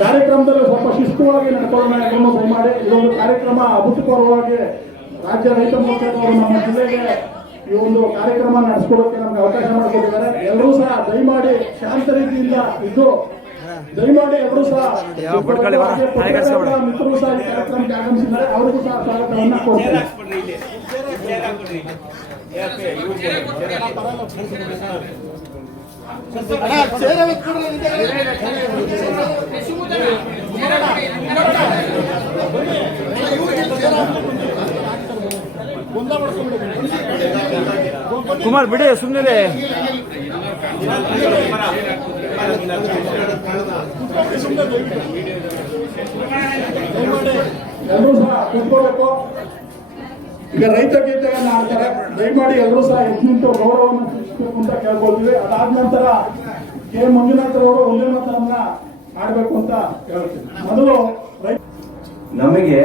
ಕಾರ್ಯಕ್ರಮದಲ್ಲಿ ಸ್ವಲ್ಪ ಶಿಸ್ತುವಾಗಿ ನಡ್ಕೊಳ್ಳೋಣ ಎಲ್ಲರೂ ದಯಮಾಡಿ. ಇದೊಂದು ಕಾರ್ಯಕ್ರಮ ಅಭೂತಪೂರ್ವವಾಗಿ ರಾಜ್ಯ ರೈತ ಮೋರ್ಚಾದವರು ನಮ್ಮ ಜಿಲ್ಲೆಗೆ ಈ ಒಂದು ಕಾರ್ಯಕ್ರಮ ನಡೆಸ್ಕೊಳ್ಳೋಕೆ ನಮ್ಗೆ ಅವಕಾಶ ಮಾಡಿಕೊಟ್ಟಿದ್ದಾರೆ. ಎಲ್ಲರೂ ಸಹ ದಯಮಾಡಿ ಶಾಂತ ರೀತಿಯಿಂದ ಇದ್ದು ದಯಮಾಡಿ ಎಲ್ಲರೂ ಸಹ ಮಿತ್ರರು ಸಹ ಈ ಕಾರ್ಯಕ್ರಮಕ್ಕೆ ಆಗಮಿಸಿದ್ದಾರೆ. ಅವರಿಗೂ ಸಹ ಸ್ವಾಗತವನ್ನು ಕೊಡ್ತಾರೆ. ಕುಮಾರ್ ಬಿಡಿ ಸುಮ್ಮನೆ ಎಲ್ಲರೂ ಸಹ ಕೂತ್ಕೋಬೇಕು. ಈಗ ರೈತ ಗೀತೆಯನ್ನು ಆಡ್ತಾರೆ. ದಯಮಾಡಿ ಎಲ್ಲರೂ ಸಹ ನಿಂತು ಗೌರವವನ್ನು ಸೂಚಿಸಬೇಕು ಅಂತ ಕೇಳ್ಕೊಳ್ತೀವಿ. ಅದಾದ ನಂತರ ಕೆ ಮಂಜುನಾಥ್ ಅವರು ಒಂದೇ ಮಾತನ್ನ ಆಡ್ಬೇಕು ಅಂತ ಹೇಳ್ತೀವಿ. ಮೊದಲು ನಮಗೆ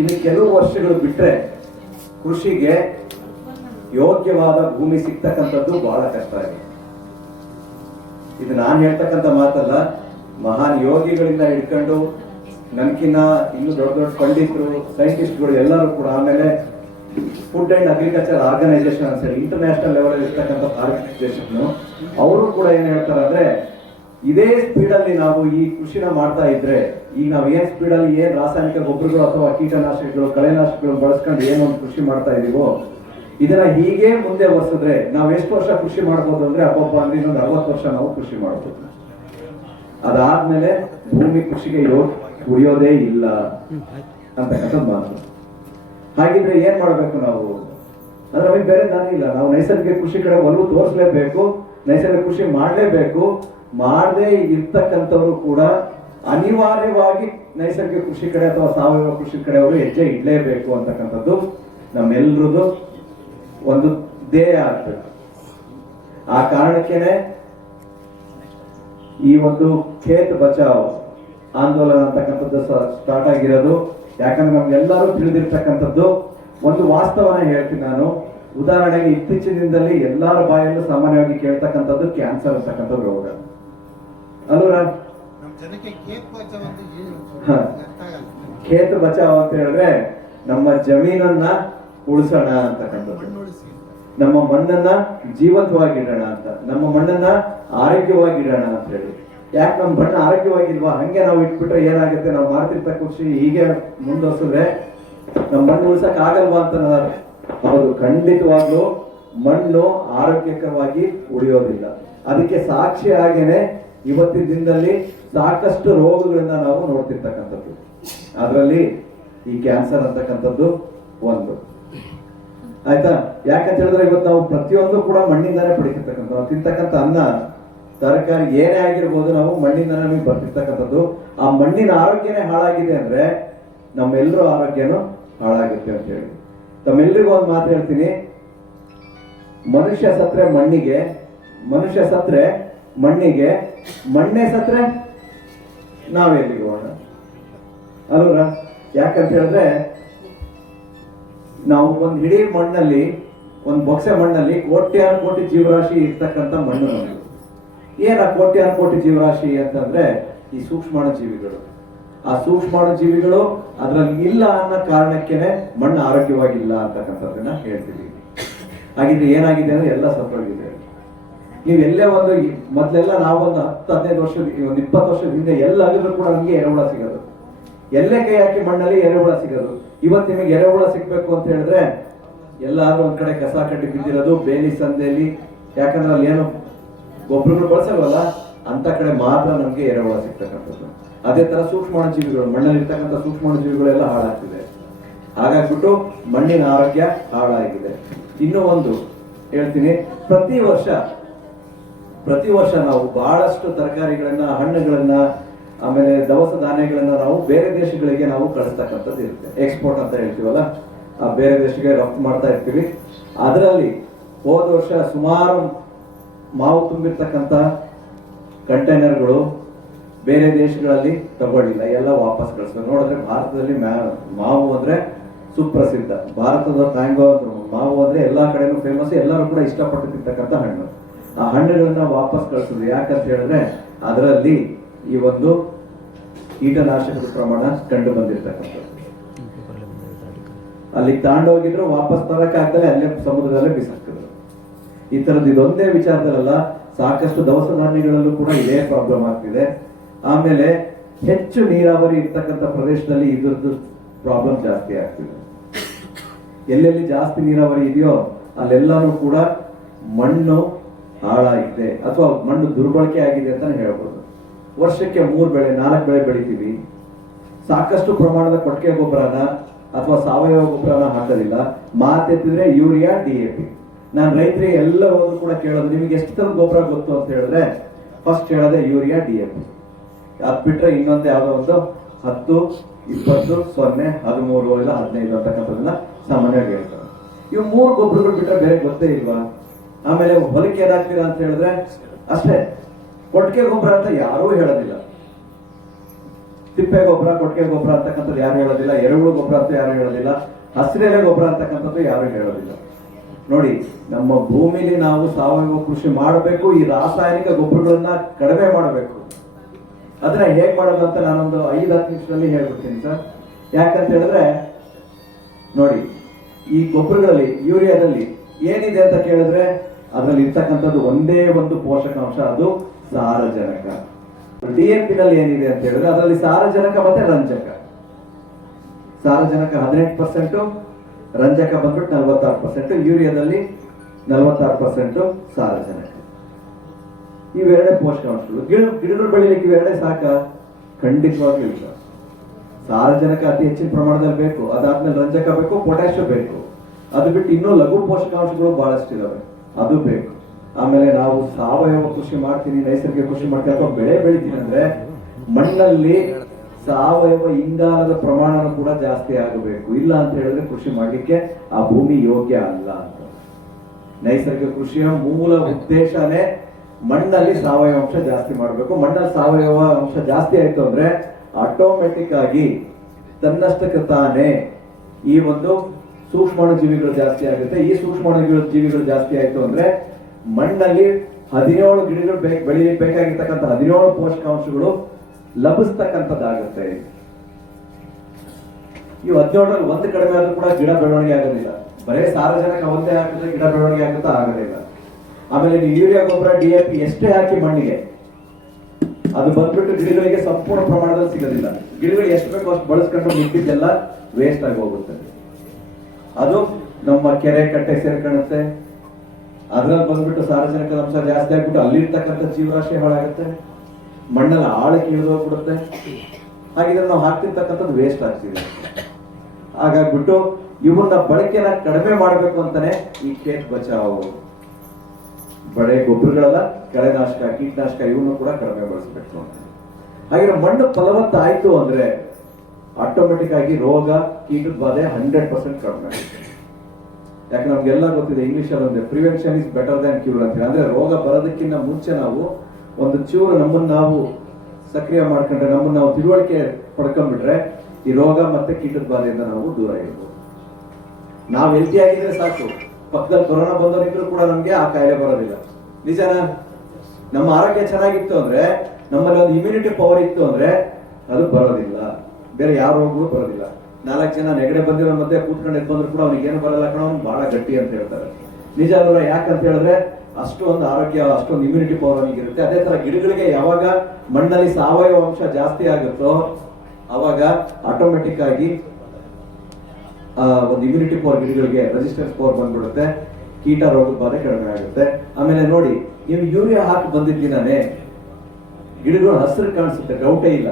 ಇನ್ನು ಕೆಲವು ವರ್ಷಗಳು ಬಿಟ್ರೆ ಕೃಷಿಗೆ ಯೋಗ್ಯವಾದ ಭೂಮಿ ಸಿಗ್ತಕ್ಕಂಥದ್ದು ಬಹಳ ಕಷ್ಟ ಆಗಿದೆ. ಇದು ನಾನು ಹೇಳ್ತಕ್ಕಂಥ ಮಾತಲ್ಲ, ಮಹಾನ್ ಯೋಗಿಗಳಿಂದ ಹಿಡ್ಕೊಂಡು ನನ್ಕಿನ್ನ ಇನ್ನು ದೊಡ್ಡ ದೊಡ್ಡ ಪಂಡಿತರು, ಸೈಂಟಿಸ್ಟ್ಗಳು ಎಲ್ಲರೂ ಕೂಡ, ಆಮೇಲೆ ಫುಡ್ ಅಂಡ್ ಅಗ್ರಿಕಲ್ಚರ್ ಆರ್ಗನೈಸೇಷನ್ ಅಂತ ಹೇಳಿ ಇಂಟರ್ನ್ಯಾಷನಲ್ ಲೆವೆಲ್ ಇರ್ತಕ್ಕಂಥ ಆರ್ಗನೈಸೇಷನ್ ಅವರು ಕೂಡ ಏನ್ ಹೇಳ್ತಾರೆ ಅಂದ್ರೆ, ಇದೇ ಸ್ಪೀಡಲ್ಲಿ ನಾವು ಈ ಕೃಷಿನ ಮಾಡ್ತಾ ಇದ್ರೆ, ಈಗ ನಾವು ಏನ್ ಸ್ಪೀಡಲ್ಲಿ ಏನ್ ರಾಸಾಯನಿಕ ಗೊಬ್ಬರಗಳು ಅಥವಾ ಕೀಟನಾಶಕಗಳು, ಕಳೆನಾಶಕಗಳು ಬಳಸ್ಕೊಂಡು ಏನೊಂದು ಕೃಷಿ ಮಾಡ್ತಾ ಇದೀವೋ, ಇದನ್ನ ಹೀಗೆ ಮುಂದೆ ವರ್ಷಿದ್ರೆ ನಾವು ಎಷ್ಟು ವರ್ಷ ಕೃಷಿ ಮಾಡ್ಬೋದು ಅಂದ್ರೆ ಅಪ್ಪಪ್ಪ ಅಂದ್ರೆ ಇನ್ನೊಂದು 60 ವರ್ಷ ನಾವು ಕೃಷಿ ಮಾಡ್ಬೋದು. ಅದಾದ್ಮೇಲೆ ಭೂಮಿ ಕೃಷಿಗೆ ಉಳಿಯೋದೇ ಇಲ್ಲ ಅಂತಕ್ಕಂಥದ್ದು ಮಾತು. ಹಾಗಿದ್ರೆ ಏನ್ ಮಾಡ್ಬೇಕು ನಾವು ಅಂದ್ರೆ ನಮಗೆ ಬೇರೆ ದಾರಿ ಇಲ್ಲ. ನಾವು ನೈಸರ್ಗಿಕ ಕೃಷಿ ಕಡೆ ಒಲವು ತೋರಿಸಲೇಬೇಕು, ನೈಸರ್ಗಿಕ ಕೃಷಿ ಮಾಡಲೇಬೇಕು. ಮಾಡದೇ ಇರ್ತಕ್ಕಂಥವ್ರು ಕೂಡ ಅನಿವಾರ್ಯವಾಗಿ ನೈಸರ್ಗಿಕ ಕೃಷಿ ಕಡೆ ಅಥವಾ ಸಾವಯವ ಕೃಷಿ ಕಡೆ ಅವರು ಹೆಜ್ಜೆ ಇಡಲೇಬೇಕು ಅಂತಕ್ಕಂಥದ್ದು ನಮ್ಮೆಲ್ಲರದು ಒಂದು ಧ್ಯೇಯ ಆಗ್ಬೇಕು. ಆ ಕಾರಣಕ್ಕೇನೆ ಈ ಒಂದು ಖೇತ್ ಬಚಾವ್ ಆಂದೋಲನ ಅಂತಕ್ಕಂಥದ್ದು ಸ್ಟಾರ್ಟ್ ಆಗಿರೋದು. ಯಾಕಂದ್ರೆ ನಮ್ಗೆಲ್ಲರೂ ತಿಳಿದಿರ್ತಕ್ಕಂಥದ್ದು ಒಂದು ವಾಸ್ತವನ ಹೇಳ್ತೀನಿ ನಾನು. ಉದಾಹರಣೆಗೆ ಇತ್ತೀಚಿನ ದಿನದಲ್ಲಿ ಎಲ್ಲರ ಬಾಯಲ್ಲೂ ಸಾಮಾನ್ಯವಾಗಿ ಕೇಳ್ತಕ್ಕಂಥದ್ದು ಕ್ಯಾನ್ಸರ್ ಅಂತಕ್ಕಂಥ ರೋಗ ಅಲ್ವಾ. ಖೇತ್ ಬಚಾವ್ ಅಂತ ಹೇಳಿದ್ರೆ ನಮ್ಮ ಜಮೀನನ್ನ ಉಳಿಸೋಣ ಅಂತಕ್ಕಂಥದ್ದು, ನಮ್ಮ ಮಣ್ಣನ್ನ ಜೀವಂತವಾಗಿಡೋಣ ಅಂತ, ನಮ್ಮ ಮಣ್ಣನ್ನ ಆರೋಗ್ಯವಾಗಿಡೋಣ ಅಂತ ಹೇಳಿ. ಯಾಕೆ ನಮ್ಮ ಮಣ್ಣು ಆರೋಗ್ಯವಾಗಿಲ್ವಾ, ಹಂಗೆ ನಾವು ಇಟ್ಬಿಟ್ರೆ ಏನಾಗುತ್ತೆ, ನಾವು ಮಾಡ್ತಿರ್ತ ಕೃಷಿ ಹೀಗೆ ಮುಂದುವರ್ಸಿದ್ರೆ ನಮ್ಮ ಮಣ್ಣು ಉಳಿಸಕ್ ಆಗಲ್ವಾ ಅಂತ. ಹೌದು, ಖಂಡಿತವಾಗ್ಲೂ ಮಣ್ಣು ಆರೋಗ್ಯಕರವಾಗಿ ಉಳಿಯೋದಿಲ್ಲ. ಅದಕ್ಕೆ ಸಾಕ್ಷಿ ಆಗೇನೆ ಇವತ್ತಿನ ದಿನದಲ್ಲಿ ಸಾಕಷ್ಟು ರೋಗಗಳನ್ನ ನಾವು ನೋಡ್ತಿರ್ತಕ್ಕಂಥದ್ದು. ಅದರಲ್ಲಿ ಈ ಕ್ಯಾನ್ಸರ್ ಅಂತಕ್ಕಂಥದ್ದು ಒಂದು. ಆಯ್ತಾ? ಯಾಕಂತ ಹೇಳಿದ್ರೆ ಇವತ್ತು ನಾವು ಪ್ರತಿಯೊಂದು ಕೂಡ ಮಣ್ಣಿಂದಾನೇ ಪಡಿತಿರ್ತಕ್ಕಂಥ, ನಾವು ತಿಂತಕ್ಕಂಥ ಅನ್ನ, ತರಕಾರಿ ಏನೇ ಆಗಿರ್ಬೋದು ನಾವು ಮಣ್ಣಿಂದಾನೇ ನಮಗೆ ಬರ್ತಿರ್ತಕ್ಕಂಥದ್ದು. ಆ ಮಣ್ಣಿನ ಆರೋಗ್ಯನೇ ಹಾಳಾಗಿದೆ ಅಂದ್ರೆ ನಮ್ಮೆಲ್ಲರೂ ಆರೋಗ್ಯನೂ ಹಾಳಾಗುತ್ತೆ ಅಂತ ಹೇಳಿ ತಮ್ಮೆಲ್ಲರಿಗೂ ಒಂದು ಮಾತು ಹೇಳ್ತೀನಿ. ಮನುಷ್ಯ ಸತ್ರೆ ಮಣ್ಣಿಗೆ, ಮನುಷ್ಯ ಸತ್ರೆ ಮಣ್ಣಿಗೆ, ಮಣ್ಣೆ ಸತ್ರೆ ನಾವೆಲ್ಲಿಗೋಣ ಅಲ್ವರ. ಯಾಕಂತ ಹೇಳಿದ್ರೆ ನಾವು ಒಂದು ಇಡೀ ಮಣ್ಣಲ್ಲಿ, ಒಂದು ಬೊಕ್ಸೆ ಮಣ್ಣಲ್ಲಿ ಕೋಟ್ಯಾನು ಕೋಟಿ ಜೀವರಾಶಿ ಇರ್ತಕ್ಕಂಥ ಮಣ್ಣು ನಮ್ಮದು. ಏನ ಕೋಟ್ಯಾನು ಕೋಟಿ ಜೀವರಾಶಿ ಅಂತಂದ್ರೆ ಈ ಸೂಕ್ಷ್ಮಾಣು ಜೀವಿಗಳು. ಆ ಸೂಕ್ಷ್ಮಾಣು ಜೀವಿಗಳು ಅದ್ರಲ್ಲಿ ಇಲ್ಲ ಅನ್ನೋ ಕಾರಣಕ್ಕೇನೆ ಮಣ್ಣು ಆರೋಗ್ಯವಾಗಿಲ್ಲ ಅಂತಕ್ಕಂಥದ್ದನ್ನ ಹೇಳ್ತೀವಿ. ಹಾಗಿದ್ರೆ ಏನಾಗಿದೆ ಅಂದ್ರೆ ಎಲ್ಲ ಸತ್ತೋಗಿದೆ. ನೀವು ಎಲ್ಲೇ ಒಂದು ಮೊದಲೆಲ್ಲ ನಾವೊಂದು 10-15 ವರ್ಷದ, ಒಂದು 20 ವರ್ಷದ ಹಿಂದೆ ಎಲ್ಲ ಆಗಿದ್ರು ಕೂಡ ನಮಗೆ ಎರೆಹುಳ ಸಿಗೋದು. ಎಲ್ಲೇ ಕೈ ಹಾಕಿ ಮಣ್ಣಲ್ಲಿ ಎರೆಹುಳ ಸಿಗೋದು. ಇವತ್ತು ನಿಮಗೆ ಎರೆಹುಳ ಸಿಗ್ಬೇಕು ಅಂತ ಹೇಳಿದ್ರೆ ಎಲ್ಲಾದ್ರೂ ಒಂದ್ ಕಡೆ ಕಸ ಕಡ್ಡಿ ಬಿದ್ದಿರೋದು, ಬೇಲಿ ಸಂದೆಯಲ್ಲಿ, ಯಾಕಂದ್ರೆ ಅಲ್ಲಿ ಏನು ಗೊಬ್ಬರಗಳು ಬಳಸಲ್ವಲ್ಲ ಅಂತ ಕಡೆ ಮಾತ್ರ ನಮ್ಗೆ ಎರೆಹುಳ ಸಿಗ್ತಕ್ಕಂಥದ್ದು. ಅದೇ ತರ ಸೂಕ್ಷ್ಮಾಣು ಜೀವಿಗಳು, ಮಣ್ಣಲ್ಲಿ ಇರ್ತಕ್ಕಂಥ ಸೂಕ್ಷ್ಮಾಣು ಜೀವಿಗಳೆಲ್ಲ ಹಾಳಾಗ್ತಿದೆ. ಹಾಗಾಗ್ಬಿಟ್ಟು ಮಣ್ಣಿನ ಆರೋಗ್ಯ ಹಾಳಾಗಿದೆ. ಇನ್ನೂ ಒಂದು ಹೇಳ್ತೀನಿ, ಪ್ರತಿ ವರ್ಷ ನಾವು ಬಹಳಷ್ಟು ತರಕಾರಿಗಳನ್ನ, ಹಣ್ಣುಗಳನ್ನ, ಆಮೇಲೆ ದವಸ ಧಾನ್ಯಗಳನ್ನ ನಾವು ಬೇರೆ ದೇಶಗಳಿಗೆ ನಾವು ಕಳಿಸ್ತಕ್ಕಂಥದ್ದು ಇರುತ್ತೆ. ಎಕ್ಸ್ಪೋರ್ಟ್ ಅಂತ ಹೇಳ್ತೀವಲ್ಲ, ಆ ಬೇರೆ ದೇಶಕ್ಕೆ ರಫ್ತು ಮಾಡ್ತಾ ಇರ್ತೀವಿ. ಅದರಲ್ಲಿ ಹೋದ ವರ್ಷ ಸುಮಾರು ಮಾವು ತುಂಬಿರ್ತಕ್ಕಂಥ ಕಂಟೈನರ್ಗಳು ಬೇರೆ ದೇಶಗಳಲ್ಲಿ ತಗೊಳ್ಳಿಲ್ಲ, ಎಲ್ಲ ವಾಪಸ್ ಕಳಿಸ್ತಾರೆ. ನೋಡಿದ್ರೆ ಭಾರತದಲ್ಲಿ ಮಾವು ಅಂದ್ರೆ ಸುಪ್ರಸಿದ್ಧ. ಭಾರತದ ಮ್ಯಾಂಗೋ ಮಾವು ಅಂದ್ರೆ ಎಲ್ಲಾ ಕಡೆನೂ ಫೇಮಸ್, ಎಲ್ಲರೂ ಕೂಡ ಇಷ್ಟಪಟ್ಟು ತಿಂತಕ್ಕಂಥ ಹಣ್ಣು. ಆ ಹಣ್ಣುಗಳನ್ನ ವಾಪಸ್ ಕಳಿಸಿದ್ರು. ಯಾಕಂತ ಹೇಳಿದ್ರೆ ಅದರಲ್ಲಿ ಈ ಒಂದು ಕೀಟನಾಶಕದ ಪ್ರಮಾಣ ಕಂಡು ಬಂದಿರ್ತಕ್ಕಂಥದ್ದು. ಅಲ್ಲಿ ತಾಂಡೋಗಿದ್ರು ವಾಪಸ್ ತರಕಾಗ್ದಲೆ ಅಲ್ಲೇ ಸಮುದ್ರದಲ್ಲೇ ಬಿಸಾಕಿದ್ರು. ಈ ತರದ್ದು ಇದೊಂದೇ ವಿಚಾರದಲ್ಲ, ಸಾಕಷ್ಟು ದವಸ ಧಾನ್ಯಗಳಲ್ಲೂ ಕೂಡ ಇದೇ ಪ್ರಾಬ್ಲಮ್ ಆಗ್ತಿದೆ. ಆಮೇಲೆ ಹೆಚ್ಚು ನೀರಾವರಿ ಇರ್ತಕ್ಕಂಥ ಪ್ರದೇಶದಲ್ಲಿ ಇದ್ರದ್ದು ಪ್ರಾಬ್ಲಮ್ ಜಾಸ್ತಿ ಆಗ್ತಿದೆ. ಎಲ್ಲೆಲ್ಲಿ ಜಾಸ್ತಿ ನೀರಾವರಿ ಇದೆಯೋ ಅಲ್ಲೆಲ್ಲಾನು ಕೂಡ ಮಣ್ಣು ಹಾಳಾಗಿದೆ ಅಥವಾ ಮಣ್ಣು ದುರ್ಬಳಕೆ ಆಗಿದೆ ಅಂತಾನೆ ಹೇಳ್ಬೋದು. ವರ್ಷಕ್ಕೆ 3 ಬೆಳೆ 4 ಬೆಳೆ ಬೆಳಿತೀವಿ. ಸಾಕಷ್ಟು ಪ್ರಮಾಣದ ಕೊಟ್ಟಿಗೆ ಗೊಬ್ಬರನ ಅಥವಾ ಸಾವಯವ ಗೊಬ್ಬರನ ಹಾಕೋದಿಲ್ಲ. ಮಾತೆತ್ತಿದ್ರೆ ಯೂರಿಯಾ, DAP. ನಾನು ರೈತರಿಗೆ ಎಲ್ಲರೂ ಕೂಡ ಕೇಳೋದು, ನಿಮಗೆ ಎಷ್ಟು ತರ ಗೊಬ್ಬರ ಗೊತ್ತು ಅಂತ ಹೇಳಿದ್ರೆ ಫಸ್ಟ್ ಹೇಳೋದೆ ಯೂರಿಯಾ, DAP. ಅದ್ ಬಿಟ್ರೆ ಇನ್ನೊಂದು ಯಾವುದೋ ಒಂದು 10, 20, 0, 13 ಇಲ್ಲ 15 ಅಂತಕ್ಕಂಥದ್ದನ್ನ ಸಾಮಾನ್ಯವಾಗಿ ಹೇಳ್ತಾರೆ. ಇವು 3 ಗೊಬ್ಬರಗಳು ಬಿಟ್ರೆ ಬೇರೆ ಗೊತ್ತೇ ಇಲ್ವಾ? ಆಮೇಲೆ ಹೊಲಕ್ಕೆ ಏನಾಗ್ತೀರಾ ಅಂತ ಹೇಳಿದ್ರೆ ಅಷ್ಟೇ, ಕೊಟ್ಟಿಗೆ ಗೊಬ್ಬರ ಅಂತ ಯಾರೂ ಹೇಳೋದಿಲ್ಲ. ತಿಪ್ಪೆ ಗೊಬ್ಬರ, ಕೊಟ್ಟಿಗೆ ಗೊಬ್ಬರ ಅಂತಕ್ಕಂಥದ್ದು ಯಾರು ಹೇಳೋದಿಲ್ಲ. ಎರೆಹುಳು ಗೊಬ್ಬರ ಅಂತ ಯಾರು ಹೇಳೋದಿಲ್ಲ. ಹಸಿರೆಲೆ ಗೊಬ್ಬರ ಅಂತಕ್ಕಂಥದ್ದು ಯಾರು ಹೇಳೋದಿಲ್ಲ. ನೋಡಿ, ನಮ್ಮ ಭೂಮಿಲಿ ನಾವು ಸಾವಯವ ಕೃಷಿ ಮಾಡಬೇಕು. ಈ ರಾಸಾಯನಿಕ ಗೊಬ್ಬರಗಳನ್ನ ಕಡಿಮೆ ಮಾಡಬೇಕು. ಅದನ್ನ ಹೇಗ್ ಮಾಡೋದು ಅಂತ ನಾನೊಂದು 5-10 ನಿಮಿಷದಲ್ಲಿ ಹೇಳ್ಬಿಡ್ತೀನಿ ಸರ್. ಯಾಕಂತ ಹೇಳಿದ್ರೆ ನೋಡಿ, ಈ ಗೊಬ್ಬರಗಳಲ್ಲಿ ಯೂರಿಯಾದಲ್ಲಿ ಏನಿದೆ ಅಂತ ಕೇಳಿದ್ರೆ ಅದರಲ್ಲಿ ಇರ್ತಕ್ಕಂಥದ್ದು ಒಂದೇ ಒಂದು ಪೋಷಕಾಂಶ, ಅದು ಸಾರಜನಕ. DAP ನಲ್ಲಿ ಏನಿದೆ ಅಂತ ಹೇಳಿದ್ರೆ ಅದರಲ್ಲಿ ಸಾರಜನಕ ಮತ್ತೆ ರಂಜಕ. ಸಾರಜನಕ 18%, ರಂಜಕ ಬಂದ್ಬಿಟ್ಟು 46%, ಯೂರಿಯಾದಲ್ಲಿ 46% ಸಾರಜನಕ. ಇವೆರಡೇ ಪೋಷಕಾಂಶಗಳು. ಗಿಡಗಳು ಬೆಳಿಲಿಕ್ಕೆ ಇವೆರಡೇ ಸಾಕ? ಖಂಡಿತವಾಗ್ಲೂ ಇಲ್ಲ. ಸಾರಜನಕ ಅತಿ ಹೆಚ್ಚಿನ ಪ್ರಮಾಣದಲ್ಲಿ ಬೇಕು, ಅದಾದ್ಮೇಲೆ ರಂಜಕ ಬೇಕು, ಪೊಟ್ಯಾಷಿಯಂ ಬೇಕು. ಅದು ಬಿಟ್ಟು ಇನ್ನೂ ಲಘು ಪೋಷಕಾಂಶಗಳು ಬಹಳಷ್ಟು ಇದಾವೆ, ಅದು ಬೇಕು. ಆಮೇಲೆ ನಾವು ಸಾವಯವ ಕೃಷಿ ಮಾಡ್ತೀನಿ, ನೈಸರ್ಗಿಕ ಕೃಷಿ ಮಾಡ್ತೀನಿ ಅಥವಾ ಬೆಳೆ ಬೆಳಿತೀನಿ ಅಂದ್ರೆ ಮಣ್ಣಲ್ಲಿ ಸಾವಯವ ಇಂಗಾಲದ ಪ್ರಮಾಣ ಕೂಡ ಜಾಸ್ತಿ ಆಗಬೇಕು. ಇಲ್ಲ ಅಂತ ಹೇಳಿದ್ರೆ ಕೃಷಿ ಮಾಡ್ಲಿಕ್ಕೆ ಆ ಭೂಮಿ ಯೋಗ್ಯ ಅಲ್ಲ ಅಂತ. ನೈಸರ್ಗಿಕ ಕೃಷಿಯ ಮೂಲ ಉದ್ದೇಶನೇ ಮಣ್ಣಲ್ಲಿ ಸಾವಯವ ಅಂಶ ಜಾಸ್ತಿ ಮಾಡಬೇಕು. ಮಣ್ಣಲ್ಲಿ ಸಾವಯವ ಅಂಶ ಜಾಸ್ತಿ ಆಯ್ತು ಅಂದ್ರೆ ಆಟೋಮೆಟಿಕ್ ಆಗಿ ತನ್ನಷ್ಟಕ್ಕೆ ತಾನೇ ಈ ಒಂದು ಸೂಕ್ಷ್ಮಾಣು ಜೀವಿಗಳು ಜಾಸ್ತಿ ಆಗುತ್ತೆ. ಈ ಸೂಕ್ಷ್ಮಾಣು ಜೀವಿಗಳು ಜಾಸ್ತಿ ಆಯ್ತು ಅಂದ್ರೆ ಮಣ್ಣಲ್ಲಿ 17 ಗಿಡಗಳು ಬೆಳಿಲಿಕ್ಕೆ ಬೇಕಾಗಿರ್ತಕ್ಕಂಥ 17 ಪೋಷಕಾಂಶಗಳು ಲಭಿಸ್ತಕ್ಕಂಥದ್ದಾಗುತ್ತೆ. ಈ 17ರಲ್ಲಿ ಒಂದು ಕಡಿಮೆ ಆದ್ರೂ ಕೂಡ ಗಿಡ ಬೆಳವಣಿಗೆ ಆಗೋದಿಲ್ಲ. ಬರೇ ಸಾರಜನಕ ಒಂದೇ ಹಾಕಿದ್ರೆ ಗಿಡ ಬೆಳವಣಿಗೆ ಆಗುತ್ತಾ? ಆಗೋದಿಲ್ಲ. ಆಮೇಲೆ ನೀವು ಯೂರಿಯಾ ಗೊಬ್ಬರ, DAP ಎಷ್ಟೇ ಹಾಕಿ ಮಣ್ಣಿಗೆ, ಅದು ಬಂದ್ಬಿಟ್ಟು ಗಿಡಗಳಿಗೆ ಸಂಪೂರ್ಣ ಪ್ರಮಾಣದಲ್ಲಿ ಸಿಗೋದಿಲ್ಲ. ಗಿಡಗಳು ಎಷ್ಟು ಬೇಕೋ ಅಷ್ಟು ಬಳಸ್ಕೊಂಡು ಮಿಕ್ಕಿದ್ದೆಲ್ಲ ವೇಸ್ಟ್ ಆಗಿ ಹೋಗುತ್ತೆ. ಅದು ನಮ್ಮ ಕೆರೆ ಕಟ್ಟೆ ಸೇರ್ಕೊಳ್ಳುತ್ತೆ. ಅದ್ರಲ್ಲಿ ಬಂದ್ಬಿಟ್ಟು ಸಾರಜನಕದ ಅಂಶ ಜಾಸ್ತಿ ಆಗ್ಬಿಟ್ಟು ಅಲ್ಲಿರ್ತಕ್ಕಂಥ ಜೀವರಾಶಿ ಹಾಳಾಗುತ್ತೆ, ಮಣ್ಣಲ್ಲಿ ಆಳಕ್ಕೆ ಇಳಿದೋಗ್ಬಿಡುತ್ತೆ. ಹಾಗಿದ್ರೆ ನಾವು ಹಾಕ್ತಿರ್ತಕ್ಕಂಥದ್ದು ವೇಸ್ಟ್ ಆಗ್ತಿದೆ. ಹಾಗಾಗ್ಬಿಟ್ಟು ಇವನ್ನ ಬಳಕೆನ ಕಡಿಮೆ ಮಾಡಬೇಕು ಅಂತಾನೆ ಈ ಖೇತ್ ಬಚಾವ್, ಬಳೆ ಗೊಬ್ಬರಗಳೆಲ್ಲ, ಕಳೆನಾಶಕ, ಕೀಟನಾಶಕ ಇವನು ಕೂಡ ಕಡಿಮೆ ಬಳಸಬೇಕು ಅಂತ. ಹಾಗೆ ಮಣ್ಣು ಫಲವತ್ತಾಯ್ತು ಅಂದ್ರೆ ಆಟೋಮೆಟಿಕ್ ಆಗಿ ರೋಗ, ಕೀಟದ ಬಾಧೆ 100% ಕಡಿಮೆ ಆಗುತ್ತೆ. ಯಾಕೆ ನಮ್ಗೆಲ್ಲ ಗೊತ್ತಿದೆ, ಇಂಗ್ಲಿಷ್ ಅಲ್ಲಿ ಒಂದು prevention is better than cure ಅಂತ. ಅಂದ್ರೆ ರೋಗ ಬರೋದಕ್ಕಿಂತ ಮುಂಚೆ ನಾವು ಒಂದು ಚೂರು ನಮ್ಮನ್ನು ನಾವು ಸಕ್ರಿಯ ಮಾಡ್ಕೊಂಡ್ರೆ, ನಮ್ಮನ್ನು ನಾವು ತಿಳುವಳಿಕೆ ಪಡ್ಕೊಂಡ್ಬಿಟ್ರೆ ಈ ರೋಗ ಮತ್ತೆ ಕೀಟದ ಬಾಧೆಯಿಂದ ನಾವು ದೂರ ಇರ್ಬೋದು. ನಾವು ಹೆಲ್ತಿ ಆಗಿದ್ರೆ ಸಾಕು, ಪಕ್ಕದಲ್ಲಿ ಕೊರೋನಾ ಬಂದವರಿದ್ರು ಕೂಡ ನಮ್ಗೆ ಆ ಕಾಯಿಲೆ ಬರೋದಿಲ್ಲ. ನಿಜನಾ? ನಮ್ಮ ಆರೋಗ್ಯ ಚೆನ್ನಾಗಿತ್ತು ಅಂದ್ರೆ, ನಮ್ಮಲ್ಲಿ ಒಂದು ಇಮ್ಯುನಿಟಿ ಪವರ್ ಇತ್ತು ಅಂದ್ರೆ ಅದು ಬರೋದಿಲ್ಲ. ಬೇರೆ ಯಾವ ರೋಗಗಳು ಬರೋದಿಲ್ಲ. 4 ಜನ ನೆಗಡೆ ಬಂದಿರೋ ಮಧ್ಯೆ ಕೂತ್ಕೊಂಡು ಬಂದ್ರು ಕೂಡ ಅವ್ನಿಗೆ ಏನು ಬರಲ್ಲ ಕಣ, ಅವ್ನು ಬಹಳ ಗಟ್ಟಿ ಅಂತ ಹೇಳ್ತಾರೆ. ನಿಜ ಅಲ್ವ? ಯಾಕಂತ ಹೇಳಿದ್ರೆ ಅಷ್ಟೊಂದು ಆರೋಗ್ಯ, ಅಷ್ಟೊಂದು ಇಮ್ಯುನಿಟಿ ಪವರ್ ಅವನಿಗೆ ಇರುತ್ತೆ. ಅದೇ ತರ ಗಿಡಗಳಿಗೆ ಯಾವಾಗ ಮಣ್ಣಲ್ಲಿ ಸಾವಯವ ಅಂಶ ಜಾಸ್ತಿ ಆಗುತ್ತೋ ಅವಾಗ ಆಟೋಮೆಟಿಕ್ ಆಗಿ ಒಂದು ಇಮ್ಯುನಿಟಿ ಪವರ್, ಗಿಡಗಳಿಗೆ ರೆಸಿಸ್ಟೆನ್ಸ್ ಪವರ್ ಬಂದ್ಬಿಡುತ್ತೆ. ಕೀಟ ರೋಗದ ಬಾಧೆ ಕಡಿಮೆ ಆಗುತ್ತೆ. ಆಮೇಲೆ ನೋಡಿ, ನೀವು ಯೂರಿಯಾ ಹಾಕಿ ಬಂದಿದ್ದೀನೇ ಗಿಡಗಳು ಹಸಿರು ಕಾಣಿಸುತ್ತೆ, ಡೌಟೇ ಇಲ್ಲ.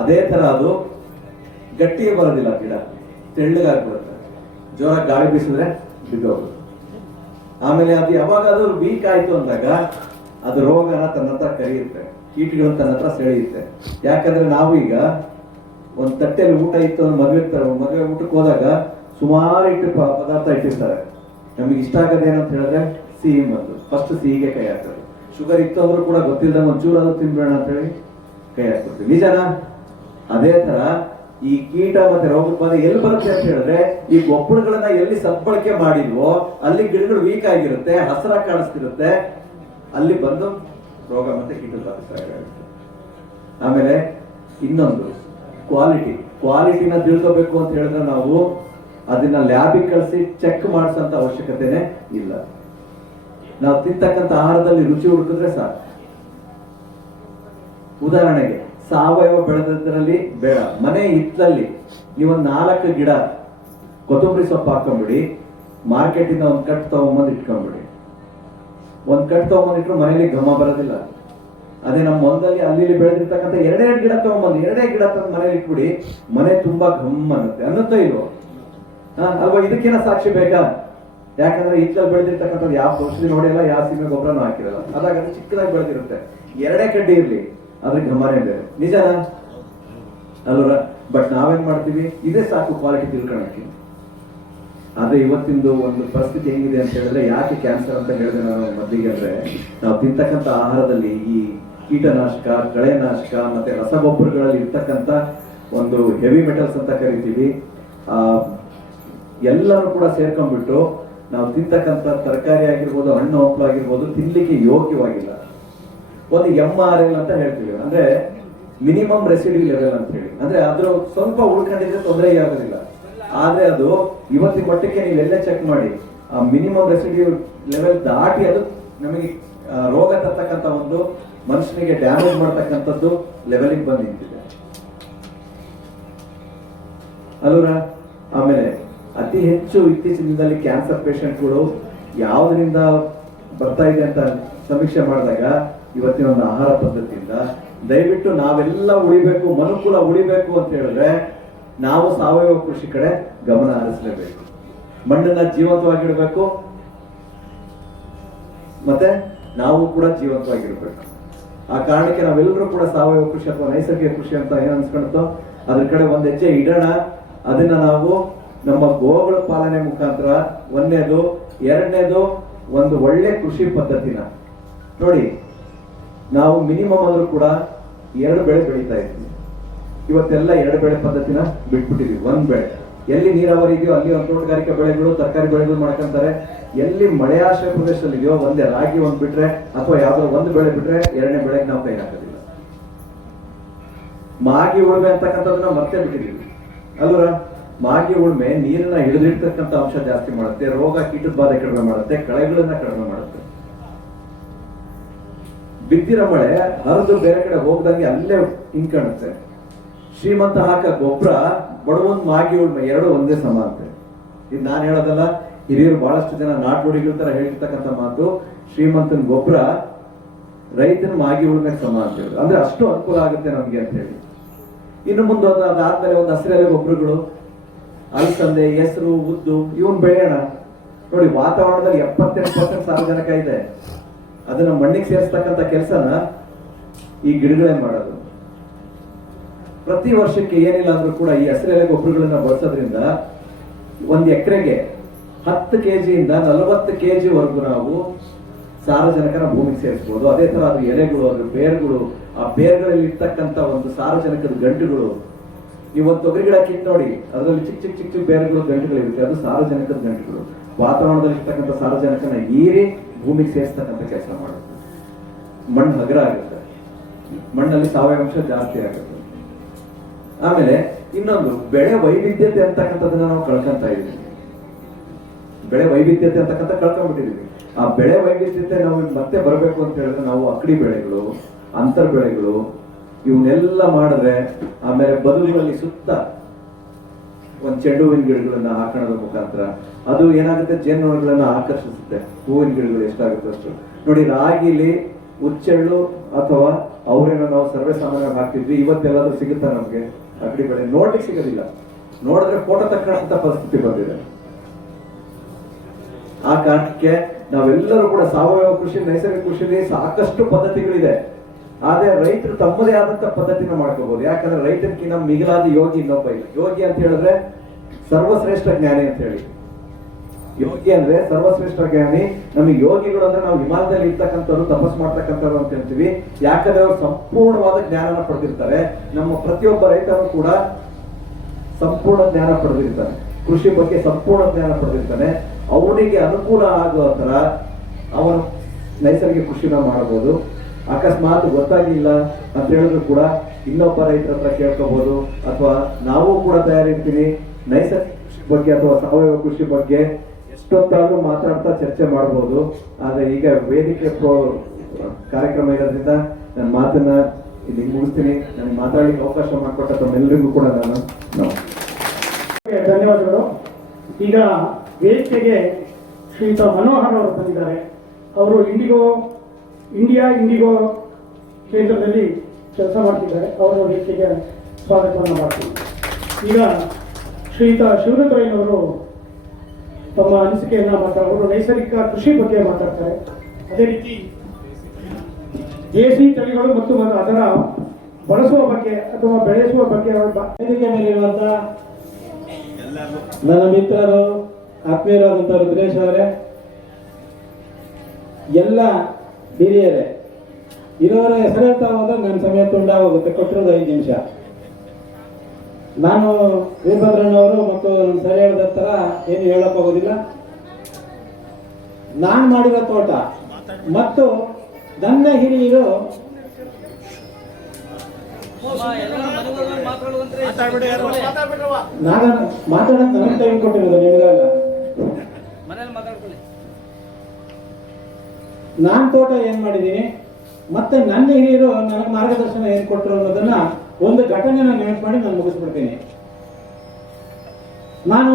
ಅದೇ ತರ ಅದು ಗಟ್ಟಿಗೆ ಬರೋದಿಲ್ಲ, ಗಿಡ ತೆಳ್ಳಗಾಗ್ಬಿಡುತ್ತೆ. ಜೋರಾಗಿ ಗಾಳಿ ಬೀಸಿದ್ರೆ ಬಿದ್ದೋಗುತ್ತೆ. ಆಮೇಲೆ ಅದು ಯಾವಾಗ ಅದು ವೀಕ್ ಆಯ್ತು ಅಂದಾಗ ಅದು ರೋಗನ ತನ್ನ ಹತ್ರ ಕರೆಯುತ್ತೆ, ಕೀಟಗಳು ತನ್ನ ಹತ್ರ ಸೆಳೆಯುತ್ತೆ. ಯಾಕಂದ್ರೆ ನಾವು ಈಗ ಒಂದು ತಟ್ಟೆಯಲ್ಲಿ ಊಟ ಇತ್ತು, ಮದುವೆ ಊಟಕ್ಕೆ ಹೋದಾಗ ಸುಮಾರು ಪದಾರ್ಥ ಇಟ್ಟಿರ್ತಾರೆ. ನಮಗೆ ಇಷ್ಟ ಆಗೋದೇನಂತ ಹೇಳಿದ್ರೆ ಸಿಹಿ. ಮತ್ತು ಫಸ್ಟ್ ಸಿಹಿಗೆ ಕೈ ಹಾಕೋದು. ಶುಗರ್ ಇತ್ತು ಅಂದ್ರೂ ಕೂಡ ಗೊತ್ತಿಲ್ಲದಂಗೆ ಒಂಚೂರು ಅದು ತಿನ್ಬೇಡ ಅಂತ ಹೇಳಿ ಕೈ ಹಾಕ್ಬಿಡ್ತೀವಿ. ನಿಜನಾ? ಅದೇ ತರ ಈ ಕೀಟ ಮತ್ತೆ ರೋಗದ ಬಾಧೆ ಎಲ್ಲಿ ಬರುತ್ತೆ ಅಂತ ಹೇಳಿದ್ರೆ, ಈ ಗೊಬ್ಬರಗಳನ್ನ ಎಲ್ಲಿ ಸದ್ಬಳಕೆ ಮಾಡಿದ್ವೋ ಅಲ್ಲಿ ಗಿಡಗಳು ವೀಕ್ ಆಗಿರುತ್ತೆ, ಹಸಿರಾಗಿ ಕಾಣಿಸ್ತಿರುತ್ತೆ, ಅಲ್ಲಿ ಬಂದು ರೋಗ ಮತ್ತೆ ಕೀಟದ ಬಾಧೆ ಆಗುತ್ತೆ. ಆಮೇಲೆ ಇನ್ನೊಂದು ಕ್ವಾಲಿಟಿನ ತಿಳ್ಕೋಬೇಕು ಅಂತ ಹೇಳಿದ್ರೆ ನಾವು ಅದನ್ನ ಲ್ಯಾಬಿಗೆ ಕಳಿಸಿ ಚೆಕ್ ಮಾಡಿಸೋಂತ ಅವಶ್ಯಕತೆನೇ ಇಲ್ಲ. ನಾವು ತಿಂತಕ್ಕಂಥ ಆಹಾರದಲ್ಲಿ ರುಚಿ ಹುಡುಕಿದ್ರೆ ಸಾಕು. ಉದಾಹರಣೆಗೆ ಸಾವಯವ ಬೆಳೆದ್ರಲ್ಲಿ ಬೇಡ, ಮನೆ ಹಿತ್ತಲಲ್ಲಿ ನೀವೊಂದು 4 ಗಿಡ ಕೊತ್ತಂಬರಿ ಸೊಪ್ಪು ಹಾಕೊಂಡ್ಬಿಡಿ, ಮಾರ್ಕೆಟಿಂದ ಒಂದು ಕಟ್ ತಗೊಂಬಂದು ಇಟ್ಕೊಂಡ್ಬಿಡಿ. ಒಂದು ಕಟ್ ತಗೊಂಬಂದಿಟ್ರು ಮನೇಲಿ ಘಮ ಬರೋದಿಲ್ಲ. ಅದೇ ನಮ್ಮ ಹೊಲದಲ್ಲಿ ಅಲ್ಲಿ ಬೆಳೆದಿರ್ತಕ್ಕಂಥ 2 ಗಿಡ ತಗೊಂಬಂದು 2 ಗಿಡ ತಂದು ಮನೇಲಿ ಇಟ್ಬಿಡಿ, ಮನೆ ತುಂಬಾ ಘಮ್ ಅನ್ನುತ್ತೆ. ಅನ್ನುತ್ತೋ ಇಲ್ವೋ? ಅಲ್ವಾ? ಇದಕ್ಕಿನ ಸಾಕ್ಷಿ ಬೇಕಾ? ಯಾಕಂದ್ರೆ ಹಿತ್ತಲಲ್ಲಿ ಬೆಳೆದಿರ್ತಕ್ಕಂಥದ್ದು ಯಾವ ಔಷಧಿ ನೋಡಿಲ್ಲ, ಯಾವ ಸೀಮೆ ಗೊಬ್ಬರನೂ ಹಾಕಿರಲ್ಲ. ಅದಾಗಂದ್ರೆ ಚಿಕ್ಕದಾಗಿ ಬೆಳೆದಿರುತ್ತೆ, 2 ಕಡ್ಡಿ ಇರ್ಲಿ, ಅದ್ರ ಘಮನೇ ಬೇರೆ. ನಿಜನಾ ಅಲ್ವರ? ಬಟ್ ನಾವೇನ್ ಮಾಡ್ತೀವಿ, ಇದೇ ಸಾಕು ಕ್ವಾಲಿಟಿ ತಿಳ್ಕೊಳಕ್ಕೆ. ಆದ್ರೆ ಇವತ್ತಿಂದು ಒಂದು ಪರಿಸ್ಥಿತಿ ಹೆಂಗಿದೆ ಅಂತ ಹೇಳಿದ್ರೆ, ಯಾಕೆ ಕ್ಯಾನ್ಸರ್ ಅಂತ ಹೇಳಿದ್ರೆ ನಾನು ಮೊದಲಿಗೆ ಅಂದ್ರೆ, ನಾವು ತಿಂತಕ್ಕಂಥ ಆಹಾರದಲ್ಲಿ ಈ ಕೀಟನಾಶಕ, ಕಳೆನಾಶಕ ಮತ್ತೆ ರಸಗೊಬ್ಬರಗಳಲ್ಲಿ ಇರ್ತಕ್ಕಂಥ ಒಂದು ಹೆವಿ ಮೆಟಲ್ಸ್ ಅಂತ ಕರಿತೀವಿ, ಎಲ್ಲರೂ ಕೂಡ ಸೇರ್ಕೊಂಡ್ಬಿಟ್ಟು ನಾವು ತಿಂತಕ್ಕಂಥ ತರಕಾರಿ ಆಗಿರ್ಬೋದು, ಹಣ್ಣು ಹಂಪಲು ಆಗಿರ್ಬೋದು, ತಿನ್ಲಿಕ್ಕೆ ಯೋಗ್ಯವಾಗಿಲ್ಲ. ಒಂದು MRL ಅಂತ ಹೇಳ್ತೀವಿ, ಅಂದ್ರೆ ಮಿನಿಮಮ್ ರೆಸಿಡ್ಯೂ ಲೆವೆಲ್ ಅಂತ ಹೇಳಿ. ಅಂದ್ರೆ ಅದ್ರ ಸ್ವಲ್ಪ ಉಳ್ಕೊಂಡಿದ್ರೆ ತೊಂದರೆ ಆಗೋದಿಲ್ಲ. ಆದ್ರೆ ಅದು ಇವತ್ತಿನ ಮಟ್ಟಕ್ಕೆ ನೀವೆಲ್ಲೇ ಚೆಕ್ ಮಾಡಿ, ಆ ಮಿನಿಮಮ್ ರೆಸಿಡ್ಯೂ ಲೆವೆಲ್ ದಾಟಿ ಅದು ನಮಗೆ ರೋಗ ತರ್ತಕ್ಕಂಥ ಒಂದು ಮನುಷ್ಯನಿಗೆ ಡ್ಯಾಮೇಜ್ ಮಾಡ್ತಕ್ಕಂಥದ್ದು ಲೆವೆಲಿಗೆ ಬಂದು ನಿಂತಿದೆ ಅಲ್ವರ? ಆಮೇಲೆ ಅತಿ ಹೆಚ್ಚು ಇತ್ತೀಚಿನ ದಿನದಲ್ಲಿ ಕ್ಯಾನ್ಸರ್ ಪೇಷಂಟ್ಗಳು ಯಾವುದರಿಂದ ಬರ್ತಾ ಇದೆ ಅಂತ ಸಮೀಕ್ಷೆ ಮಾಡಿದಾಗ, ಇವತ್ತಿನ ಒಂದು ಆಹಾರ ಪದ್ಧತಿಯಿಂದ ದಯವಿಟ್ಟು ನಾವೆಲ್ಲ ಉಳಿಬೇಕು, ಮನುಕುಲ ಉಳಿಬೇಕು ಅಂತ ಹೇಳಿದ್ರೆ ನಾವು ಸಾವಯವ ಕೃಷಿ ಕಡೆ ಗಮನ ಹರಿಸಲೇಬೇಕು. ಮಣ್ಣನ್ನ ಜೀವಂತವಾಗಿಡಬೇಕು, ಮತ್ತೆ ನಾವು ಕೂಡ ಜೀವಂತವಾಗಿರ್ಬೇಕು. ಆ ಕಾರಣಕ್ಕೆ ನಾವೆಲ್ಲರೂ ಕೂಡ ಸಾವಯವ ಕೃಷಿ ಅಥವಾ ನೈಸರ್ಗಿಕ ಕೃಷಿ ಅಂತ ಏನ್ ಅನ್ಸ್ಕೊಳುತ್ತೋ ಅದ್ರ ಕಡೆ ಒಂದ್ ಹೆಜ್ಜೆ ಇಡೋಣ. ಅದನ್ನ ನಾವು ನಮ್ಮ ಗೋಗಳ ಪಾಲನೆ ಮುಖಾಂತರ, ಒಂದನೇದು. ಎರಡನೇದು, ಒಂದು ಒಳ್ಳೆ ಕೃಷಿ ಪದ್ಧತಿನ ನೋಡಿ. ನಾವು ಮಿನಿಮಮ್ ಆದ್ರೂ ಕೂಡ 2 ಬೆಳೆ ಬೆಳೀತಾ ಇದ್ವಿ. ಇವತ್ತೆಲ್ಲ 2 ಬೆಳೆ ಪದ್ಧತಿನ ಬಿಟ್ಬಿಟ್ಟಿದ್ವಿ. 1 ಬೆಳೆ. ಎಲ್ಲಿ ನೀರಾವರಿ ಇದೆಯೋ ಅಲ್ಲಿ ಒಂದು ತೋಟಗಾರಿಕೆ ಬೆಳೆಗಳು, ತರಕಾರಿ ಬೆಳೆಗಳು ಮಾಡ್ಕೊಂತಾರೆ. ಎಲ್ಲಿ ಮಳೆಯಾಶ್ರಯ ಪ್ರದೇಶದಲ್ಲಿ ಇದೆಯೋ ಒಂದೇ ರಾಗಿ ಒಂದು ಬಿಟ್ರೆ, ಅಥವಾ ಯಾವ್ದಾದ್ರು 1 ಬೆಳೆ ಬಿಟ್ರೆ 2ನೇ ಬೆಳೆಗೆ ನಾವು ಕೈ ಹಾಕೋದಿಲ್ಲ. ಮಾಗಿ ಉಳುಮೆ ಅಂತಕ್ಕಂಥದ್ದನ್ನ ಮತ್ತೆ ಬಿಟ್ಟಿದೀವಿ ಅಲ್ವರ? ಮಾಗಿ ಉಳುಮೆ ನೀರನ್ನ ಹಿಡಿದಿರ್ತಕ್ಕಂಥ ಅಂಶ ಜಾಸ್ತಿ ಮಾಡುತ್ತೆ, ರೋಗ ಕೀಟದ ಬಾಧೆ ಕಡಿಮೆ ಮಾಡುತ್ತೆ, ಕಳೆಗಳನ್ನ ಕಡಿಮೆ ಮಾಡುತ್ತೆ. ಬಿದ್ದಿರೋ ಮಳೆ ಹರಿದು ಬೇರೆ ಕಡೆ ಹೋಗ್ದಂಗೆ ಅಲ್ಲೇ ಹಿಂಕಾಣುತ್ತೆ. ಶ್ರೀಮಂತ ಹಾಕ ಗೊಬ್ಬರ, ಬಡವನ್ ಮಾಗಿ ಉಳ್ಮೆ, 2 ಒಂದೇ ಸಮ ಅಂತೆ. ಇದು ನಾನು ಹೇಳೋದಲ್ಲ, ಹಿರಿಯರು ಬಹಳಷ್ಟು ಜನ ನಾಟುಡಿಗಳ ತರ ಹೇಳಿರ್ತಕ್ಕಂಥ ಮಾತು. ಶ್ರೀಮಂತನ ಗೊಬ್ಬರ ರೈತನ ಮಾಗಿ ಉಳ್ಮೆ ಸಮ ಅಂತ ಹೇಳಿ, ಅಂದ್ರೆ ಅಷ್ಟು ಅನುಕೂಲ ಆಗುತ್ತೆ ನಮ್ಗೆ ಅಂತ ಹೇಳಿ. ಇನ್ನು ಮುಂದೆ ಅದಾದ್ಮೇಲೆ ಒಂದು ಹಸಿರೆಲೆ ಗೊಬ್ಬರಗಳು, ಅಲಸಂದೆ, ಹೆಸರು, ಉದ್ದು ಇವನ್ ಬೆಳೆಯೋಣ. ನೋಡಿ, ವಾತಾವರಣದಲ್ಲಿ 78% ಸಾರಜನಕ ಇದೆ. ಅದನ್ನ ಮಣ್ಣಿಗೆ ಸೇರಿಸ್ತಕ್ಕಂಥ ಕೆಲಸನ ಈ ಗಿಡಗಳೇ ಮಾಡೋದು. ಪ್ರತಿ ವರ್ಷಕ್ಕೆ ಏನಿಲ್ಲ ಅಂದ್ರೂ ಕೂಡ ಈ ಹಸಿರೆಲೆ ಗೊಬ್ಬರಗಳನ್ನ ಬಳಸೋದ್ರಿಂದ 1 ಎಕರೆಗೆ 10 kg-ಯಿಂದ 40 kg ವರೆಗೂ ನಾವು ಸಾರಜನಕನ ಭೂಮಿಗೆ ಸೇರಿಸಬಹುದು. ಅದೇ ತರ ಅದು ಎಲೆಗಳು, ಅದ್ರ ಬೇರುಗಳು, ಆ ಬೇರುಗಳಲ್ಲಿ ಇರ್ತಕ್ಕಂಥ ಒಂದು ಸಾರಜನಕದ ಗಂಟುಗಳು. ನೀವೊಂದು ತೊಗರಿ ಗಿಡ ಕಿತ್ತು ನೋಡಿ, ಅದರಲ್ಲಿ ಚಿಕ್ಕ ಚಿಕ್ಕ ಚಿಕ್ಕ ಚಿಕ್ಕ ಬೇರುಗಳು, ಗಂಟುಗಳಿರುತ್ತೆ, ಅದು ಸಾರಜನಕದ ಗಂಟುಗಳು. ವಾತಾವರಣದಲ್ಲಿ ಇರ್ತಕ್ಕಂಥ ಸಾರಜನಕನ ಹೀರಿ ಭೂಮಿಗೆ ಸೇರಿಸ್ತಕ್ಕಂಥ ಕೆಲಸ ಮಾಡುತ್ತೆ. ಮಣ್ಣು ಹಗರ ಆಗುತ್ತೆ, ಮಣ್ಣಲ್ಲಿ ಸಾವಯವಾಂಶ ಜಾಸ್ತಿ ಆಗುತ್ತೆ. ಆಮೇಲೆ ಇನ್ನೊಂದು, ಬೆಳೆ ವೈವಿಧ್ಯತೆ ಅಂತಕ್ಕಂಥದ್ದನ್ನ ನಾವು ಕಳ್ಕೊಂತ ಇದ್ದೀವಿ. ಬೆಳೆ ವೈವಿಧ್ಯತೆ ಅಂತಕ್ಕಂಥ ಕಳ್ಕೊಂಡ್ಬಿಟ್ಟಿದೀವಿ. ಆ ಬೆಳೆ ವೈವಿಧ್ಯತೆ ನಾವು ಮತ್ತೆ ಬರಬೇಕು ಅಂತ ಹೇಳಿದ್ರೆ ನಾವು ಅಕ್ಕಡಿ ಬೆಳೆಗಳು, ಅಂತರ್ ಬೆಳೆಗಳು ಇವನ್ನೆಲ್ಲ ಮಾಡಿದ್ರೆ, ಆಮೇಲೆ ಬದುಗಳಲ್ಲಿ ಸುತ್ತ ಒಂದು ಚೆಂಡು ಹೂವಿನ ಗಿಡಗಳನ್ನ ಹಾಕೋಣದ ಮುಖಾಂತರ ಅದು ಏನಾಗುತ್ತೆ, ಜೇನುನೊಣಗಳನ್ನ ಆಕರ್ಷಿಸುತ್ತೆ. ಹೂವಿನ ಗಿಡಗಳು ಎಷ್ಟಾಗುತ್ತೆ ಅಷ್ಟು. ನೋಡಿ, ರಾಗಿಲಿ ಉಚ್ಚೆಳ್ಳು ಅಥವಾ ಅವರೇನೋ ನಾವು ಸರ್ವೇ ಸಾಮಾನ್ಯವಾಗಿ ಹಾಕ್ತಿದ್ವಿ. ಇವತ್ತೆಲ್ಲಾದ್ರೂ ಸಿಗುತ್ತಾ ನಮ್ಗೆ? ಅಕ್ಕಡಿ ಬೆಳೆ ನೋಡ್ಲಿಕ್ಕೆ ಸಿಗೋದಿಲ್ಲ. ನೋಡಿದ್ರೆ ಫೋಟೋ ತಕ್ಕಂತ ಪರಿಸ್ಥಿತಿ ಬಂದಿದೆ. ಆ ಕಾರಣಕ್ಕೆ ನಾವೆಲ್ಲರೂ ಕೂಡ ಸಾವಯವ ಕೃಷಿ, ನೈಸರ್ಗಿಕ ಕೃಷಿಯಲ್ಲಿ ಸಾಕಷ್ಟು ಪದ್ಧತಿಗಳಿದೆ. ಆದ್ರೆ ರೈತರು ತಮ್ಮದೇ ಆದಂತ ಪದ್ಧತಿನ ಮಾಡ್ಕೋಬಹುದು. ಯಾಕಂದ್ರೆ ರೈತನಿಗಿಂತ ಮಿಗಿಲಾದ ಯೋಗಿ ಇನ್ನೊಬ್ಬ ಇಲ್ಲ. ಯೋಗಿ ಅಂತ ಹೇಳಿದ್ರೆ ಸರ್ವಶ್ರೇಷ್ಠ ಜ್ಞಾನಿ ಅಂತ ಹೇಳಿ. ಯೋಗಿ ಅಂದ್ರೆ ಸರ್ವಶ್ರೇಷ್ಠ ಜ್ಞಾನಿ. ನಮಗೆ ಯೋಗಿಗಳು ಅಂದ್ರೆ ನಾವು ಹಿಮಾಲಯದಲ್ಲಿ ಇರ್ತಕ್ಕಂಥವ್ರು, ತಪಸ್ ಮಾಡ್ತಕ್ಕಂಥವ್ರು ಅಂತ ಹೇಳ್ತೀವಿ. ಯಾಕಂದ್ರೆ ಅವರು ಸಂಪೂರ್ಣವಾದ ಜ್ಞಾನನ ಪಡೆದಿರ್ತಾರೆ. ನಮ್ಮ ಪ್ರತಿಯೊಬ್ಬ ರೈತನು ಕೂಡ ಸಂಪೂರ್ಣ ಜ್ಞಾನ ಪಡೆದಿರ್ತಾನೆ, ಕೃಷಿ ಬಗ್ಗೆ ಸಂಪೂರ್ಣ ಜ್ಞಾನ ಪಡೆದಿರ್ತಾನೆ. ಅವನಿಗೆ ಅನುಕೂಲ ಆಗುವ ತರ ಅವನು ನೈಸರ್ಗಿಕ ಕೃಷಿನ ಮಾಡಬಹುದು. ಅಕಸ್ಮಾತ್ ಗೊತ್ತಾಗಿಲ್ಲ ಅಂತ ಹೇಳಿದ್ರು ಕೂಡ ಇನ್ನೊಬ್ಬ ರೈತರ ಹತ್ರ ಕೇಳ್ಕೋಬಹುದು, ಅಥವಾ ನಾವು ಕೂಡ ತಯಾರಿರ್ತೀವಿ ನೈಸರ್ಗಿಕ ಕೃಷಿ ಬಗ್ಗೆ ಅಥವಾ ಸಾವಯವ ಕೃಷಿ ಬಗ್ಗೆ ಎಷ್ಟೊತ್ತಾದ್ರೂ ಮಾತಾಡ್ತಾ ಚರ್ಚೆ ಮಾಡಬಹುದು. ಆದ್ರೆ ಈಗ ವೇದಿಕೆ ಕಾರ್ಯಕ್ರಮ ಇರೋದ್ರಿಂದ ನನ್ನ ಮಾತನ್ನ ಇಲ್ಲಿ ಮುಗಿಸ್ತೀನಿ. ನನಗೆ ಮಾತಾಡ್ಲಿಕ್ಕೆ ಅವಕಾಶ ಮಾಡಿಕೊಟ್ಟ ತಮ್ಮೆಲ್ಲರಿಗೂ ಕೂಡ ನಾನು ಧನ್ಯವಾದಗಳು. ಈಗ ವೇದಿಕೆಗೆ ಶ್ರೀಯುತ ಮನೋಹರ್ ಅವರು ಬಂದಿದ್ದಾರೆ. ಅವರು ಇಂಡಿಯಾ ಇಂಡಿಗೋ ಕೇಂದ್ರದಲ್ಲಿ ಕೆಲಸ ಮಾಡ್ತಿದ್ದಾರೆ. ಅವರ ವೇದಿಕೆಗೆ ಸ್ವಾಗತವನ್ನು ಮಾಡ್ತೀವಿ. ಈಗ ಶ್ರೀಯುತ ಶಿವರುದ್ರಯ್ಯನವರು ತಮ್ಮ ಅನಿಸಿಕೆಯನ್ನ ಅವರು ನೈಸರ್ಗಿಕ ಕೃಷಿ ಬಗ್ಗೆ ಮಾತಾಡ್ತಾರೆ. ಅದೇ ರೀತಿ ದೇಸಿ ತಳಿಗಳು ಮತ್ತು ಅದರ ಬಳಸುವ ಬಗ್ಗೆ ಅಥವಾ ಬೆಳೆಸುವ ಬಗ್ಗೆ ವೇದಿಕೆ ಮೇಲಿರುವಂತ ನನ್ನ ಮಿತ್ರರು, ಆತ್ಮೀಯರಾದಂಥ ರುದ್ರೇಶ್ ಅವರೇ, ಎಲ್ಲ ಹಿರಿಯರೇ, ಇರೋರ ಹೆಸರು ಹೇಳ್ತಾ ಹೋದ್ರೆ ನನ್ನ ಸಮಯ ತುಂಡಾಗೋಗುತ್ತೆ. ಕೊಟ್ಟಿರೋದು 5 ನಿಮಿಷ. ನಾನು ವೀರಭದ್ರಣ್ಣವರು ಮತ್ತು ಸರಿ ಹೇಳಿದ ತರ ಏನು ಹೇಳಕ್ ಹೋಗೋದಿಲ್ಲ. ನಾನು ಮಾಡಿರೋ ತೋಟ ಮತ್ತು ನನ್ನ ಹಿರಿಯರು ಮಾತಾಡಕ್ ನನಗೆ ಟೈಮ್ ಕೊಟ್ಟಿರೋದು, ನಿಮಗಲ್ಲ. ನಾನ್ ತೋಟ ಏನ್ ಮಾಡಿದೀನಿ ಮತ್ತೆ ನನ್ನ ಹಿರಿಯರು ನನಗೆ ಮಾರ್ಗದರ್ಶನ ಏನ್ ಕೊಟ್ಟರು ಅನ್ನೋದನ್ನ ಒಂದು ಘಟನೆನ ನೆನಪು ಮಾಡಿ ನಾನು ಮುಗಿಸ್ಬಿಡ್ತೀನಿ. ನಾನು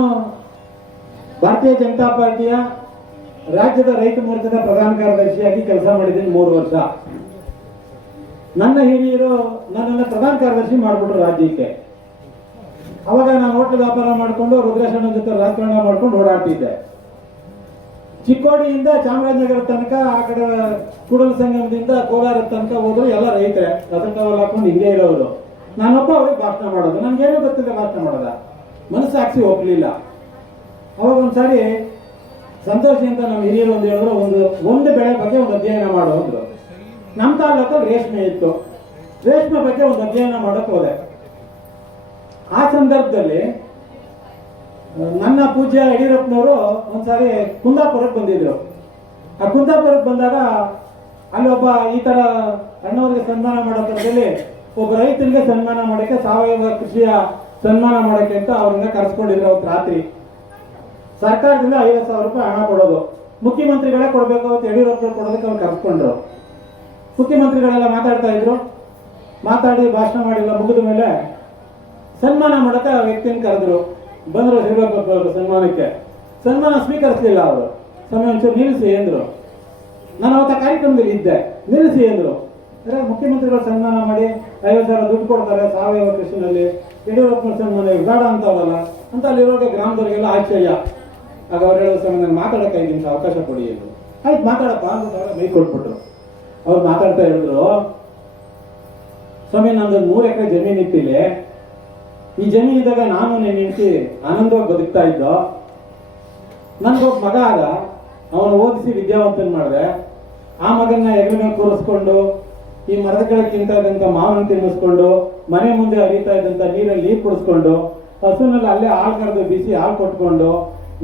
ಭಾರತೀಯ ಜನತಾ ಪಾರ್ಟಿಯ ರಾಜ್ಯದ ರೈತ ಮೋರ್ಚಾದ ಪ್ರಧಾನ ಕಾರ್ಯದರ್ಶಿಯಾಗಿ ಕೆಲಸ ಮಾಡಿದ್ದೀನಿ 3 ವರ್ಷ. ನನ್ನ ಹಿರಿಯರು ನನ್ನನ್ನು ಪ್ರಧಾನ ಕಾರ್ಯದರ್ಶಿ ಮಾಡಿಬಿಟ್ರು ರಾಜ್ಯಕ್ಕೆ. ಅವಾಗ ನಾನು ಹೋಟೆಲ್ ವ್ಯಾಪಾರ ಮಾಡಿಕೊಂಡು ರುದ್ರೇಶನ ಜೊತೆ ರಾಜಕಾರಣ ಮಾಡ್ಕೊಂಡು ಓಡಾಡ್ತಿದ್ದೆ. ಚಿಕ್ಕೋಡಿಯಿಂದ ಚಾಮರಾಜನಗರ ತನಕ, ಆ ಕಡೆ ಕೂಡಲ ಸಂಗಮದಿಂದ ಕೋಲಾರ ತನಕ ಹೋದ್ರು ಎಲ್ಲ ರೈತರೆ, ರಸಟವಲ್ ಹಾಕೊಂಡು ಹಿಂಗೆ ಇರೋರು. ನಾನೊಬ್ಬ ಅವ್ರಿಗೆ ಭಾಷಣ ಮಾಡೋದು, ನನ್ಗೇನೂ ಗೊತ್ತಿಲ್ಲ ಭಾಷಣ ಮಾಡೋದ, ಮನಸ್ಸಾಕ್ಷಿ ಹೋಗ್ಲಿಲ್ಲ. ಅವಾಗ ಒಂದ್ಸಾರಿ ಸಂತೋಷಿ ಅಂತ ನಮ್ಮ ಹಿರಿಯರು ಒಂದು ಹೇಳಿದ್ರು, ಒಂದು ಬೆಳೆ ಬಗ್ಗೆ ಒಂದು ಅಧ್ಯಯನ ಮಾಡೋ ಅಂದ್ರು. ನಮ್ಮ ತಾಲೂಕಲ್ಲಿ ರೇಷ್ಮೆ ಇತ್ತು, ರೇಷ್ಮೆ ಬಗ್ಗೆ ಒಂದು ಅಧ್ಯಯನ ಮಾಡಕ್ ಹೋದೆ. ಆ ಸಂದರ್ಭದಲ್ಲಿ ನನ್ನ ಪೂಜ್ಯ ಯಡಿಯೂರಪ್ಪನವರು ಒಂದ್ಸಾರಿ ಕುಂದಾಪುರಕ್ಕೆ ಬಂದಿದ್ರು. ಆ ಕುಂದಾಪುರಕ್ಕೆ ಬಂದಾಗ ಅಲ್ಲಿ ಒಬ್ಬ ಈ ತರ ಅಣ್ಣವರಿಗೆ ಸನ್ಮಾನ ಮಾಡೋ ಥರದಲ್ಲಿ ಒಬ್ಬ ರೈತರಿಗೆ ಸನ್ಮಾನ ಮಾಡಕ್ಕೆ, ಸಾವಯವ ಕೃಷಿಯ ಸನ್ಮಾನ ಮಾಡಕ್ಕೆ ಅಂತ ಅವ್ರನ್ನ ಕರೆಸ್ಕೊಂಡಿದ್ರು. ಅವತ್ತು ರಾತ್ರಿ ಸರ್ಕಾರದಿಂದ 50,000 ರೂಪಾಯಿ ಹಣ ಕೊಡೋದು, ಮುಖ್ಯಮಂತ್ರಿಗಳೇ ಕೊಡ್ಬೇಕು, ಅವತ್ತು ಯಡಿಯೂರಪ್ಪನವ್ರು ಕೊಡೋದಕ್ಕೆ ಅವ್ರು ಕರೆಸ್ಕೊಂಡ್ರು. ಮುಖ್ಯಮಂತ್ರಿಗಳೆಲ್ಲ ಮಾತಾಡ್ತಾ ಇದ್ರು. ಮಾತಾಡಿ ಭಾಷಣ ಮಾಡಿಲ್ಲ, ಮುಗಿದ ಮೇಲೆ ಸನ್ಮಾನ ಮಾಡಕ್ಕೆ ಆ ವ್ಯಕ್ತಿನ ಕರೆದ್ರು. ಬಂದರು ಶ್ರೀರಾಮಪ್ಪ ಅವರು ಸನ್ಮಾನಕ್ಕೆ. ಸನ್ಮಾನ ಸ್ವೀಕರಿಸಲಿಲ್ಲ ಅವರು. ಸಮಯ ಒಂಚೂರು ನಿಲ್ಲಿಸಿ ಎಂದ್ರು. ನಾನು ಅವತ್ತ ಕಾರ್ಯಕ್ರಮದಲ್ಲಿ ಇದ್ದೆ. ನಿಲ್ಲಿಸಿ ಎಂದ್ರು. ಮುಖ್ಯಮಂತ್ರಿಗಳು ಸನ್ಮಾನ ಮಾಡಿ 50,000 ದುಡ್ಡು ಕೊಡ್ತಾರೆ ಸಾವಯವ ಕೃಷಿನಲ್ಲಿ, ಯಡಿಯೂರಪ್ಪನ ಸನ್ಮಾನ ಬೇಡ ಅಂತವಲ್ಲ ಅಂತ ಅಲ್ಲಿರೋರಿಗೆ ಗ್ರಾಮದವರಿಗೆಲ್ಲ ಆಶ್ಚರ್ಯ. ಆಗ ಅವ್ರು ಹೇಳೋ ಸಮಯ ನಾನು ಮಾತಾಡಕ್ಕೆ 5 ನಿಮಿಷ ಅವಕಾಶ ಕೊಡಿ ಎಂದು. ಆಯ್ತು ಮಾತಾಡಪ್ಪ ಅಂತ ಮೈ ಕೊಟ್ಬಿಟ್ರು. ಅವ್ರು ಮಾತಾಡ್ತಾ ಹೇಳಿದ್ರು, ಸ್ವಾಮಿ ನಂದು 3 ಎಕರೆ ಜಮೀನು ಇತ್ತಿಲ್ಲಿ. ಈ ಜಮೀನಿದ್ದಾಗ ನಾನು ನನ್ನ ಹೆಂಡತಿ ಆನಂದವಾಗಿ ಬದುಕ್ತಾ ಇದ್ದೋ. ನನ್ಗೊಬ್ಬ ಮಗ ಆದ, ಅವನು ಓದಿಸಿ ವಿದ್ಯಾವಂತನ ಮಾಡಿದೆ. ಆ ಮಗನ್ನ ಹೆಗಲ ಮೇಲೆ ಕೂರಿಸ್ಕೊಂಡು, ಈ ಮರದ ಕೆಳಗೆ ತಿಂತಾ ಇದ್ದಂತ ಮಾವನ ತಿನ್ನಿಸ್ಕೊಂಡು, ಮನೆ ಮುಂದೆ ಹರಿತಾ ಇದ್ದಂತ ನೀರಲ್ಲಿ ನೀರು ಕುಡಿಸ್ಕೊಂಡು, ಹಸುನಲ್ಲಿ ಅಲ್ಲೇ ಹಾಲು ಕರೆದು ಬಿಸಿ ಹಾಲು ಕೊಟ್ಕೊಂಡು,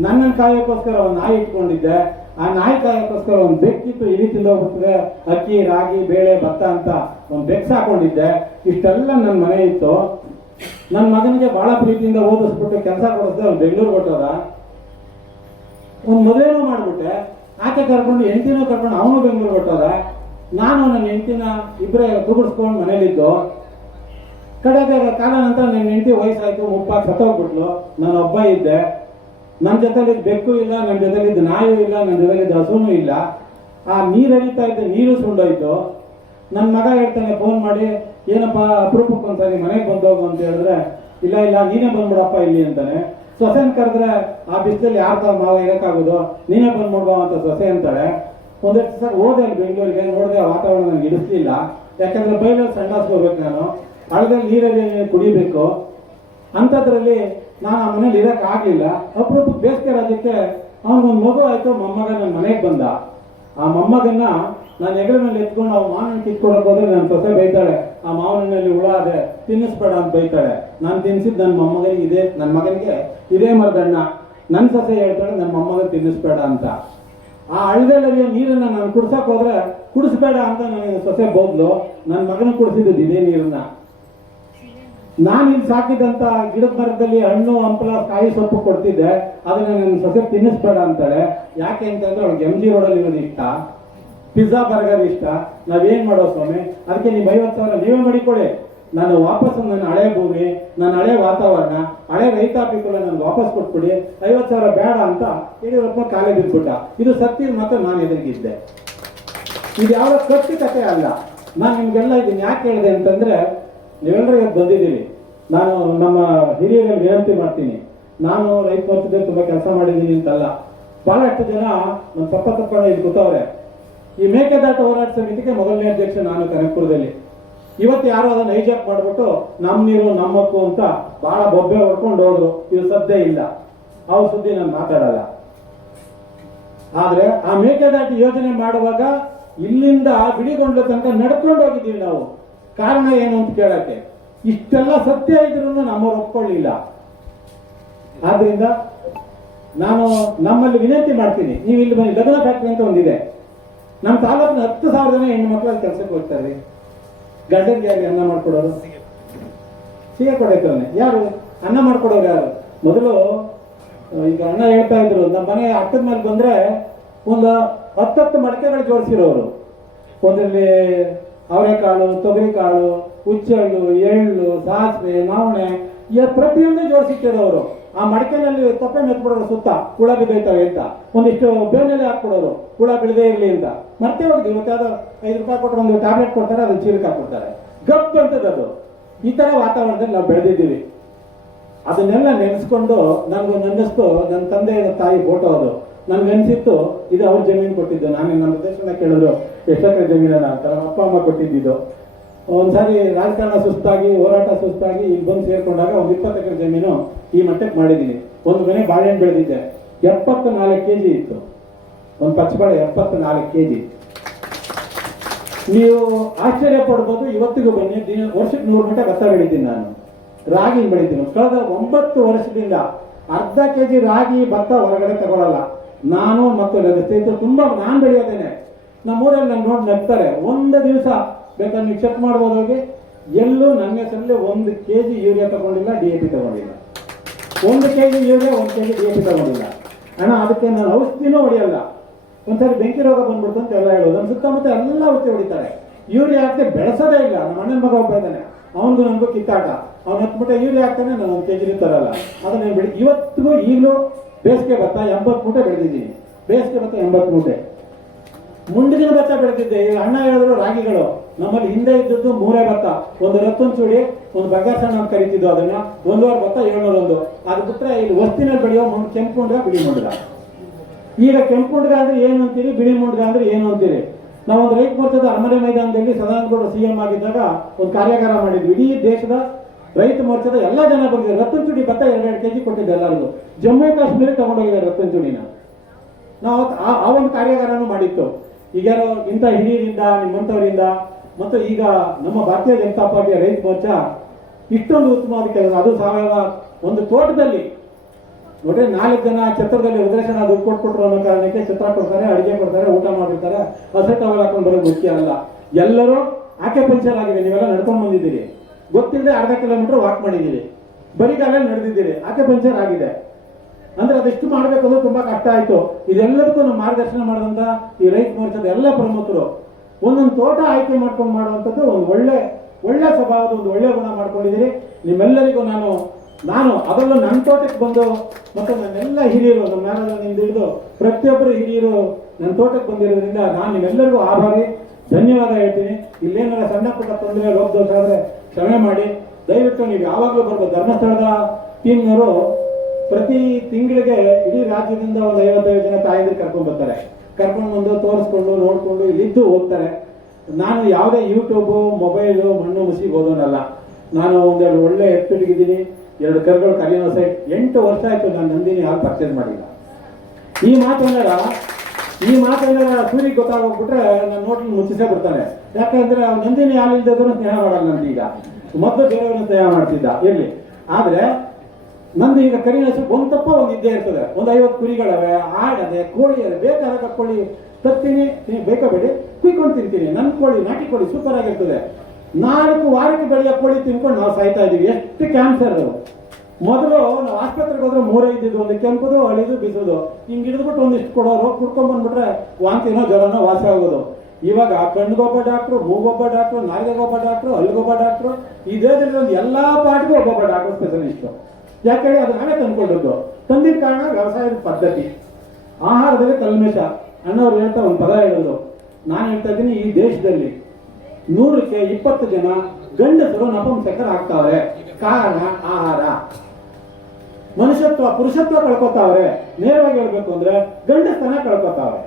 ನನ್ನನ್ನು ಕಾಯೋಕ್ಕೋಸ್ಕರ ಒಂದು ನಾಯಿ ಇಟ್ಕೊಂಡಿದ್ದೆ. ಆ ನಾಯಿ ಕಾಯೋಕ್ಕೋಸ್ಕರ ಒಂದು ಬೆಕ್ಕಿತ್ತು, ಇಲಿ ತಿಂದೋಗ್ಬಿಡ್ತದೆ, ಅಕ್ಕಿ ರಾಗಿ ಬೇಳೆ ಭತ್ತ ಅಂತ ಒಂದು ಬೆಕ್ಸ್ ಹಾಕೊಂಡಿದ್ದೆ. ಇಷ್ಟೆಲ್ಲ ನನ್ನ ಮನೆ ಇತ್ತು. ನನ್ನ ಮಗನಿಗೆ ಬಹಳ ಪ್ರೀತಿಯಿಂದ ಓದಿಸ್ಬಿಟ್ಟು ಕೆಲಸ ಕೊಡಿಸ್ದೆ. ಅವ್ನು ಬೆಂಗಳೂರು ಕೊಟ್ಟೋದ. ಒಂದು ಮದುವೆನೂ ಮಾಡ್ಬಿಟ್ಟೆ. ಆಕೆ ಕರ್ಕೊಂಡು ಹೆಂಡತಿನೂ ಕರ್ಕೊಂಡು ಅವನು ಬೆಂಗಳೂರು ಕೊಟ್ಟೋದ. ನಾನು ನನ್ನ ಹೆಂಡತಿನ ಇಬ್ಬರೇ ತುಗುಡಿಸ್ಕೊಂಡು ಮನೇಲಿದ್ದು. ಕಡೆಗೆ ಕಾಲ ನಂತರ ನನ್ನ ಹೆಂಡತಿ ವಯಸ್ಸಾಯ್ತು, ಮುಪ್ಪಾಗಿ ಸತ್ತೋಗ್ಬಿಟ್ಲು. ನಾನು ಒಬ್ಬ ಇದ್ದೆ. ನನ್ನ ಜೊತೆಲಿದ್ದು ಬೆಕ್ಕು ಇಲ್ಲ, ನನ್ನ ಜೊತೆಲಿದ್ದು ನಾಯಿ ಇಲ್ಲ, ನನ್ನ ಜೊತೆಲಿದ್ದು ಹಸುನೂ ಇಲ್ಲ. ಆ ನೀರು ಹರಿತಾ ಇದ್ದ ನೀರು ಸುಂಡೋಯ್ತು. ನನ್ನ ಮಗ ಹೇಳ್ತಾನೆ ಫೋನ್ ಮಾಡಿ, ಏನಪ್ಪ ಅಪರೂಪಕ್ಕೆ ಒಂದ್ಸರಿ ಮನೆಗೆ ಬಂದೋಗು ಅಂತ ಹೇಳಿದ್ರೆ, ಇಲ್ಲ ಇಲ್ಲ ನೀನೇ ಬಂದ್ಬಿಡಪ್ಪ ಇಲ್ಲಿ ಅಂತಾನೆ. ಸೊಸೆನ್ ಕರೆದ್ರೆ ಆ ಬಿಸಿಲಲ್ಲಿ ಯಾರ ಮಾವ ಇರಕ್ಕಾಗೋದು, ನೀನೇ ಬಂದ್ಬಿಡ್ಬಾ ಅಂತ ಸೊಸೆ ಅಂತಾಳೆ. ಒಂದೆರಡು ದಿವಸ ಹೋದೆ ಅಲ್ಲಿ ಬೆಂಗಳೂರಿಗೆ. ನೋಡಿದೆ ಆ ವಾತಾವರಣ ನನಗೆ ಇಡಿಸ್ಲಿಲ್ಲ. ಯಾಕಂದ್ರೆ ಬೈಲಲ್ಲಿ ಸಂಡಾಸ್ ಹೋಗ್ಬೇಕು, ನಾನು ಹಳದಲ್ಲಿ ನೀರಲ್ಲಿ ಕುಡಿಬೇಕು. ಅಂಥದ್ರಲ್ಲಿ ನಾನು ಆ ಮನೇಲಿ ಇರಕ್ ಆಗ್ಲಿಲ್ಲ. ಅಪರೂಪಕ್ಕೆ ಬೇಸಿಗೆ ರಾಜ್ಯಕ್ಕೆ ಅವನಿಗೊಂದು ಮಗು ಆಯ್ತು. ಮೊಮ್ಮಗ ನನ್ನ ಮನೆಗೆ ಬಂದ. ಆ ಮೊಮ್ಮಗನ್ನ ನಾನು ಹೆಗಲ ಮೇಲೆ ಎತ್ಕೊಂಡು ಅವ್ನ ಮಾವನ ಕಿತ್ಕೊಡಕ್ ಹೋದ್ರೆ ನನ್ನ ಸೊಸೆ ಬೈತಾಳೆ, ಆ ಮಾವನಲ್ಲಿ ಹುಳ ಅದೆ ತಿನ್ನಿಸ್ಬೇಡ ಅಂತ ಬೈತಾಳೆ. ನಾನು ತಿನ್ಸಿದ್ ನನ್ನ ಮೊಮ್ಮಗನಿಗೆ ಇದೆ, ನನ್ನ ಮಗನಿಗೆ ಇದೇ ಮರದಣ್ಣ. ನನ್ನ ಸೊಸೆ ಹೇಳ್ತಾಳೆ ನನ್ನ ಮೊಮ್ಮಗ ತಿನ್ನಿಸ್ಬೇಡ ಅಂತ. ಆ ಹಳ್ಳದಲ್ಲಿ ನೀರನ್ನ ನಾನು ಕುಡ್ಸಕ್ ಹೋದ್ರೆ ಕುಡಿಸ್ಬೇಡ ಅಂತ ನನಗೆ ಸೊಸೆ ಬೋದ್ಲು. ನನ್ನ ಮಗನ ಕುಡಿಸಿದ್ದು ಇದೇ ನೀರನ್ನ. ನಾನು ಇಲ್ಲಿ ಸಾಕಿದಂತ ಗಿಡದ ಮರದಲ್ಲಿ ಹಣ್ಣು ಹಂಪಲ ಕಾಯಿ ಸೊಪ್ಪು ಕೊಡ್ತಿದ್ದೆ, ಅದನ್ನ ನನ್ನ ಸೊಸೆ ತಿನ್ನಿಸ್ಬೇಡ ಅಂತಾಳೆ. ಯಾಕೆ ಅಂತಂದ್ರೆ ಅವ್ಳಿಗೆ MG ರೋಡಲ್ಲಿ ಇರೋದು ಇಷ್ಟ, ಪಿಜ್ಜಾ ಬರ್ಗರ್ ಇಷ್ಟ. ನಾವೇನ್ ಮಾಡೋ ಸ್ವಾಮಿ, ಅದಕ್ಕೆ ನೀವು 50,000 ನೀವೇ ಮಾಡಿಕೊಡಿ, ನಾನು ವಾಪಸ್ ನನ್ನ ಹಳೆ ಭೂಮಿ, ನನ್ನ ಹಳೆ ವಾತಾವರಣ, ಹಳೆ ರೈತಾಪಿ ಕೂಡ ನನ್ಗೆ ವಾಪಸ್ ಕೊಟ್ಬಿಡಿ, 50,000 ಬೇಡ ಅಂತ ಯಡಿಯೂರಪ್ಪ ಕಾಲೇ ಬಿದ್ಬಿಟ್ಟ. ಇದು ಸತ್ಯದ ಮಾತ್ರ ನಾನು ಎದುರಿಗಿದ್ದೆ. ಇದು ಯಾವ ಕಟ್ಟಿ ಕಥೆ ಅಲ್ಲ. ನಾನು ನಿಮ್ಗೆಲ್ಲ ಇದನ್ನ ಯಾಕೆ ಹೇಳಿದೆ ಅಂತಂದ್ರೆ, ನೀವೆಲ್ಲರೂ ಇವತ್ತು ಬಂದಿದ್ದೀವಿ. ನಾನು ನಮ್ಮ ಹಿರಿಯರಲ್ಲಿ ವಿನಂತಿ ಮಾಡ್ತೀನಿ, ನಾನು ರೈತ ಮೋರ್ಚಾದಲ್ಲಿ ತುಂಬಾ ಕೆಲಸ ಮಾಡಿದ್ದೀನಿ ಅಂತಲ್ಲ, ಬಹಳಷ್ಟು ಜನ ನನ್ನ ತಪ್ಪ ಇಲ್ಲಿ ಕೂತವ್ರೆ. ಈ ಮೇಕೆದಾಟು ಹೋರಾಟ ಸಮಿತಿಗೆ ಮೊದಲನೇ ಅಧ್ಯಕ್ಷ ನಾನು ಕನಕಪುರದಲ್ಲಿ. ಇವತ್ತು ಯಾರೋ ಅದನ್ನ ಹೈಜಾಕ್ ಮಾಡ್ಬಿಟ್ಟು ನಮ್ಮ ನೀರು ನಮ್ಮಕ್ಕು ಅಂತ ಬಹಳ ಬೊಬ್ಬೆ ಹೊಡ್ಕೊಂಡು ಹೋದ್ರು. ಇದು ಸದ್ಯ ಇಲ್ಲ, ಅವ್ರ ಸುದ್ದಿ ನಾನು ಮಾತಾಡಲ್ಲ. ಆದ್ರೆ ಆ ಮೇಕೆದಾಟು ಯೋಜನೆ ಮಾಡುವಾಗ ಇಲ್ಲಿಂದ ಬಿಳಿಗೊಂಡ್ಲ ತನಕ ನಡ್ಕೊಂಡು ಹೋಗಿದ್ದೀವಿ ನಾವು. ಕಾರಣ ಏನು ಅಂತ ಕೇಳಕ್ಕೆ, ಇಷ್ಟೆಲ್ಲ ಸತ್ಯ ಇದ್ರೂ ನಮ್ಮವ್ರು ಒಪ್ಕೊಳ್ಳಿಲ್ಲ. ಆದ್ರಿಂದ ನಾನು ನಮ್ಮಲ್ಲಿ ವಿನಂತಿ ಮಾಡ್ತೀನಿ, ನೀವು ಇಲ್ಲಿ ಬನ್ನಿ. ಲಗ್ನ ಫ್ಯಾಕ್ಟ್ರಿ ಅಂತ ಒಂದಿದೆ ನಮ್ಮ ತಾಲೂಕಿನ. 10,000 ಜನ ಹೆಣ್ಣು ಮಕ್ಕಳು ಕೆಲಸಕ್ಕೆ ಹೋಗ್ತಾರೆ. ಗಂಡನ್ಗೆ ಯಾರು ಅನ್ನ ಮಾಡ್ಕೊಡೋರು? ಸಿಗ ಕೊಡೈತವನ್ನೇ ಯಾರು ಅನ್ನ ಮಾಡ್ಕೊಡೋರು ಯಾರು? ಮೊದಲು ಈಗ ಅಣ್ಣ ಹೇಳ್ತಾ ಇದ್ರು, ನಮ್ಮ ಮನೆ ಅಕ್ಕದ ಮೇಲೆ ಬಂದ್ರೆ ಒಂದು 10 ಮಡಕೆಗಳು ಜೋಡಿಸಿರೋರು. ಒಂದರಲ್ಲಿ ಅವರೆಕಾಳು, ತೊಗರಿಕಾಳು, ಹುಚ್ಚೆಳ್ಳು, ಎಳ್ಳು, ಸಾಸಿವೆ, ನವಣೆ ಪ್ರತಿಯೊಂದು ಜೋಡಿಸಿಟ್ಟಿರೋರು. ಆ ಮಡಕೆನಲ್ಲಿ ತಪ್ಪೆ ಮೆತ್ಬಿಡೋರು, ಸುತ್ತ ಹುಳ ಬಿದ್ದೈತವೆ ಅಂತ. ಒಂದಿಷ್ಟು ಬೇನೆಲೆ ಹಾಕ್ಬಿಡೋರು, ಹುಳ ಬಿಡದೇ ಇರಲಿ ಅಂತ. ಮತ್ತೆ ಹೋಗಿದ್ವಿ. ಇವತ್ತು ಯಾವ್ದೋ 5 ರೂಪಾಯಿ ಕೊಟ್ಟರೆ ಒಂದು ಟ್ಯಾಬ್ಲೆಟ್ ಕೊಡ್ತಾರೆ, ಅದು ಚೀಲಕ್ಕೆ ಹಾಕ್ಬಿಡ್ತಾರೆ. ಗಪ್ ಅಂತದ್ದು. ಈ ತರ ವಾತಾವರಣದಲ್ಲಿ ನಾವು ಬೆಳೆದಿದ್ದೀವಿ. ಅದನ್ನೆಲ್ಲ ನೆನೆಸ್ಕೊಂಡು ನನಗೊಂದು ಅನ್ನಿಸ್ತು, ನನ್ನ ತಂದೆ ತಾಯಿ ಫೋಟೋ ಅದು. ನನ್ಗನ್ಸಿತ್ತು ಇದು ಅವ್ರ ಜಮೀನು ಕೊಟ್ಟಿದ್ದು. ನಾನು ನಮ್ಮ ಪ್ರದೇಶನ ಕೇಳಿದ್ರು ಎಷ್ಟು ಎಕರೆ ಜಮೀನನ್ನ ಅಂತ. ನಮ್ಮ ಅಪ್ಪ ಅಮ್ಮ ಕೊಟ್ಟಿದ್ದು. ಒಂದ್ಸಾರಿ ರಾಜಕಾರಣ ಸುಸ್ತಾಗಿ, ಹೋರಾಟ ಸುಸ್ತಾಗಿ ಇಲ್ಲಿ ಬಂದು ಸೇರ್ಕೊಂಡಾಗ ಒಂದು 20 ಎಕರೆ ಜಮೀನು ಈ ಮಟ್ಟಕ್ಕೆ ಮಾಡಿದ್ದೀನಿ. ಒಂದು ಮನೆ ಬಾಳೆಹಣ್ಣು ಬೆಳೆದಿದ್ದೆ, 74 kg ಇತ್ತು. ಒಂದು ಪಚ್ಚಬಾಳೆ 74 kg. ನೀವು ಆಶ್ಚರ್ಯ ಪಡ್ಬೋದು. ಇವತ್ತಿಗೂ ಬನ್ನಿ, ವರ್ಷಕ್ಕೆ 100 ಗಂಟೆ ಭತ್ತ ಬೆಳಿತೀನಿ ನಾನು, ರಾಗಿ ಬೆಳಿತೀನಿ. ಕಳೆದ 9 ವರ್ಷದಿಂದ ಅರ್ಧ kg ರಾಗಿ ಭತ್ತ ಹೊರಗಡೆ ತಗೊಳ್ಳಲ್ಲ. ನಾನು ಮತ್ತು ನನ್ನ ಸ್ನೇಹಿತರು ತುಂಬಾ ನಾನು ಬೆಳೆಯೋದೇನೆ. ನಮ್ಮೂರಲ್ಲಿ ನಾನು ನೋಡಿ ನಗ್ತಾರೆ. ಒಂದು ದಿವಸ ಬೇಕಾದ್ರೆ ನೀವು ಚೆಕ್ ಮಾಡ್ಬೋದು ಹೋಗಿ, ಎಲ್ಲೂ ನನ್ನ ಹೆಸರಲ್ಲಿ 1 kg ಯೂರಿಯಾ ತಗೊಂಡಿಲ್ಲ, DAP ತಗೊಂಡಿಲ್ಲ. 1 kg ಯೂರಿಯಾ, 1 kg DAP ತಗೊಂಡಿಲ್ಲ. ಅಣ್ಣ ಅದಕ್ಕೆ ನಾನು ಔಷಧಿನೂ ಹೊಡೆಯಲ್ಲ. ಒಂದ್ಸರಿ ಬೆಂಕಿ ರೋಗ ಬಂದ್ಬಿಡ್ತು ಅಂತ ಎಲ್ಲ ಹೇಳೋದು. ನಮ್ಮ ಸುತ್ತಮುತ್ತ ಎಲ್ಲ ಔಷಧಿ ಹೊಡಿತಾರೆ. ಯೂರಿಯಾ ಹಾಕಿ ಬೆಳೆಸೋದೇ ಇಲ್ಲ. ನಮ್ಮ ಅಣ್ಣನ ಮಗ ಒಬ್ಬ ಇದ್ದಾನೆ, ಅವನಿಗೂ ನನಗೂ ಕಿತ್ತಾಟ. ಅವ್ನು 10 ಮೂಟೆ ಯೂರಿಯಾ ಹಾಕ್ತಾನೆ, ನಾನು 1 kg ತರಲ್ಲ. ಅದನ್ನ ಬೆಳಿ ಇವತ್ತಿಗೂ ಈಗಲೂ ಬೇಸಿಗೆ ಭತ್ತ 80 ಮೂಟೆ ಬೆಳೆದಿದ್ದೀನಿ. ಬೇಸಿಗೆ ಭತ್ತ 80 ಮೂಟೆ. ಮುಂದಿನ ಭತ್ತ ಬೆಳೆದಿದ್ದೆ. ಈಗ ಅಣ್ಣ ಹೇಳಿದ್ರು ರಾಗಿಗಳು. ನಮ್ಮಲ್ಲಿ ಹಿಂದೆ ಇದ್ದದ್ದು 3 ಭತ್ತ. ಒಂದು ರತ್ತನ್ ಚೂಡಿ, ಒಂದು ಬಗ್ಗಾಸಣ್ಣ ಅಂತ ಕರಿತಿದ್ದು. ಅದನ್ನ 1 ವಾರ ಭತ್ತ 701. ಅದು ಬಿಟ್ಟರೆ ಇಲ್ಲಿ ವಸ್ತಿನಲ್ಲಿ ಬೆಳೆಯೋ ಕೆಂಪು ಮುಂಡ್ಗ, ಬಿಳಿ ಮುಂಡ್ಗ. ಈಗ ಕೆಂಪು ಮುಂಡ್ಗ ಅಂದ್ರೆ ಏನು ಅಂತೀರಿ, ಬಿಳಿ ಮುಂಡ್ಗ ಅಂದ್ರೆ ಏನು ಅಂತೀರಿ? ನಾವೊಂದು ರೈತ ಮೋರ್ಚಾದ ಅರಮನೆ ಮೈದಾನದಲ್ಲಿ ಸದಾನಂದಗೌಡ CM ಆಗಿದ್ದಾಗ ಒಂದು ಕಾರ್ಯಾಗಾರ ಮಾಡಿದ್ವಿ. ಇಡೀ ದೇಶದ ರೈತ ಮೋರ್ಚಾದ ಎಲ್ಲ ಜನ ಬಂದಿದ್ದಾರೆ. ರತ್ತನ್ ಚೂಡಿ ಭತ್ತ 2 kg ಕೊಟ್ಟಿದ್ದೆ ಎಲ್ಲರಿಗೂ. ಜಮ್ಮು ಕಾಶ್ಮೀರ ತಗೊಂಡೋಗಿದ್ದಾರೆ ರತ್ತನ್ ಚೂಡಿನ. ನಾವು ಆ ಒಂದು ಕಾರ್ಯಾಗಾರನೂ ಮಾಡಿತ್ತು. ಈಗ ಇಂಥ ಹಿರಿಯರಿಂದ, ನಿಮ್ಮಂಥವರಿಂದ ಮತ್ತು ಈಗ ನಮ್ಮ ಭಾರತೀಯ ಜನತಾ ಪಾರ್ಟಿಯ ರೈತ ಮೋರ್ಚಾ ಇಷ್ಟೊಂದು ಉತ್ತಮವಾದ ಕೆಲಸ. ಅದು ಸಾವಯವ ಒಂದು ತೋಟದಲ್ಲಿ ನೋಡ್ರಿ 4 ಜನ ಛತ್ರದಲ್ಲಿ ರುದ್ರೇಶನ ದುಡ್ಡು ಕೊಟ್ಬಿಟ್ರು ಅನ್ನೋ ಕಾರಣಕ್ಕೆ ಛತ್ರ ಕೊಡ್ತಾರೆ, ಅಡಿಗೆ ಕೊಡ್ತಾರೆ, ಊಟ ಮಾಡಿರ್ತಾರೆ. ಹಸೆ ಟವಲ್ ಹಾಕೊಂಡು ಬರೋದು ಮುಖ್ಯ ಅಲ್ಲ. ಎಲ್ಲರೂ ಆಕ್ಯುಪಂಕ್ಚರ್ ಆಗಿದೆ. ನೀವೆಲ್ಲ ನಡ್ಕೊಂಡು ಬಂದಿದ್ದೀರಿ, ಗೊತ್ತಿಲ್ಲದೆ ಅರ್ಧ ಕಿಲೋಮೀಟರ್ ವಾಕ್ ಮಾಡಿದ್ದೀರಿ, ಬರಿಗಾಲಲ್ಲಿ ನಡೆದಿದ್ದೀರಿ, ಆಕ್ಯುಪಂಕ್ಚರ್ ಆಗಿದೆ. ಅಂದ್ರೆ ಅದೆಷ್ಟು ಮಾಡಬೇಕು ಅಂದ್ರೆ ತುಂಬಾ ಕಷ್ಟ ಆಯ್ತು. ಇದೆಲ್ಲದಕ್ಕೂ ನಾವು ಮಾರ್ಗದರ್ಶನ ಮಾಡಿದಂತ ಈ ರೈತ ಮೋರ್ಚಾದ ಎಲ್ಲ ಪ್ರಮುಖರು ಒಂದೊಂದು ತೋಟ ಆಯ್ಕೆ ಮಾಡ್ಕೊಂಡು ಮಾಡುವಂಥದ್ದು ಒಂದು ಒಳ್ಳೆ ಸ್ವಭಾವದ ಒಂದು ಒಳ್ಳೆ ಗುಣ ಮಾಡ್ಕೊಂಡಿದ್ದೀರಿ. ನಿಮ್ಮೆಲ್ಲರಿಗೂ ನಾನು ಅದರಲ್ಲೂ ನನ್ನ ತೋಟಕ್ಕೆ ಬಂದು ಮತ್ತು ನನ್ನೆಲ್ಲ ಹಿರಿಯರು, ನಮ್ಮ ಮ್ಯಾನೇಜರ್ನಿಂದ ಹಿಡಿದು ಪ್ರತಿಯೊಬ್ಬರು ಹಿರಿಯರು ನನ್ನ ತೋಟಕ್ಕೆ ಬಂದಿರೋದ್ರಿಂದ ನಾನು ನಿಮ್ಮೆಲ್ಲರಿಗೂ ಆಭಾರಿ, ಧನ್ಯವಾದ ಹೇಳ್ತೀನಿ. ಇಲ್ಲೇನಾರ ಸಣ್ಣ ಪುಟ್ಟ ತೊಂದರೆ, ಲೋಪದೋಷ ಆದರೆ ಕ್ಷಮೆ ಮಾಡಿ. ದಯವಿಟ್ಟು ನೀವು ಯಾವಾಗಲೂ ಬರ್ಬೋದು. ಧರ್ಮಸ್ಥಳದ ಟೀಮ್ನವರು ಪ್ರತಿ ತಿಂಗಳಿಗೆ ಇಡೀ ರಾಜ್ಯದಿಂದ ಒಂದು 55 ಜನ ತಾಯಂದಿರು ಕರ್ಕೊಂಡು ಬರ್ತಾರೆ. ಕರ್ಕೊಂಡು ಬಂದು ತೋರಿಸ್ಕೊಂಡು ನೋಡ್ಕೊಂಡು ಇಲ್ಲಿದ್ದು ಹೋಗ್ತಾರೆ. ನಾನು ಯಾವುದೇ ಯೂಟ್ಯೂಬು, ಮೊಬೈಲು, ಮಣ್ಣು ಮುಸಿ ಓದೋನಲ್ಲ. ನಾನು ಒಂದೆರಡು ಒಳ್ಳೆ ಎತ್ತಿಗಿದ್ದೀನಿ, 2 ಕರುಗಳು ಕಲಿಯೋ ಸೈಟ್. 8 ವರ್ಷ ಆಯ್ತು ನಾನು ನಂದಿನಿ ಹಾಲು ಪರ್ಚೇಸ್ ಮಾಡಿಲ್ಲ. ಈ ಮಾತೇನಾರ ಸೂರಿಗೆ ಗೊತ್ತಾಗೋಗ್ಬಿಟ್ರೆ ನಾನು ನೋಟ್ಲಿ ಮುಚ್ಚಿಸೇ ಬಿಡ್ತಾನೆ. ಯಾಕಂದ್ರೆ ನಂದಿನಿ ಹಾಲು ಇಲ್ದಿದ್ರು ಸ್ನೇಹ ಮಾಡಲ್ಲ. ನಂದು ಈಗ ಮೊದಲು ಬೇರೆಯವ್ರನ್ನ ಸ್ನೇಹ ಮಾಡ್ತಿದ್ದ ಇರ್ಲಿ. ಆದ್ರೆ ನಂದು ಈಗ ಕರಿನ ಒಂದು ತಪ್ಪ ಒಂದು ಇದ್ದೇ ಇರ್ತದೆ. ಒಂದು 50 ಕುರಿಗಳವೆ, ಆಡದೆ, ಕೋಳಿ ಅದೆ, ಬೇಕಾದಾಗ ಕೋಳಿ ತರ್ತೀನಿ, ಬೇಕಾ ಬೇಡಿ ಕುಯ್ಕೊಂಡು ತಿಂತೀನಿ. ನನ್ನ ಕೋಳಿ ನಾಟಿ ಕೋಳಿ ಸೂಪರ್ ಆಗಿರ್ತದೆ. 4 ವಾರಕ್ಕೆ ಬೆಳೆಯೋ ಕೋಳಿ ತಿನ್ಕೊಂಡು ನಾವು ಸಾಯ್ತಾ ಇದೀವಿ. ಎಷ್ಟು ಕ್ಯಾನ್ಸರ್. ಮೊದಲು ನಾವು ಆಸ್ಪತ್ರೆಗೆ ಹೋದ್ರೆ 3 ಇದ್ದಿದ್ದು, ಒಂದು ಕೆಂಪುದು, ಹಳಿದು, ಬಿಸೋದು, ಹಿಂಗೆ ಹಿಡಿದ್ಬಿಟ್ಟು ಒಂದಿಷ್ಟು ಕೊಡೋರು, ಕುಡ್ಕೊಂಡ್ ಬಂದ್ಬಿಟ್ರೆ ವಾಂತಿನೋ ಜ್ವರನೋ ವಾಸಿ ಆಗೋದು. ಇವಾಗ ಕಣ್ಣಿಗೊಬ್ಬ ಡಾಕ್ಟ್ರು, ಮೂಗೊಬ್ಬ ಡಾಕ್ಟ್ರು, ನಾಲ್ಗೆಗೊಬ್ಬ ಡಾಕ್ಟ್ರು, ಹಲ್ಲಿಗೊಬ್ಬ ಡಾಕ್ಟ್ರು, ಈ ದೇಹದಲ್ಲಿ ಒಂದು ಎಲ್ಲಾ ಪಾರ್ಟ್ಗೂ ಒಬ್ಬೊಬ್ಬ ಡಾಕ್ಟರ್ ಸ್ಪೆಷಲಿಸ್ಟು. ಯಾಕಂದ್ರೆ ಅದು ನಾವೇ ತಂದ್ಕೊಂಡಿದ್ದು. ತಂದಿದ್ದ ಕಾರಣ ವ್ಯವಸಾಯದ ಪದ್ಧತಿ, ಆಹಾರದಲ್ಲಿ ಕಲ್ಮೇಶ ಅನ್ನೋರು ಹೇಳ್ತಾ ಒಂದು ಪದ ಹೇಳೋದು. ನಾನು ಹೇಳ್ತಾ ಇದ್ದೀನಿ, ಈ ದೇಶದಲ್ಲಿ 100ಕ್ಕೆ 20 ಜನ ಗಂಡಸರು ನಪುಂಸಕರು ಆಗ್ತಾವ್ರೆ. ಕಾರಣ ಆಹಾರ. ಮನುಷ್ಯತ್ವ ಪುರುಷತ್ವ ಕಳ್ಕೊತಾವ್ರೆ. ನೇರವಾಗಿ ಹೇಳ್ಬೇಕು ಅಂದ್ರೆ ಗಂಡಸ್ತನ ಕಳ್ಕೊತಾವ್ರೆ.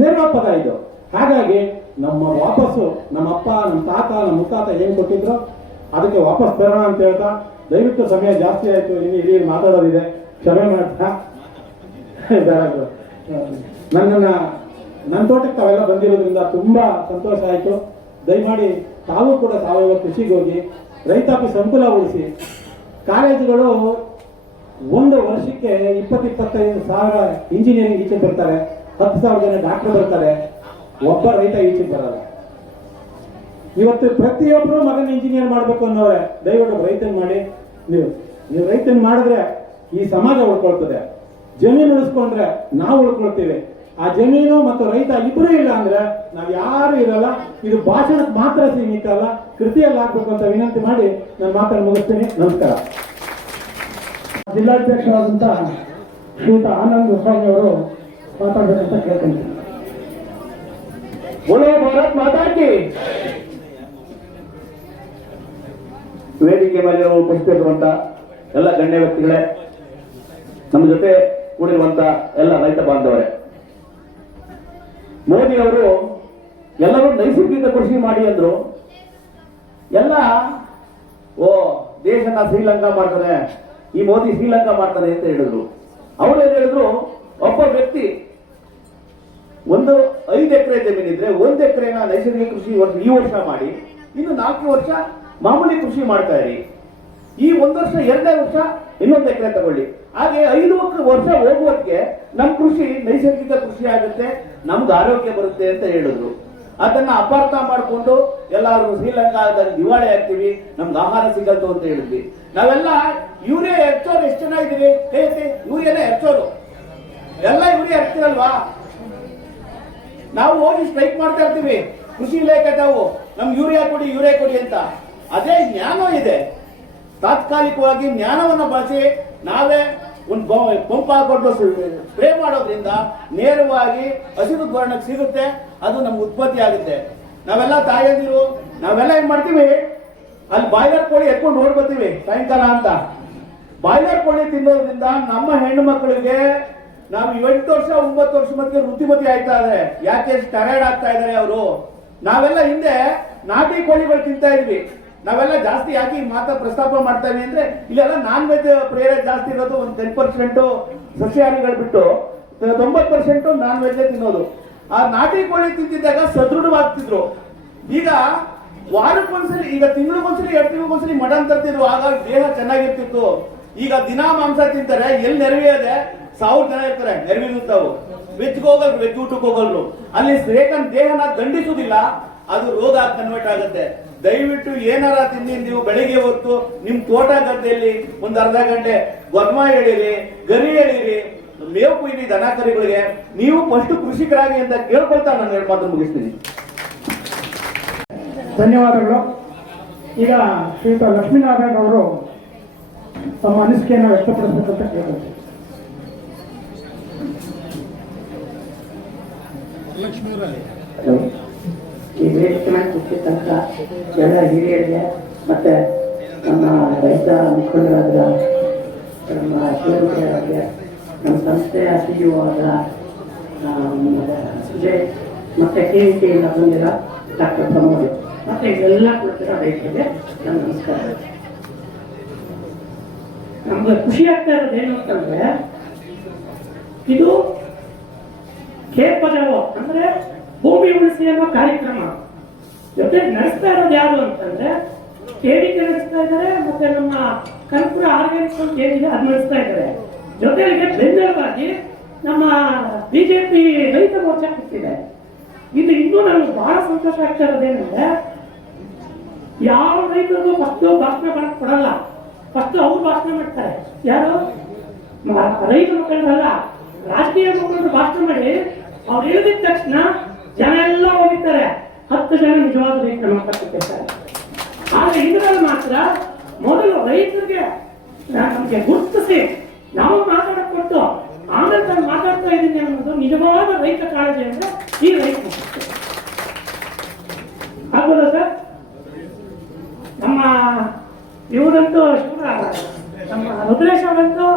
ನೇರವಾದ ಪದ ಇದು. ಹಾಗಾಗಿ ನಮ್ಮ ವಾಪಸ್ಸು ನಮ್ಮ ಅಪ್ಪ, ನಮ್ಮ ತಾತ, ನಮ್ಮ ಮುತ್ತಾತ ಏನ್ ಕೊಟ್ಟಿದ್ರು ಅದಕ್ಕೆ ವಾಪಸ್ ತರೋಣ ಅಂತ ಹೇಳ್ತಾ, ದಯವಿಟ್ಟು ಸಮಯ ಜಾಸ್ತಿ ಆಯ್ತು, ಇನ್ನು ಇಲ್ಲಿ ಮಾತಾಡೋದಿದೆ, ಕ್ಷಮೆ ಮಾಡ್ತಾ ನನ್ನ ತೋಟಕ್ಕೆ ತಾವೆಲ್ಲ ಬಂದಿರೋದ್ರಿಂದ ತುಂಬಾ ಸಂತೋಷ ಆಯ್ತು. ದಯಮಾಡಿ ತಾವು ಕೂಡ ಸಾವಯವ ಕೃಷಿಗೆ ಹೋಗಿ ರೈತಾಪಿ ಸಂಕುಲ ಉಳಿಸಿ. ಕಾಲೇಜುಗಳು ಒಂದು ವರ್ಷಕ್ಕೆ 20-25 ಸಾವಿರ ಇಂಜಿನಿಯರಿಂಗ್ ಈಚೆ ಬರ್ತಾರೆ, 10,000 ಜನ ಡಾಕ್ಟರ್ ಬರ್ತಾರೆ, ಒಬ್ಬ ರೈತ ಈಚೆಗೆ ಬರಲ್ಲ. ಇವತ್ತು ಪ್ರತಿಯೊಬ್ಬರು ಮಗನ ಇಂಜಿನಿಯರ್ ಮಾಡ್ಬೇಕು ಅನ್ನೋರೆ. ದಯವಿಟ್ಟು ರೈತನ್ ಮಾಡಿ. ನೀವು ರೈತನ್ ಮಾಡಿದ್ರೆ ಈ ಸಮಾಜ ಉಳ್ಕೊಳ್ತದೆ. ಜಮೀನು ಉಳಿಸ್ಕೊಂಡ್ರೆ ನಾವು ಉಳ್ಕೊಳ್ತೀವಿ. ಆ ಜಮೀನು ಮತ್ತು ರೈತ ಇಬ್ಬರು ಇಲ್ಲ ಅಂದ್ರೆ ನಾವ್ ಯಾರು ಇರಲ್ಲ. ಇದು ಭಾಷಣಕ್ಕೆ ಮಾತ್ರ ಸೀಮಿತ ಅಲ್ಲ, ಕೃತಿಯಲ್ಲಿ ಆಗ್ಬೇಕು ಅಂತ ವಿನಂತಿ ಮಾಡಿ ನಾನು ಮಾತನ್ನು ಮುಗಿಸ್ತೀನಿ. ನಮಸ್ಕಾರ. ಜಿಲ್ಲಾಧ್ಯಕ್ಷರಾದಂತ ಶ್ರೀಯುತ ಆನಂದ್ ಸ್ವಾಮಿ ಅವರು ಮಾತಾಡಬೇಕಂತ ಕೇಳ್ತೀನಿ. बोलो भारत माता की। ವೇದಿಕೆ ಮೇಲೆ ಉಪಸ್ಥಿತರಿರುವಂತ ಎಲ್ಲ ಗಣ್ಯ ವ್ಯಕ್ತಿಗಳೇ, ನಮ್ಮ ಜೊತೆ ಕೂಡಿರುವಂತ ಎಲ್ಲ ರೈತ ಬಾಂಧವರೇ, ಮೋದಿ ಅವರು ಎಲ್ಲರೂ ನೈಸರ್ಗಿಕ ಕೃಷಿ ಮಾಡಿ ಅಂದ್ರು. ಎಲ್ಲ ದೇಶನ ಶ್ರೀಲಂಕಾ ಮಾಡ್ತಾನೆ, ಈ ಮೋದಿ ಶ್ರೀಲಂಕಾ ಮಾಡ್ತಾನೆ ಅಂತ ಹೇಳಿದ್ರು. ಅವ್ರು ಏನ್ ಹೇಳಿದ್ರು, ಒಬ್ಬ ವ್ಯಕ್ತಿ ಒಂದು 5 ಎಕರೆ ಜಮೀನಿದ್ರೆ 1 ಎಕರೆನ ನೈಸರ್ಗಿಕ ಕೃಷಿ ಈ ವರ್ಷ ಮಾಡಿ, ಇನ್ನು 4 ವರ್ಷ ಮಾಮೂಲಿ ಕೃಷಿ ಮಾಡ್ತಾ ಇರಿ. ಈ 1 ವರ್ಷ 2ನೇ ವರ್ಷ ಇನ್ನೊಂದು ಎಕರೆ ತಗೊಳ್ಳಿ. ಹಾಗೆ 5 ವರ್ಷ ಹೋಗುವಕ್ಕೆ ನಮ್ ಕೃಷಿ ನೈಸರ್ಗಿಕ ಕೃಷಿ ಆಗುತ್ತೆ, ನಮ್ಗೆ ಆರೋಗ್ಯ ಬರುತ್ತೆ ಅಂತ ಹೇಳಿದ್ರು. ಅದನ್ನ ಅಪಾರ್ಥ ಮಾಡಿಕೊಂಡು ಎಲ್ಲಾರು ಶ್ರೀಲಂಕಾದಲ್ಲಿ ದಿವಾಳಿ ಆಗ್ತೀವಿ, ನಮ್ಗೆ ಆಹಾರ ಸಿಗಲ್ತು ಅಂತ ಹೇಳಿದ್ವಿ. ನಾವೆಲ್ಲ ಯೂರಿಯಾ ಹೆಚ್ಚೋರು ಎಷ್ಟು ಜನ ಇದೀವಿ? ಯೂರಿಯಾನೇ ಹೆಚ್ಚೋರು ಎಲ್ಲ ಯೂರಿಯಾ ಹೆಚ್ಚಿರಲ್ವಾ? ನಾವು ಹೋಗಿ ಸ್ಟ್ರೈಕ್ ಮಾಡ್ತಾ ಇರ್ತೀವಿ, ಕೃಷಿ ಇಲಾಖೆ ತಾವು ನಮ್ಗೆ ಯೂರಿಯಾ ಕೊಡಿ ಅಂತ. ಅದೇ ಜ್ಞಾನ ಇದೆ. ತಾತ್ಕಾಲಿಕವಾಗಿ ಜ್ಞಾನವನ್ನು ಬಳಸಿ ನಾವೇ ಒಂದು ಪಂಪ್ ಹಾಕೊಂಡು ಸ್ಪ್ರೇ ಮಾಡೋದ್ರಿಂದ ನೇರವಾಗಿ ಹಸಿರು ಧೋರಣಕ್ಕೆ ಸಿಗುತ್ತೆ, ಅದು ನಮ್ಗೆ ಉತ್ಪತ್ತಿ ಆಗುತ್ತೆ. ನಾವೆಲ್ಲ ತಾಯಂದಿರು ನಾವೆಲ್ಲ ಏನ್ ಮಾಡ್ತೀವಿ, ಅಲ್ಲಿ ಬಾಯ್ಲರ್ ಕೋಳಿ ಎತ್ಕೊಂಡು ಓಡ್ಬರ್ತೀವಿ ಸಾಯಂಕಾಲ ಅಂತ. ಬಾಯ್ಲರ್ ಕೋಳಿ ತಿನ್ನೋದ್ರಿಂದ ನಮ್ಮ ಹೆಣ್ಣು ಮಕ್ಕಳಿಗೆ ನಾವು 8 ವರ್ಷ 9 ವರ್ಷ ಮಟ್ಟಿಗೆ ವೃತ್ತಿಮತಿ ಆಯ್ತಾ ಇದಾರೆ. ಯಾಕೆ ಟಯರ್ಡ್ ಆಗ್ತಾ ಇದಾರೆ ಅವರು? ನಾವೆಲ್ಲ ಹಿಂದೆ ನಾಟಿ ಕೋಳಿಗಳು ತಿಂತಾ ಇದ್ವಿ. ನಾವೆಲ್ಲ ಜಾಸ್ತಿ ಯಾಕೆ ಈ ಮಾತಾ ಪ್ರಸ್ತಾಪ ಮಾಡ್ತಾ ಇದೀವಿ ಅಂದ್ರೆ, ಇಲ್ಲೆಲ್ಲ ನಾನ್ ವೆಜ್ ಪ್ರೇಯರ್ ಜಾಸ್ತಿ ಇರೋದು. ಒಂದು 10% ಸಸ್ಯಾಹಾರಿಗಳು ಬಿಟ್ಟು 90% ನಾನ್ ವೆಜ್ ತಿನ್ನೋದು. ಆ ನಾಟಿ ಕೋಳಿ ತಿಂತಿದ್ದಾಗ ಸದೃಢವಾಗ್ತಿದ್ರು. ಈಗ ವಾರಕ್ಕೊಂದ್ಸಲಿ, ಈಗ ತಿಂಗಳಿಗೊಂದ್ಸಲಿ 2 ತಿಂಗಳಿಗೊಂದ್ಸಲಿ ಮಟನ್ ತರ್ತಿದ್ರು. ಆಗ ದೇಹ ಚೆನ್ನಾಗಿರ್ತಿತ್ತು. ಈಗ ದಿನಾ ಮಾಂಸ ತಿಂತಾರೆ. ಎಲ್ಲಿ ನೆರವೇದೆ 1000 ಜನ ಇರ್ತಾರೆ ನೆರವೇರುತ್ತಾವು. ವೆಜ್ಗೆ ಹೋಗಲ್ರು, ವೆಜ್ ಊಟಕ್ಕೆ ಹೋಗಲ್ರು. ಅಲ್ಲಿ ಶ್ರೇಕನ್ ದೇಹನ ದಂಡಿಸುವುದಿಲ್ಲ, ಅದು ರೋಗ ಕನ್ವರ್ಟ್ ಆಗುತ್ತೆ. ದಯವಿಟ್ಟು ಏನಾರ ತಿಂದಿ ನೀವು ಬೆಳಿಗ್ಗೆ ಹೊತ್ತು ನಿಮ್ ತೋಟ ಗದ್ದೆಯಲ್ಲಿ ಒಂದು ಅರ್ಧ ಗಂಟೆ ಗೊರ್ಮ ಎಳೀರಿ, ಗರಿ ಎಳೀರಿ, ಮೇವು ಕುಯ್ಯಿರಿ ದನ ಕರಿಗಳಿಗೆ. ನೀವು ಫಸ್ಟ್ ಕೃಷಿಕರಾಗಿ ಅಂತ ಕೇಳ್ಕೊಳ್ತಾ ನಾನು 2 ಮಾತು ಮುಗಿಸ್ತೀನಿ. ಧನ್ಯವಾದಗಳು. ಈಗ ಶ್ರೀಯುತ ಲಕ್ಷ್ಮೀನಾರಾಯಣ ಅವರು ತಮ್ಮ ಅನಿಸಿಕೆಯನ್ನು ವ್ಯಕ್ತಪಡಿಸಬೇಕಂತ ಕೇಳ್ತಾರೆ. ಈ ವೇದಿಕೆ ಕೂತಿರ್ತಕ್ಕಂಥ ಎಲ್ಲ ಹಿರಿಯರಿಗೆ ಮತ್ತೆ ನಮ್ಮ ರೈತ ಮುಖಂಡರಾದ ನಮ್ಮ ಶಿವರುಗಳಿಗೆ, ನಮ್ಮ ಸಂಸ್ಥೆಯ ಸಿಇಒ ಆದ ಸುಜಯ್, ಮತ್ತೆ KVKಯಿಂದ ಬಂದಿರೋ ಡಾಕ್ಟರ್ ಪ್ರಮೋದ್, ಮತ್ತೆ ಇದೆಲ್ಲ ಕುಳಿತಿರೋ ರೈತರಿಗೆ ನನ್ನ ನಮಸ್ಕಾರ. ನಮ್ಗೆ ಖುಷಿ ಆಗ್ತಾ ಇರೋದು ಏನು ಅಂತಂದ್ರೆ, ಇದು ಖೇತ್ ಬಚಾವೋ ಅಂದ್ರೆ ಭೂಮಿ ಉಳಿಸಿ ಅನ್ನೋ ಕಾರ್ಯಕ್ರಮ ಜೊತೆ ನಡೆಸ್ತಾ ಇರೋದು ಯಾರು ಅಂತಂದ್ರೆ KVK ನಡೆಸ್ತಾ ಇದ್ದಾರೆ, ಮತ್ತೆ ನಮ್ಮ ಕನಕಪುರ ಆರ್ಗ್ಯಾನಿಕ್ಸ್ ಅಂತ ಏನಿದೆ ಅದು ನಡೆಸ್ತಾ ಇದ್ದಾರೆ. ಜೊತೆಗೆ ಬೆನ್ನೆಲುಬಾಗಿ ನಮ್ಮ ಬಿಜೆಪಿ ರೈತ ಮೋರ್ಚಾ ಕೊಟ್ಟಿದೆ. ಇದು ಇನ್ನೂ ನನಗೆ ಬಹಳ ಸಂತೋಷ ಆಗ್ತಾ ಇರೋದೇನಂದ್ರೆ, ಯಾವ ರೈತರಿಗೂ ಫಸ್ಟ್ ಭಾಷಣ ಮಾಡಕ್ ಕೊಡಲ್ಲ, ಫಸ್ಟ್ ಅವ್ರು ಭಾಷಣ ಮಾಡ್ತಾರೆ. ಯಾರು ರೈತ ಮುಖಂಡರಲ್ಲ, ರಾಜಕೀಯ ಮುಖಂಡರು ಭಾಷಣ ಮಾಡಿ ಅವ್ರು ಹೇಳಿದ ತಕ್ಷಣ ಜನ ಎಲ್ಲ ಹೋಗಿರ್ತಾರೆ. 10 ಜನ ನಿಜವಾದ ರೈತರ ಮಾತಾಡ್ತಿರ್ತಾರೆ. ಆದ್ರೆ ಇದರಲ್ಲಿ ಮಾತ್ರ ಮೊದಲು ರೈತರಿಗೆ ನಮಗೆ ಗುರುತಿಸಿ ನಾವು ಮಾತಾಡಕ್ ಕೊಟ್ಟು ಆಮೇಲೆ ನಾನು ಮಾತಾಡ್ತಾ ಇದ್ದೀನಿ ಅನ್ನೋದು ನಿಜವಾದ ರೈತ ಕಾಳಜಿ ಅಂದ್ರೆ ಈ ರೈತ ಆಗ್ಬೋದಾ ಸರ್? ನಮ್ಮ ಇವರಂತೂ ನಮ್ಮ ರುದ್ರೇಶ್ ಅವರಂತೂ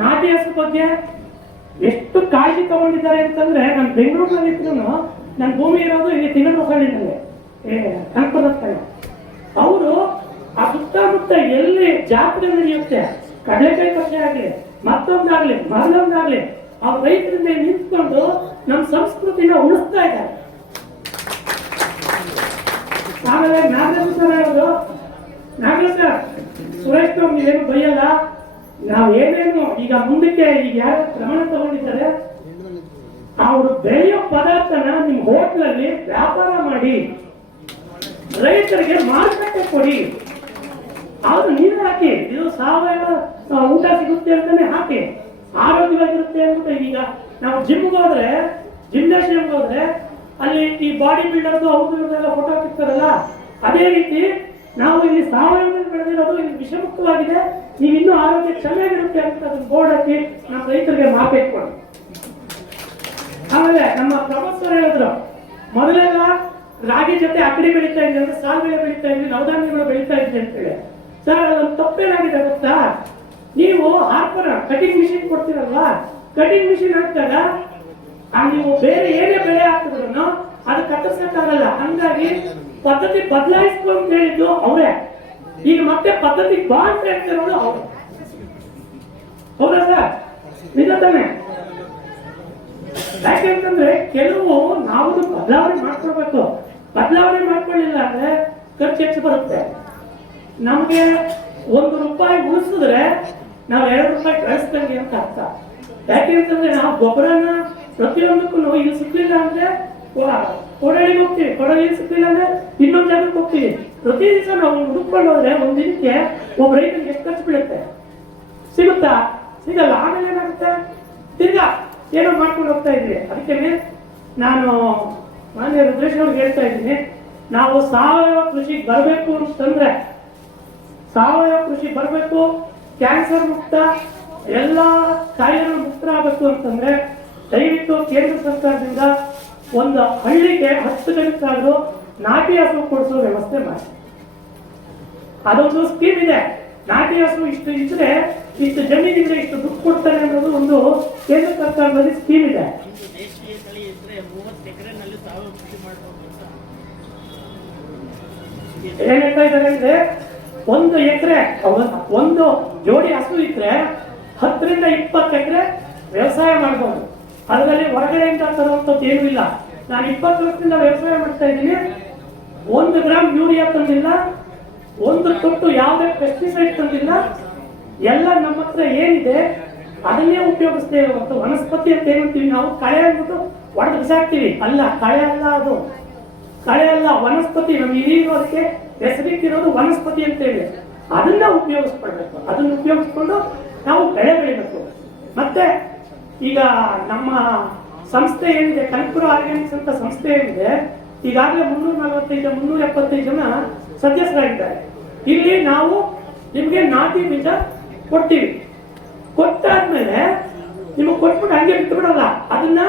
ನಾಟಿ ಹಸು ಬಗ್ಗೆ ಎಷ್ಟು ಕಾಳಜಿ ತಗೊಂಡಿದ್ದಾರೆ ಅಂತಂದ್ರೆ, ನಾನು ಬೆಂಗಳೂರಿನಲ್ಲಿ ಇದ್ರು ನನ್ನ ಭೂಮಿ ಇರೋದು ಇಲ್ಲಿ ತಿಂಗಳಹಳ್ಳಿನಲ್ಲಿ ಕನಕಪುರದ ಕಡೆ. ಅವರು ಆ ಸುತ್ತಮುತ್ತ ಎಲ್ಲಿ ಜಾತ್ರೆ ನಡೆಯುತ್ತೆ, ಕಡಲೆಕಾಯಿ ಪಕ್ಷೆ ಆಗ್ಲಿ ಮತ್ತೊಂದಾಗ್ಲಿ ಮರಳೊಂದಾಗ್ಲಿ, ಆ ರೈತರಿಂದ ನಿಂತ್ಕೊಂಡು ನಮ್ಮ ಸಂಸ್ಕೃತಿನ ಉಳಿಸ್ತಾ ಇದ್ದಾರೆ. ಆಮೇಲೆ ನಾಗರಾಜ್ ಸರ್ ಹೇಳೋದು, ನಾಗರಾಜ್ ಸರ್ ಸುರೇಶ್ ಅವ್ರು ನೀವೇನು ಬೈಯಲ್ಲ, ನಾವು ಏನೇನು ಈಗ ಮುಂದಕ್ಕೆ ಈಗ ಯಾರು ಕ್ರಮ ತಗೊಂಡಿದ್ದಾರೆ ಅವರು ಬೆಳೆಯೋ ಪದಾರ್ಥನ ನಿಮ್ ಹೋಟ್ಲಲ್ಲಿ ವ್ಯಾಪಾರ ಮಾಡಿ ರೈತರಿಗೆ ಮಾರುಕಟ್ಟೆ ಕೊಡಿ. ಆದ್ರೂ ನೀರು ಹಾಕಿ, ಇದು ಸಾವಯವ ಊಟ ಸಿಗುತ್ತೆ ಅಂತಾನೆ ಹಾಕಿ, ಆರೋಗ್ಯವಾಗಿರುತ್ತೆ ಅಂತ. ಈಗ ನಾವು ಜಿಮ್ಗೆ ಹೋದ್ರೆ, ಜಿಮ್ನಾಶಿಯಂಗೆ ಹೋದ್ರೆ ಅಲ್ಲಿ ಈ ಬಾಡಿ ಬಿಲ್ಡರ್ದು ಅವ್ರದ್ದೆಲ್ಲ ಫೋಟೋ ಹಾಕಿರ್ತಾರಲ್ಲ, ಅದೇ ರೀತಿ ನಾವು ಇಲ್ಲಿ ಸಾವಯವದಲ್ಲಿ ಬೆಳೆದಿರೋದು ಇಲ್ಲಿ ವಿಷಮುಕ್ತವಾಗಿದೆ, ನೀವು ಇನ್ನೂ ಆರೋಗ್ಯ ಚೆನ್ನಾಗಿರುತ್ತೆ ಅಂತ ಅದನ್ನ ಬೋರ್ಡ್ ಹಾಕಿ ನಮ್ಮ ರೈತರಿಗೆ ಮಾಪೇಟ್ಕೊಂಡು. ಆಮೇಲೆ ನಮ್ಮ ಪ್ರೊಫೆಸರ್ ಹೇಳಿದ್ರು, ಮೊದಲೆಲ್ಲ ರಾಗಿ ಜೊತೆ ಅಕ್ಕಡಿ ಬೆಳೀತಾ ಇದ್ವಿ ಅಂದ್ರೆ ಸಾಲ್ವೆಲೆ ಬೆಳೀತಾ ಇದ್ವಿ, ನವಧಾನ್ಯಗಳು ಬೆಳೀತಾ ಇದ್ವಿ ಅಂತ ಹೇಳಿ. ಸರ್ ಅದೊಂದು ತಪ್ಪೇನಾಗಿದೆ ಗೊತ್ತಾ? ನೀವು ಹಾರ್ಪರ್ ಕಟಿಂಗ್ ಮಿಷಿನ್ ಕೊಡ್ತೀರಲ್ವಾ, ಕಟಿಂಗ್ ಮಿಷಿನ್ ಹಾಕಿದಾಗ ನೀವು ಬೇರೆ ಏನೇ ಬೆಳೆ ಹಾಕಿದ್ರು ಅದು ಕತ್ತರಿಸಕ್ಕಾಗಲ್ಲ. ಹಂಗಾಗಿ ಪದ್ಧತಿ ಬದಲಾಯಿಸ್ಕೊಂಡು ಅಂತ ಹೇಳಿದ್ದು ಅವರೇ, ಈಗ ಮತ್ತೆ ಪದ್ಧತಿ ಬಾ ಅಂತ ಹೇಳ್ತಿರೋದು ಅವರು. ಹೌದಾ ಸರ್? ನಿಜ ತಾನೆ? ಯಾಕೆಂತಂದ್ರೆ ಕೆಲವು ನಾವು ಬದಲಾವಣೆ ಮಾಡ್ಕೊಳ್ಬೇಕು. ಬದಲಾವಣೆ ಮಾಡ್ಕೊಳ್ಳಿಲ್ಲ ಅಂದ್ರೆ ಖರ್ಚು ಹೆಚ್ಚು ಬರುತ್ತೆ. ನಮ್ಗೆ ₹1 ಉಳಿಸಿದ್ರೆ ನಾವು ₹2 ಕಳಿಸ್ದಂಗೆ ಅಂತ ಅರ್ಥ. ಯಾಕೆಂತಂದ್ರೆ ನಾವು ಗೊಬ್ಬರನ ಪ್ರತಿಯೊಂದಕ್ಕೂ ಇಲ್ಲಿ ಸಿಕ್ಲಿಲ್ಲ ಅಂದ್ರೆ ಕೊಡಲಿಗೆ ಹೋಗ್ತೀವಿ, ಕೊಡಲಿಗೆ ಸಿಕ್ಲಿಲ್ಲ ಅಂದ್ರೆ ಇನ್ನೊಂದು ಜಾಗಕ್ಕೆ ಹೋಗ್ತೀವಿ. ಪ್ರತಿ ದಿವಸ ನಾವು ಹುಡುಕೊಂಡು ಹೋದ್ರೆ ಒಂದ್ ದಿನಕ್ಕೆ ಒಬ್ಬ ರೈತರಿಗೆ ಎಷ್ಟು ಖರ್ಚು ಬೀಳುತ್ತೆ? ಸಿಗುತ್ತಾ? ಸಿಗಲ್ಲ. ಆಮೇಲೆ ಏನಾಗುತ್ತೆ? ತಿರ್ಗಾ ಏನೋ ಮಾಡ್ಕೊಂಡು ಹೋಗ್ತಾ ಇದ್ವಿ. ಅದಕ್ಕೆ ನಾನು ಮಾನ್ಯ ರುದ್ರೇಶ್ ಅವ್ರಿಗೆ ಹೇಳ್ತಾ ಇದ್ದೀನಿ, ನಾವು ಸಾವಯವ ಕೃಷಿಗೆ ಬರಬೇಕು ಅಂತಂದ್ರೆ, ಸಾವಯವ ಕೃಷಿ ಬರಬೇಕು, ಕ್ಯಾನ್ಸರ್ ಮುಕ್ತ ಎಲ್ಲ ಕಾಯಿಲೆಗಳು ಮುಕ್ತರಾಗಬೇಕು ಅಂತಂದ್ರೆ ದಯವಿಟ್ಟು ಕೇಂದ್ರ ಸರ್ಕಾರದಿಂದ ಒಂದು ಹಳ್ಳಿಗೆ 10 ಜನಕ್ಕಾದ್ರೂ ನಾಟಿ ಹಸು ಕೊಡಿಸೋ ವ್ಯವಸ್ಥೆ ಮಾಡಿ. ಅದೊಂದು ಸ್ಕೀಮ್ ಇದೆ. ನಾಟಿ ಹಸು ಇಷ್ಟು ಇದ್ರೆ, ಇಷ್ಟು ಜಮೀನಿದ್ರೆ ಇಷ್ಟು ದುಡ್ಡು ಕೊಡ್ತಾರೆ ಅನ್ನೋದು ಒಂದು ಕೇಂದ್ರ ಸರ್ಕಾರದಲ್ಲಿ ಸ್ಕೀಮ್ ಇದೆ. ಏನ್ ಹೇಳ್ತಾ ಇದ್ದಾರೆ ಅಂದ್ರೆ, 1 ಎಕರೆ ಒಂದು ಜೋಡಿ ಹಸು ಇದ್ರೆ 10 ರಿಂದ 20 ಎಕರೆ ವ್ಯವಸಾಯ ಮಾಡಬಹುದು. ಅದರಲ್ಲಿ ಹೊರಗಡೆಯಿಂದ ತರುವಂತದ್ದು ಏನೂ ಇಲ್ಲ. ನಾನು 20 ವರ್ಷದಿಂದ ವ್ಯವಸಾಯ ಮಾಡ್ತಾ ಇದ್ದೀನಿ. 1 ಗ್ರಾಮ್ ಯೂರಿಯಾ ತಂದಿಲ್ಲ, 1 ತೊಟ್ಟು ಯಾವುದೇ ಪೆಸ್ಟಿಸೈಡ್ ತಂದಿಲ್ಲ. ಎಲ್ಲ ನಮ್ಮ ಹತ್ರ ಏನಿದೆ ಅದನ್ನೇ ಉಪಯೋಗಿಸ್ತೇವೆ ಹೊರತು ವನಸ್ಪತಿ ಅಂತ ಏನಂತೀವಿ ನಾವು, ಕಳೆ ಅಂದ್ಬಿಟ್ಟು ಒಡೆದು ಬಿಸಾಕ್ತೀವಿ. ಅಲ್ಲ, ಕಳೆ ಅಲ್ಲ, ಅದು ಕಳೆ ಅಲ್ಲ, ವನಸ್ಪತಿ. ನಮ್ಗೆ ಇರೋದಕ್ಕೆ ಹೆಸರಿಟ್ಟಿರೋದು ವನಸ್ಪತಿ ಅಂತ ಹೇಳಿ ಅದನ್ನ ಉಪಯೋಗಿಸ್ಕೊಳ್ಬೇಕು. ಅದನ್ನ ಉಪಯೋಗಿಸ್ಕೊಂಡು ನಾವು ಬೆಳೆ ಬೆಳಿಬೇಕು. ಮತ್ತೆ ಈಗ ನಮ್ಮ ಸಂಸ್ಥೆ ಏನಿದೆ, ಕನಕಪುರ ಆರ್ಗ್ಯಾನಿಕ್ಸ್ ಅಂತ ಸಂಸ್ಥೆ ಏನಿದೆ, ಈಗಾಗಲೇ 375 ಜನ ಸದಸ್ಯರಾಗಿದ್ದಾರೆ. ಇಲ್ಲಿ ನಾವು ನಿಮ್ಗೆ ನಾಟಿ ಬೀಜ ಕೊಡ್ತೀವಿ. ಕೊಟ್ಟಾದ್ಮೇಲೆ ನಿಮಗೆ ಕೊಟ್ಬಿಟ್ಟು ಹಂಗೆ ಬಿಟ್ಟು ಬಿಡಲ್ಲ. ಅದನ್ನ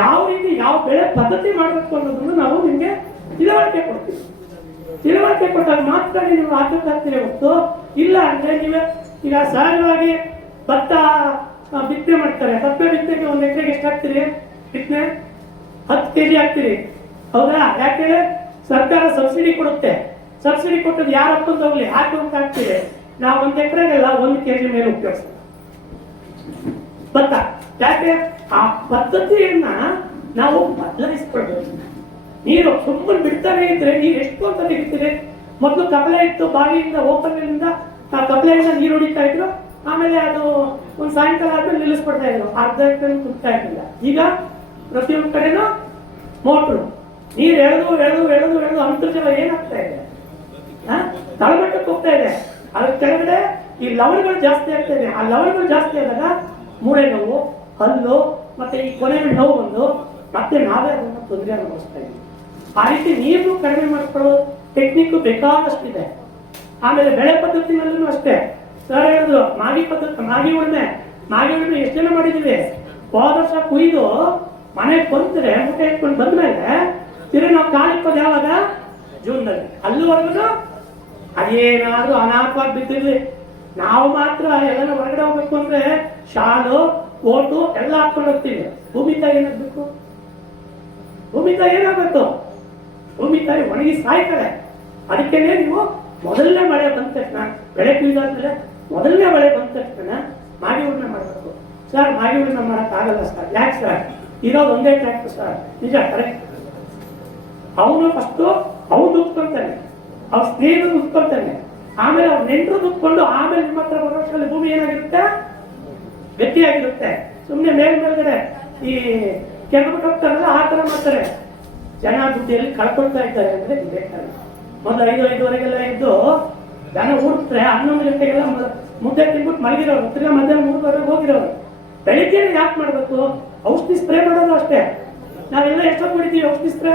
ಯಾವ ರೀತಿ ಯಾವ ಬೆಳೆ ಪದ್ಧತಿ ಮಾಡಬೇಕು ಅನ್ನೋದನ್ನು ನಾವು ನಿಮ್ಗೆ ತಿಳುವಳಿಕೆ ಕೊಡ್ತೀವಿ. ತಿಳುವಳಿಕೆ ಕೊಟ್ಟಾಗ ಮಾತ್ರ ನೀವು ಆಸಕ್ತಿ ಆಗ್ತೀರಿ ಹೊತ್ತು ಇಲ್ಲ ಅಂದ್ರೆ ನೀವೇ ಈಗ ಸಹಜವಾಗಿ ಭತ್ತ ಬಿತ್ತನೆ ಮಾಡ್ತಾರೆ. ಭತ್ತ ಬಿತ್ತನೆಗೆ 1 ಎಕರೆಗೆ ಎಷ್ಟು ಹಾಕ್ತೀರಿ? ಬಿತ್ತನೆ 10 kg ಹಾಕ್ತೀರಿ. ಹೌದಾ? ಯಾಕೆ? ಸರ್ಕಾರ ಸಬ್ಸಿಡಿ ಕೊಡುತ್ತೆ. ಸಬ್ಸಿಡಿ ಕೊಟ್ಟದ್ದು ಯಾರು ಹಾಕೊಂಡು ಹೋಗ್ಲಿ ಹಾಕಿ ಅಂತ ಹಾಕ್ತೀರಿ. ನಾವು 1 ಎಕರೆಗೆಲ್ಲ 1 kg ಮೇಲೆ ಉಪಯೋಗಿಸ್ತೀವಿ ಭತ್ತ. ಯಾಕೆ? ಆ ಪದ್ಧತಿಯನ್ನ ನಾವು ಬದಲಾಯಿಸ್ಕೊಳ್ಬೇಕು. ನೀರು ಸುಮ್ಮನೆ ಬಿಡ್ತಾನೆ ಇದ್ರೆ ನೀರು ಎಷ್ಟು ಅಂತ ತೆಗಿತೀರಿ? ಮೊದಲು ಕಪಲೆ ಇತ್ತು, ಬಾವಿಯಿಂದ ಓಪನ್ ಆ ಕಪಲೆಯಿಂದ ನೀರು ಹೊಡಿತಾ ಇದ್ರು. ಆಮೇಲೆ ಅದು ಒಂದು ಸಾಯಂಕಾಲ ಆದ್ಮೇಲೆ ನಿಲ್ಲಿಸ್ಬಿಡ್ತಾ ಇದ್ರು, ಅರ್ಧ ಗಂಟೆ ಕುಗ್ತಾ ಇರಲಿಲ್ಲ. ಈಗ ಪ್ರತಿಯೊಂದು ಕಡೆನೂ ಮೋಟ್ರು, ನೀರು ಎಳೆದು ಅಂತರ್ಜಲ ಏನಾಗ್ತಾ ಇದೆ, ತಳಮಟ್ಟಕ್ಕೆ ಹೋಗ್ತಾ ಇದೆ. ಅದ್ರ ಕೆಳಗಡೆ ಈ ಲವಣಗಳು ಜಾಸ್ತಿ ಆಗ್ತಾ ಇದೆ. ಆ ಲವಣಗಳು ಜಾಸ್ತಿ ಆದಾಗ ಮೂಳೆ ನೋವು, ಹಲ್ಲು, ಮತ್ತೆ ಈ ಕೊನೆಗಳ ನೋವು ಬಂದು ಮತ್ತೆ ನಾವೇ ಅದನ್ನು ತೊಂದರೆ ಅನುಭವಿಸ್ತಾ ಇದ್ದೀವಿ. ಆ ರೀತಿ ನೀರು ಕಡಿಮೆ ಮಾಡ್ಕೊಳ್ಳೋ ಟೆಕ್ನಿಕ್ ಬೇಕಾದಷ್ಟಿದೆ. ಆಮೇಲೆ ಬೆಳೆ ಪದ್ಧತಿನಲ್ಲೂ ಅಷ್ಟೇ. ಸರ್ ಹೇಳಿದ್ರು ಮಾಗಿ ಉಳುಮೆ ಎಷ್ಟು ಜನ ಮಾಡಿದೀವಿ. ಹೋದ ವರ್ಷ ಕುಯ್ದು ಮನೆಗೆ ಬಂದ್ರೆ ಮೂಟೆ ಇಟ್ಕೊಂಡು ಬಂದ್ಮೇಲೆ ತಿರುಗಿ ನಾವು ಕಾಲಿಕ್ಕೋದು ಯಾವಾಗ? ಜೂನ್ನಲ್ಲಿ. ಅಲ್ಲಿವರೆಗೂ ಅದೇನಾದ್ರೂ ಅನಾಥವಾಗಿ ಬಿದ್ದಿರ್ಲಿ. ನಾವು ಮಾತ್ರ ಎಲ್ಲ ಹೊರಗಡೆ ಹೋಗ್ಬೇಕು ಅಂದ್ರೆ ಶಾಲು, ಕೋಟು ಎಲ್ಲ ಹಾಕೊಂಡು ಹೋಗ್ತೀವಿ. ಭೂಮಿ ತಾಯಿ ಏನಾಗ್ಬೇಕು? ಭೂಮಿ ತಾಯಿ ಏನಾಗ್ಬೇಕು? ಭೂಮಿ ತಾಯಿ ಒಣಗಿ ಸಾಯ್ತಾರೆ. ಅದಕ್ಕೇನೆ ನೀವು ಮೊದಲನೇ ಮಳೆ ಬಂದ ತಕ್ಷಣ, ಬೆಳೆ ಕುಯ್ದಾದ್ಮೇಲೆ ಮೊದಲನೇ ಮಳೆ ಬಂದ ತಕ್ಷಣ ಮಾಗಿ ಉಳುಮೆ ಮಾಡಬೇಕು. ಸರ್ ಮಾಗಿ ಉಳುಮೆ ಮಾಡಕ್ ಆಗಲ್ಲ ಸರ್. ಯಾಕೆ ಸರ್? ಇರೋದು ಒಂದೇ ಟ್ರ್ಯಾಕ್ಟರ್ ಸರ್. ನಿಜ, ಕರೆಕ್ಟ್. ಅವನು ಫಸ್ಟ್ ಅವ್ನು ದುಡ್ಕೊಂತಾನೆ, ಅವ್ರ ಸ್ನೇಹಿತರು ದುಡ್ಕೊಂತಾನೆ, ಆಮೇಲೆ ಅವ್ರ ನೆಂಟರು ದುಡ್ಕೊಂಡು ಆಮೇಲೆ ನಿಮ್ಮ ಹತ್ರ ಬರೋ ವರ್ಷದಲ್ಲಿ ಭೂಮಿ ಏನಾಗಿರುತ್ತೆ? ಗಟ್ಟಿಯಾಗಿರುತ್ತೆ. ಸುಮ್ಮನೆ ಮೇಲ್ಗಡೆ ಈ ಕೆಳಬಿಟ್ಟು ಹೋಗ್ತಾರಲ್ಲ, ಆ ತರ ಮಾಡ್ತಾರೆ. ಜನ ದುಡ್ಡಿಯಲ್ಲಿ ಕಳ್ಕೊಳ್ತಾ ಇದ್ದಾರೆ ಅಂದ್ರೆ ಇದೇ ಕಾರಣ. ಮೊದಲು 5:05 ಎದ್ದು ಜನ ಊಡ್ತಾರೆ, 11 ಗಂಟೆಗೆಲ್ಲ ಮುದ್ದೆ ತಿನ್ಬಿಟ್ಟು ಮಲಗಿರೋರು, ತಿರ್ಗಾ ಮಧ್ಯಾಹ್ನ 3:00 ಹೋಗಿರೋರು. ಬೆಳಿಗ್ಗೆ ಯಾಕೆ ಮಾಡ್ಬೇಕು? ಔಷಧಿ ಸ್ಪ್ರೇ ಮಾಡೋದು ಅಷ್ಟೇ. ನಾವೆಲ್ಲ ಎಷ್ಟೊತ್ತು ಮಾಡಿದ್ದೀವಿ ಔಷಧಿ ಸ್ಪ್ರೇ?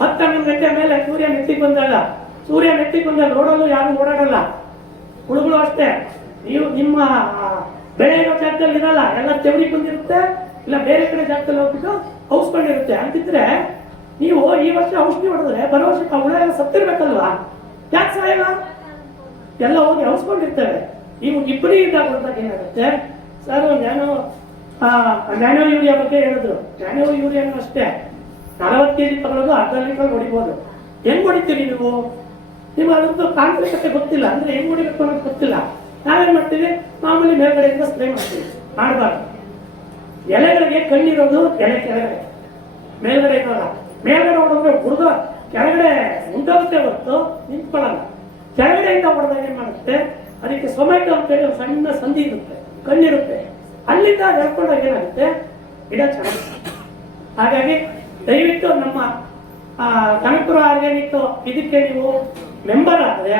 10-11 ಗಂಟೆ ಮೇಲೆ ಸೂರ್ಯ ಮೆಟ್ಟಿಗೆ ಬಂದಾಗ ರೋಡಲ್ಲೂ ಯಾರು ಓಡಾಡಲ್ಲ. ಹುಡುಗರು ಅಷ್ಟೇ. ನೀವು ನಿಮ್ಮ ಬೆಳೆ ಇರೋ ಜಾಗದಲ್ಲಿ ಇರಲ್ಲ, ಎಲ್ಲ ತೆವರಿ ಬಂದಿರುತ್ತೆ, ಇಲ್ಲ ಬೇರೆ ಕಡೆ ಜಾಗದಲ್ಲಿ ಹೋಗ್ಬಿಟ್ಟು ಔಸ್ಕೊಂಡಿರುತ್ತೆ. ಅಂತಿದ್ರೆ ನೀವು ಈ ವರ್ಷ ಔಷಧಿ ಹೊಡೆದ್ರೆ ಬರೋ ವರ್ಷಕ್ಕೆ ಹುಳ ಎಲ್ಲ ಸತ್ತಿರ್ಬೇಕಲ್ವಾ? ಯಾಕೆ ಸಾಯಲ್ಲ? ಎಲ್ಲ ಹೋಗಿ ಔಸ್ಕೊಂಡಿರ್ತೇವೆ. ನೀವು ಇಬ್ಬರಿಗೆ ಇದ್ದಾಗ ಹೊಡೆದಾಗ ಏನಾಗುತ್ತೆ ಸರ್? ನ್ಯಾನೋ ಯೂರಿಯಾ ಬಗ್ಗೆ ಹೇಳಿದ್ರು. ನ್ಯಾನೋ ಯೂರಿಯಾನು ಅಷ್ಟೇ 40 kg ತಗೊಳ್ಳೋದು, ಅರ್ಧ ಲೀಟರ್ ಹೊಡಿಬೋದು. ಹೆಂಗ್ ಹೊಡಿತೀರಿ ನೀವು? ನಿಮ್ಗೆ ಅದ್ರದ್ದು ತಾಂತ್ರಿಕತೆ ಗೊತ್ತಿಲ್ಲ, ಅಂದ್ರೆ ಹೆಂಗ್ ಹೊಡಿಬೇಕು ಅನ್ನೋದು ಗೊತ್ತಿಲ್ಲ. ನಾವೇನ್ ಮಾಡ್ತೀವಿ? ಮಾಮೂಲಿ ಮೇಲ್ಗಡೆಯಿಂದ ಸ್ಪ್ರೇ ಮಾಡ್ತೀವಿ. ಮಾಡಬಾರ್ದು. ಎಲೆಗಳಿಗೆ ಕಣ್ಣಿರೋದು ಎಲೆ ಕೆಳಗಡೆ, ಮೇಲ್ಗಡೆ ಇರೋಲ್ಲ. ಮೇಲ್ಗಡೆ ಹೊಡೆದ್ರೆ ಹುಡುಗ ಕೆಳಗಡೆ ಉಂಟಾಗುತ್ತೆ ಹೊರತು ನಿಂತ್ಕೊಳ್ಳಲ್ಲ. ಕೆಳಗಡೆಯಿಂದ ಹೊಡೆದಾಗ ಏನ್ ಮಾಡುತ್ತೆ? ಅದಕ್ಕೆ ಸೊಮ್ಯಾಟೊ ಅಂತೇಳಿ ಒಂದು ಸಣ್ಣ ಸಂಧಿ ಇರುತ್ತೆ, ಕಣ್ಣಿರುತ್ತೆ. ಅಲ್ಲಿಂದ ಹೇಳ್ಕೊಂಡಾಗ ಏನಾಗುತ್ತೆ? ಗಿಡ ಚೆನ್ನಾಗಿ. ಹಾಗಾಗಿ ದಯವಿಟ್ಟು ನಮ್ಮ ಕನಕಪುರ ಆರ್ಗ್ಯಾನಿಕ್ ಇದಕ್ಕೆ ನೀವು ಮೆಂಬರ್ ಆದ್ರೆ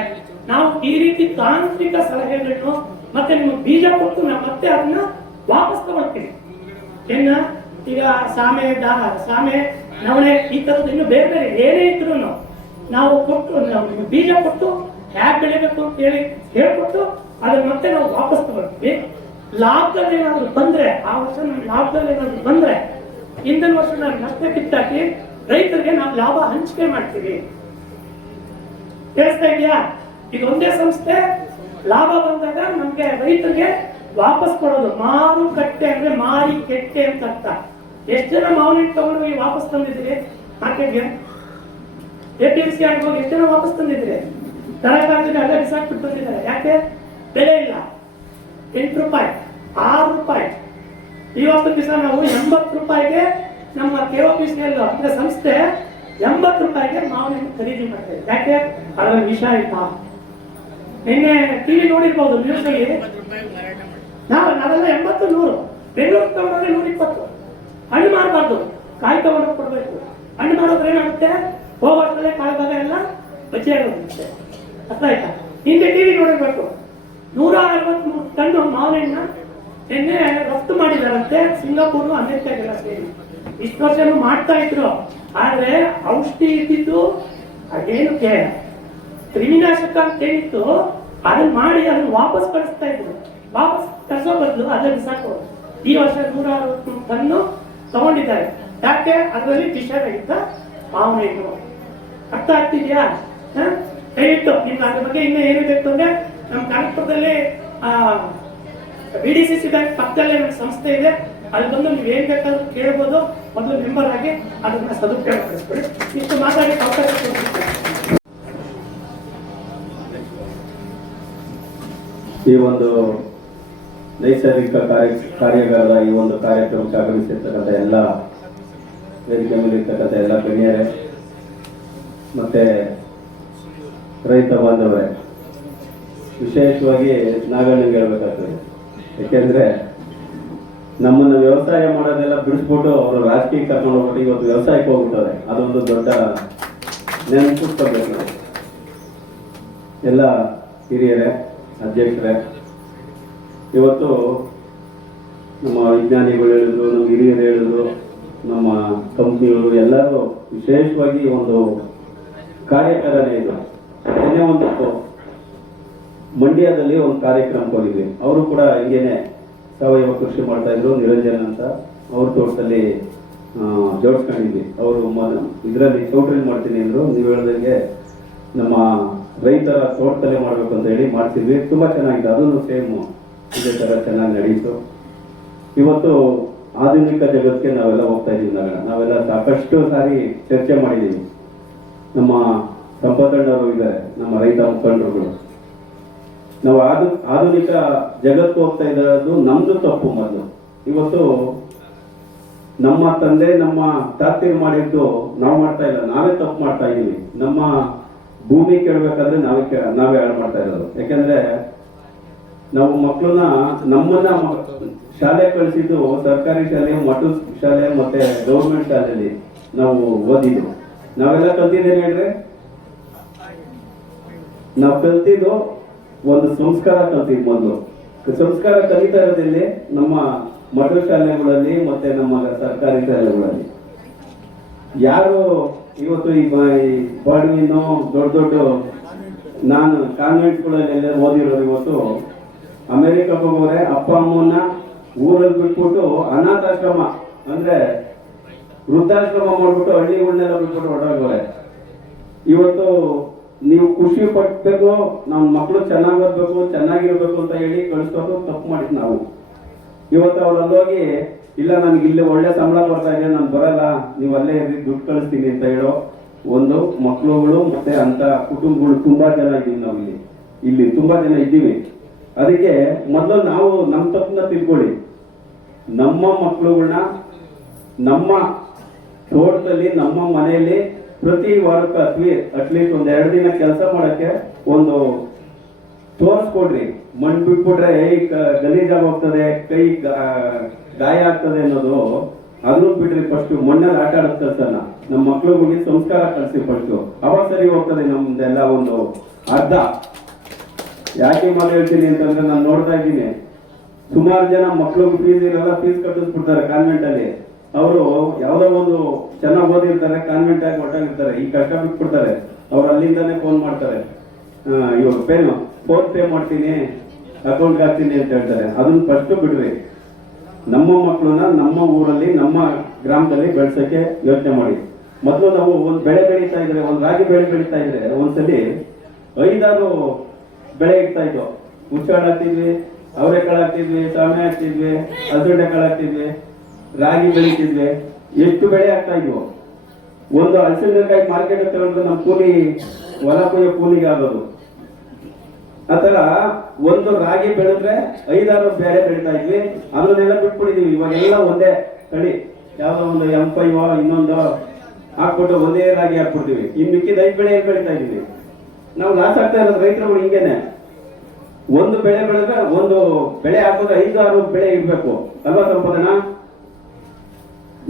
ನಾವು ಈ ರೀತಿ ತಾಂತ್ರಿಕ ಸಲಹೆಗಳನ್ನು ಮತ್ತೆ ನಿಮಗೆ ಬೀಜ ಕೊಟ್ಟು ನಾವು ಮತ್ತೆ ಅದನ್ನ ವಾಪಸ್ ತಗೊಳ್ತೀವಿ. ಈಗ ಸಾಮೆ, ನವಣೆ ಈ ತರದ್ದು ಇನ್ನು ಬೇರೆ ಬೇರೆ ಏನೇ ಇದ್ರು ನಾವು ಕೊಟ್ಟು ಬೀಜ ಕೊಟ್ಟು ಹ್ಯಾಕ್ ಬೆಳಿಬೇಕು ಅಂತ ಹೇಳ್ಕೊಟ್ಟು ಅದನ್ನ ಮತ್ತೆ ನಾವು ವಾಪಸ್ ತಗೊಳ್ತೀವಿ. ಲಾಭದಲ್ಲಿ ಏನಾದ್ರು ಬಂದ್ರೆ, ಆ ವರ್ಷ ನಮ್ಗೆ ಲಾಭದಲ್ಲಿ ಏನಾದ್ರು ಬಂದ್ರೆ ಹಿಂದಿನ ವರ್ಷ ನಾವು ನಷ್ಟ ಕಿತ್ತಾಕಿ ರೈತರಿಗೆ ನಾವು ಲಾಭ ಹಂಚಿಕೆ ಮಾಡ್ತೀವಿ. ಕೇಳಿಸ್ತಾ ಇದೆಯಾ? ಇದೊಂದೇ ಸಂಸ್ಥೆ ಲಾಭ ಬಂದಾಗ ನಮ್ಗೆ ರೈತರಿಗೆ ವಾಪಸ್ ಕೊಡೋದು. ಮಾರುಕಟ್ಟೆ ಅಂದ್ರೆ ಮಾರಿ ಕೆಟ್ಟೆ ಅಂತ ಅರ್ಥ. ಎಷ್ಟು ಜನ ಮಾವಿನ ತಗೊಂಡು ಹೋಗಿ ವಾಪಸ್ ತಂದಿದ್ರಿ ಮಾರ್ಕೆಟ್ಗೆ? APMC ಹೋಗಿ ಎಷ್ಟು ಜನ ವಾಪಸ್ ತಂದಿದ್ರಿ? ತರಕಾರಿ ಅಲ್ಲೇ ಬಿಸಾಕ್ಬಿಟ್ಟು ಬಂದಿದ್ದಾರೆ. ಯಾಕೆ? ಬೆಲೆ ಇಲ್ಲ. 8 ರೂಪಾಯಿ, 6 ರೂಪಾಯಿ. ಇವತ್ತು ದಿವಸ ನಾವು 80 ರೂಪಾಯಿಗೆ ನಮ್ಮ KOPCL ಅಂದ್ರೆ ಸಂಸ್ಥೆ 80 ರೂಪಾಯಿಗೆ ಮಾವಿನ ಖರೀದಿ ಮಾಡ್ತೇವೆ. ಯಾಕೆ? ಅದರಲ್ಲಿ ವಿಷ ಇಲ್ಲ. ನಿನ್ನೆ ಟಿವಿ ನೋಡಿರ್ಬೋದು, ನ್ಯೂಸ್ ಅಲ್ಲಿ ನಾವೆಲ್ಲ 80-100. ಬೆಂಗಳೂರು ತಗೊಂಡ್ರೆ 120. ಹಣ್ಣು ಮಾಡಬಾರ್ದು, ಕಾಯಿ ತಗೊಂಡೋಗಿ ಕೊಡ್ಬೇಕು. ಹಣ್ಣು ಮಾಡೋದ್ರೆ ಏನಾಗುತ್ತೆ? ಹೋಗೋಷ್ಟರಲ್ಲೇ ಕಾಯಿ ಭಾಗ ಎಲ್ಲ ಬಚ್ಚಿ ಆಗೋಗುತ್ತೆ. ಅರ್ಥ ಆಯ್ತಾ? ಹಿಂದೆ ಟಿವಿ ನೋಡಿರ್ಬೇಕು. 163 ಟನ್ ಮಾವಿನ ನಿನ್ನೆ ರಫ್ತು ಮಾಡಿದಾರಂತೆ ಸಿಂಗಾಪುರ್, ಅಮೆರಿಕಾಗೆಲ್ಲ ಸೇರಿ. ಇಷ್ಟು ವರ್ಷನೂ ಮಾಡ್ತಾ ಇದ್ರು. ಆದ್ರೆ ಔಷಧಿ ಇದ್ದಿದ್ದು ಅದೇನು ಕ್ರಿಮಿನಾಶಕ ಅಂತ ಏನಿತ್ತು ಅದನ್ನ ಮಾಡಿ ಅದನ್ನ ವಾಪಸ್ ಕಳಿಸ್ತಾ ಇದ್ರು. ವಾಪಸ್ ಕಳಿಸೋ ಬದಲು ಅದನ್ನ ಬಿಸಾಕೋದು. ಈ ವರ್ಷ 160 ಟನ್ನು ತಗೊಂಡಿದ್ದಾರೆ. ಯಾಕೆ? ಅದರಲ್ಲಿ ವಿಷರಹಿತ ಮಾವಿನ ಹಣ್ಣು. ಅರ್ಥ ಆಗ್ತಿದ್ಯಾ? ದಯವಿಟ್ಟು ನಿಮ್ಗೆ ಅದ್ರ ಬಗ್ಗೆ ಇನ್ನೂ ಏನು ಬೇಕು ಅಂದ್ರೆ ನಮ್ಮ ಕನಕಪುರದಲ್ಲಿ BDCC ಬ್ಯಾಂಕ್ ಪಕ್ಕದಲ್ಲೇ ನಮ್ಮ ಸಂಸ್ಥೆ ಇದೆ. ಅಲ್ಲಿ ಬಂದು ನೀವು ಏನ್ ಬೇಕಾದ್ರೂ ಕೇಳ್ಬೋದು. ಮೊದಲು ಮೆಂಬರ್ ಆಗಿ ಅದನ್ನ ಸದುಪಯೋಗ ಪಡಿಸ್ಕೊಳ್ಳಿ. ಇಷ್ಟು ಮಾತಾಡಿ ಅವಕಾಶ ಕೊಡ್ತೀನಿ. ಈ ಒಂದು ನೈಸರ್ಗಿಕ ಕಾರ್ಯಾಗಾರದ ಈ ಒಂದು ಕಾರ್ಯಕ್ರಮಕ್ಕೆ ಆಗಮಿಸಿರ್ತಕ್ಕಂಥ ಎಲ್ಲ ವೇದಿಕೆ ಮೇಲೆ ಇರ್ತಕ್ಕಂಥ ಎಲ್ಲ ಗಣ್ಯರೇ ಮತ್ತೆ ರೈತ ಬಾಂಧವರೇ, ವಿಶೇಷವಾಗಿ ನಾಗಣ್ಣಂಗೆ ಹೇಳ್ಬೇಕಾಗ್ತದೆ. ಯಾಕೆಂದ್ರೆ ನಮ್ಮನ್ನ ವ್ಯವಸಾಯ ಮಾಡೋದೆಲ್ಲ ಬಿಡಿಸ್ಬಿಟ್ಟು ಅವರು ರಾಜಕೀಯ ಕರ್ಕೊಂಡು ಹೋಗ್ಬಿಟ್ಟು ಇವತ್ತು ವ್ಯವಸಾಯಕ್ಕೆ ಹೋಗ್ಬಿಡ್ತಾರೆ. ಅದೊಂದು ದೊಡ್ಡ ನೆನಪಿಸ್ಕೊಳ್ಬೇಕು ನಾವು. ಎಲ್ಲ ಹಿರಿಯರೇ, ಅಧ್ಯಕ್ಷರೇ, ಇವತ್ತು ನಮ್ಮ ವಿಜ್ಞಾನಿಗಳು ಹೇಳಿದ್ರು, ನಮ್ಮ ಹಿರಿಯರು ಹೇಳಿದ್ರು, ನಮ್ಮ ಕಂಪ್ನಿಗಳು ಎಲ್ಲರೂ ವಿಶೇಷವಾಗಿ ಒಂದು ಕಾರ್ಯಕ್ರಮನೇ ಇದು. ಏನೇ ಒಂದು ಮಂಡ್ಯದಲ್ಲಿ ಒಂದು ಕಾರ್ಯಕ್ರಮ ಹೋಗಿದ್ವಿ. ಅವರು ಕೂಡ ಹಿಂಗೇನೆ ಸಾವಯವ ಕೃಷಿ ಮಾಡ್ತಾ ಇದ್ರು, ನಿರಂಜನ್ ಅಂತ. ಅವ್ರ ತೋಟದಲ್ಲಿ ಜೋಡಿಸ್ಕೊಂಡಿದ್ವಿ. ಅವರು ಇದರಲ್ಲಿ ಚೌಟ್ರಿ ಮಾಡ್ತೀನಿ ಅಂದ್ರು. ನೀವು ಹೇಳ್ದಂಗೆ ನಮ್ಮ ರೈತರ ತೋಟದಲ್ಲೇ ಮಾಡ್ಬೇಕು ಅಂತ ಹೇಳಿ ಮಾಡ್ತಿದ್ವಿ. ತುಂಬಾ ಚೆನ್ನಾಗಿದೆ. ಅದನ್ನು ಸೇಮ್ ಇದೇ ತರ ಚೆನ್ನಾಗಿ ನಡೀತು. ಇವತ್ತು ಆಧುನಿಕ ಜಗತ್ತಿಗೆ ನಾವೆಲ್ಲ ಹೋಗ್ತಾ ಇದೀವಿ. ನಾವೆಲ್ಲ ಸಾಕಷ್ಟು ಸಾರಿ ಚರ್ಚೆ ಮಾಡಿದ್ದೀವಿ. ನಮ್ಮ ಸಂಪದಣ್ಣವರು ಇದ್ದಾರೆ, ನಮ್ಮ ರೈತ ಮುಖಂಡರುಗಳು. ನಾವು ಆಧುನಿಕ ಜಗತ್ತು ಹೋಗ್ತಾ ಇರೋದು ನಮ್ದು ತಪ್ಪು. ಮೊದಲು ಇವತ್ತು ನಮ್ಮ ತಂದೆ ನಮ್ಮ ತಾತಿರು ಮಾಡಿದ್ದು ನಾವು ಮಾಡ್ತಾ ಇಲ್ಲ, ನಾವೇ ತಪ್ಪು ಮಾಡ್ತಾ ಇದೀವಿ. ನಮ್ಮ ಭೂಮಿ ಕೆಡಬೇಕಾದ್ರೆ ನಾವೇ ಹಾಳು ಮಾಡ್ತಾ ಇರೋದು. ಯಾಕೆಂದ್ರೆ ನಾವು ಮಕ್ಕಳನ್ನ ನಮ್ಮನ್ನ ಶಾಲೆ ಕಳಿಸಿದ್ದು ಸರ್ಕಾರಿ ಶಾಲೆ, ಮಠದ ಶಾಲೆ ಮತ್ತೆ ಗೌರ್ಮೆಂಟ್ ಶಾಲೆಯಲ್ಲಿ ನಾವು ಓದಿದ್ದು. ನಾವೆಲ್ಲ ಕಲ್ತಿದ್ದೇನೆ ಹೇಳ್ರಿ, ನಾವು ಕಲ್ತಿದ್ದು ಒಂದು ಸಂಸ್ಕಾರ ಕಲ್ತಿದ್. ಮೊದಲು ಸಂಸ್ಕಾರ ಕಲಿತಾ ಇರೋದ್ರಲ್ಲಿ ನಮ್ಮ ಮಠ ಶಾಲೆಗಳಲ್ಲಿ ಮತ್ತೆ ನಮ್ಮ ಸರ್ಕಾರಿ ಶಾಲೆಗಳಲ್ಲಿ. ಯಾರು ಇವತ್ತು ಈ ಬಾಡ್ವಿನು ದೊಡ್ಡ ದೊಡ್ಡ ನಾನು ಕಾನ್ವೆಂಟ್ಗಳಲ್ಲಿ ಓದಿರೋರು ಇವತ್ತು ಅಮೆರಿಕಕ್ಕೆ ಹೋಗೋರೆ, ಅಪ್ಪ ಅಮ್ಮನ ಊರಲ್ಲಿ ಬಿಟ್ಬಿಟ್ಟು ಅನಾಥಾಶ್ರಮ ಅಂದ್ರೆ ವೃದ್ಧಾಶ್ರಮ ಮಾಡ್ಬಿಟ್ಟು ಹಳ್ಳಿಗಳನ್ನೆಲ್ಲ ಬಿಟ್ಬಿಟ್ಟು ಹೊರಗೋರೆ. ಇವತ್ತು ನೀವು ಖುಷಿ ಪಡ್ಬೇಕು, ನಮ್ಮ ಮಕ್ಕಳು ಚೆನ್ನಾಗಿ ಓದ್ಬೇಕು, ಚೆನ್ನಾಗಿರ್ಬೇಕು ಅಂತ ಹೇಳಿ ಕಳಿಸೋದು ತಪ್ಪು ಮಾಡಿದ್ ನಾವು. ಇವತ್ತು ಅವ್ರು ಅಲ್ಲೋಗಿ ಇಲ್ಲ ನನಗೆ ಇಲ್ಲಿ ಒಳ್ಳೆ ಸಂಬಳ ಬರ್ತಾ ಇದೆ, ನಾನು ಬರಲ್ಲ, ನೀವು ಅಲ್ಲೇ ದುಡ್ಡು ಕಳಿಸ್ತೀನಿ ಅಂತ ಹೇಳೋ ಒಂದು ಮಕ್ಕಳುಗಳು ಮತ್ತೆ ಅಂತ ಕುಟುಂಬಗಳು ತುಂಬಾ ಜನ ಇದ್ದೀವಿ. ನಾವು ಇಲ್ಲಿ ತುಂಬಾ ಜನ ಇದ್ದೀವಿ. ಅದಕ್ಕೆ ಮೊದಲು ನಾವು ನಮ್ಮ ತಪ್ಪನ್ನ ತಿಳ್ಕೊಳ್ಳಿ. ನಮ್ಮ ಮಕ್ಕಳುಗಳನ್ನ ನಮ್ಮ ತೋಟದಲ್ಲಿ ನಮ್ಮ ಮನೆಯಲ್ಲಿ ಪ್ರತಿ ವಾರಕ್ಕೆ ಅಟ್ಲೀಸ್ಟ್ ಒಂದ್ 2 ದಿನ ಕೆಲಸ ಮಾಡಕ್ಕೆ ಒಂದು ತೋರಿಸ್ಕೊಡ್ರಿ. ಮಣ್ಣು ಬಿಟ್ಬಿಟ್ರೆ ಗಲೀಜಾಗಿ ಹೋಗ್ತದೆ, ಕೈ ಗಾಯ ಆಗ್ತದೆ ಅನ್ನೋದು ಅದನ್ನು ಬಿಡ್ರಿ. ಫಸ್ಟ್ ಮಣ್ಣಲ್ಲಿ ಆಟ ಆಡೋ ಕೆಲಸನ ನಮ್ಮ ಮಕ್ಳುಗಳಿಗೆ ಸಂಸ್ಕಾರ ಕಲಿಸಿ ಫಸ್ಟ್, ಅವಾಗ ಸರಿ ಹೋಗ್ತದೆ ನಮ್ದೆಲ್ಲ ಒಂದು ಅರ್ಧ. ಯಾಕೆ ಮಾತು ಹೇಳ್ತೀನಿ ಅಂತಂದ್ರೆ ನಾನು ನೋಡ್ತಾ ಇದ್ದೀನಿ ಸುಮಾರು ಜನ ಮಕ್ಳು ಫೀಸ್ ಇರಲ್ಲ, ಫೀಸ್ ಕಟ್ಟಿಸ್ಬಿಡ್ತಾರೆ ಕಾನ್ವೆಂಟ್ ಅಲ್ಲಿ. ಅವರು ಯಾವ್ದೋ ಒಂದು ಚೆನ್ನಾಗಿ ಓದಿರ್ತಾರೆ, ಕಾನ್ವೆಂಟ್ ಆಗಿ ಹೊರಟಾಗಿರ್ತಾರೆ, ಈ ಕಷ್ಟ ಬಿಟ್ಬಿಡ್ತಾರೆ. ಅವ್ರು ಅಲ್ಲಿಂದಾನೆ ಫೋನ್ ಮಾಡ್ತಾರೆ, ಇವಾಗ ಫೋನ್ ಪೇ ಮಾಡ್ತೀನಿ, ಅಕೌಂಟ್ಗೆ ಹಾಕ್ತೀನಿ ಅಂತ ಹೇಳ್ತಾರೆ. ಅದನ್ನ ಫಸ್ಟ್ ಬಿಡ್ರಿ. ನಮ್ಮ ಮಕ್ಕಳನ್ನ ನಮ್ಮ ಊರಲ್ಲಿ ನಮ್ಮ ಗ್ರಾಮದಲ್ಲಿ ಬೆಳೆಸಕ್ಕೆ ಯೋಚನೆ ಮಾಡಿ. ಮೊದಲು ನಾವು ಒಂದು ಬೆಳೆ ಬೆಳೀತಾ ಇದ್ರೆ, ಒಂದು ರಾಗಿ ಬೆಳೆ ಬೆಳೀತಾ ಇದ್ರೆ ಒಂದ್ಸಲಿ 5-6 ಬೆಳೆ ಇಡ್ತಾ ಇದ್ವು. ಮುಚ್ಚಾಳು ಹಾಕ್ತಿದ್ವಿ, ಅವರೆಕಾಳು ಹಾಕ್ತಿದ್ವಿ, ಸಾಮೆ ಹಾಕ್ತಿದ್ವಿ, ಹಲಸಂಡೆ ಕಾಳು ಹಾಕ್ತಿದ್ವಿ, ರಾಗಿ ಬೆಳೀತಿದ್ವಿ. ಎಷ್ಟು ಬೆಳೆ ಆಗ್ತಾ ಇದ್ವು. ಒಂದು ಹಲಸಂಡೆಕಾಯಿ ಮಾರ್ಕೆಟ್ ತಗೊಂಡು ನಮ್ಮ ಕೂಲಿ ಹೊಲ ಕೊಯ್ಯೋ ಕೂಲಿಗೆ ಆಗೋದು. ಆತರ ಒಂದು ರಾಗಿ ಬೆಳೆದ್ರೆ 5-6 ಬೇರೆ ಬೆಳೀತಾ ಇದ್ವಿ. ಅದನ್ನೆಲ್ಲ ಬಿಟ್ಬಿಟ್ಟಿದೀವಿ. ಇವಾಗೆಲ್ಲ ಒಂದೇ ತಳಿ, ಯಾವ್ದೋ ಒಂದು M5 ಇನ್ನೊಂದು ಹಾಕ್ಬಿಟ್ಟು ಒಂದೇ ರಾಗಿ ಹಾಕ್ಬಿಡ್ತೀವಿ. ಇನ್ ಮಿಕ್ಕಿದ 5 ಬೆಳೆ ಬೆಳೀತಾ ಇದೀವಿ. ನಾವು ಲಾಸ್ ಆಗ್ತಾ ಇರೋದು ರೈತರುಗಳು ಹಿಂಗೇನೆ. ಒಂದು ಬೆಳೆ ಬೆಳೆದ್ರೆ ಒಂದು ಬೆಳೆ ಹಾಕೋದ್ರೆ 5-6 ಬೆಳೆ ಇರ್ಬೇಕು ಅಲ್ವಾ ಸಂಪಾದನ?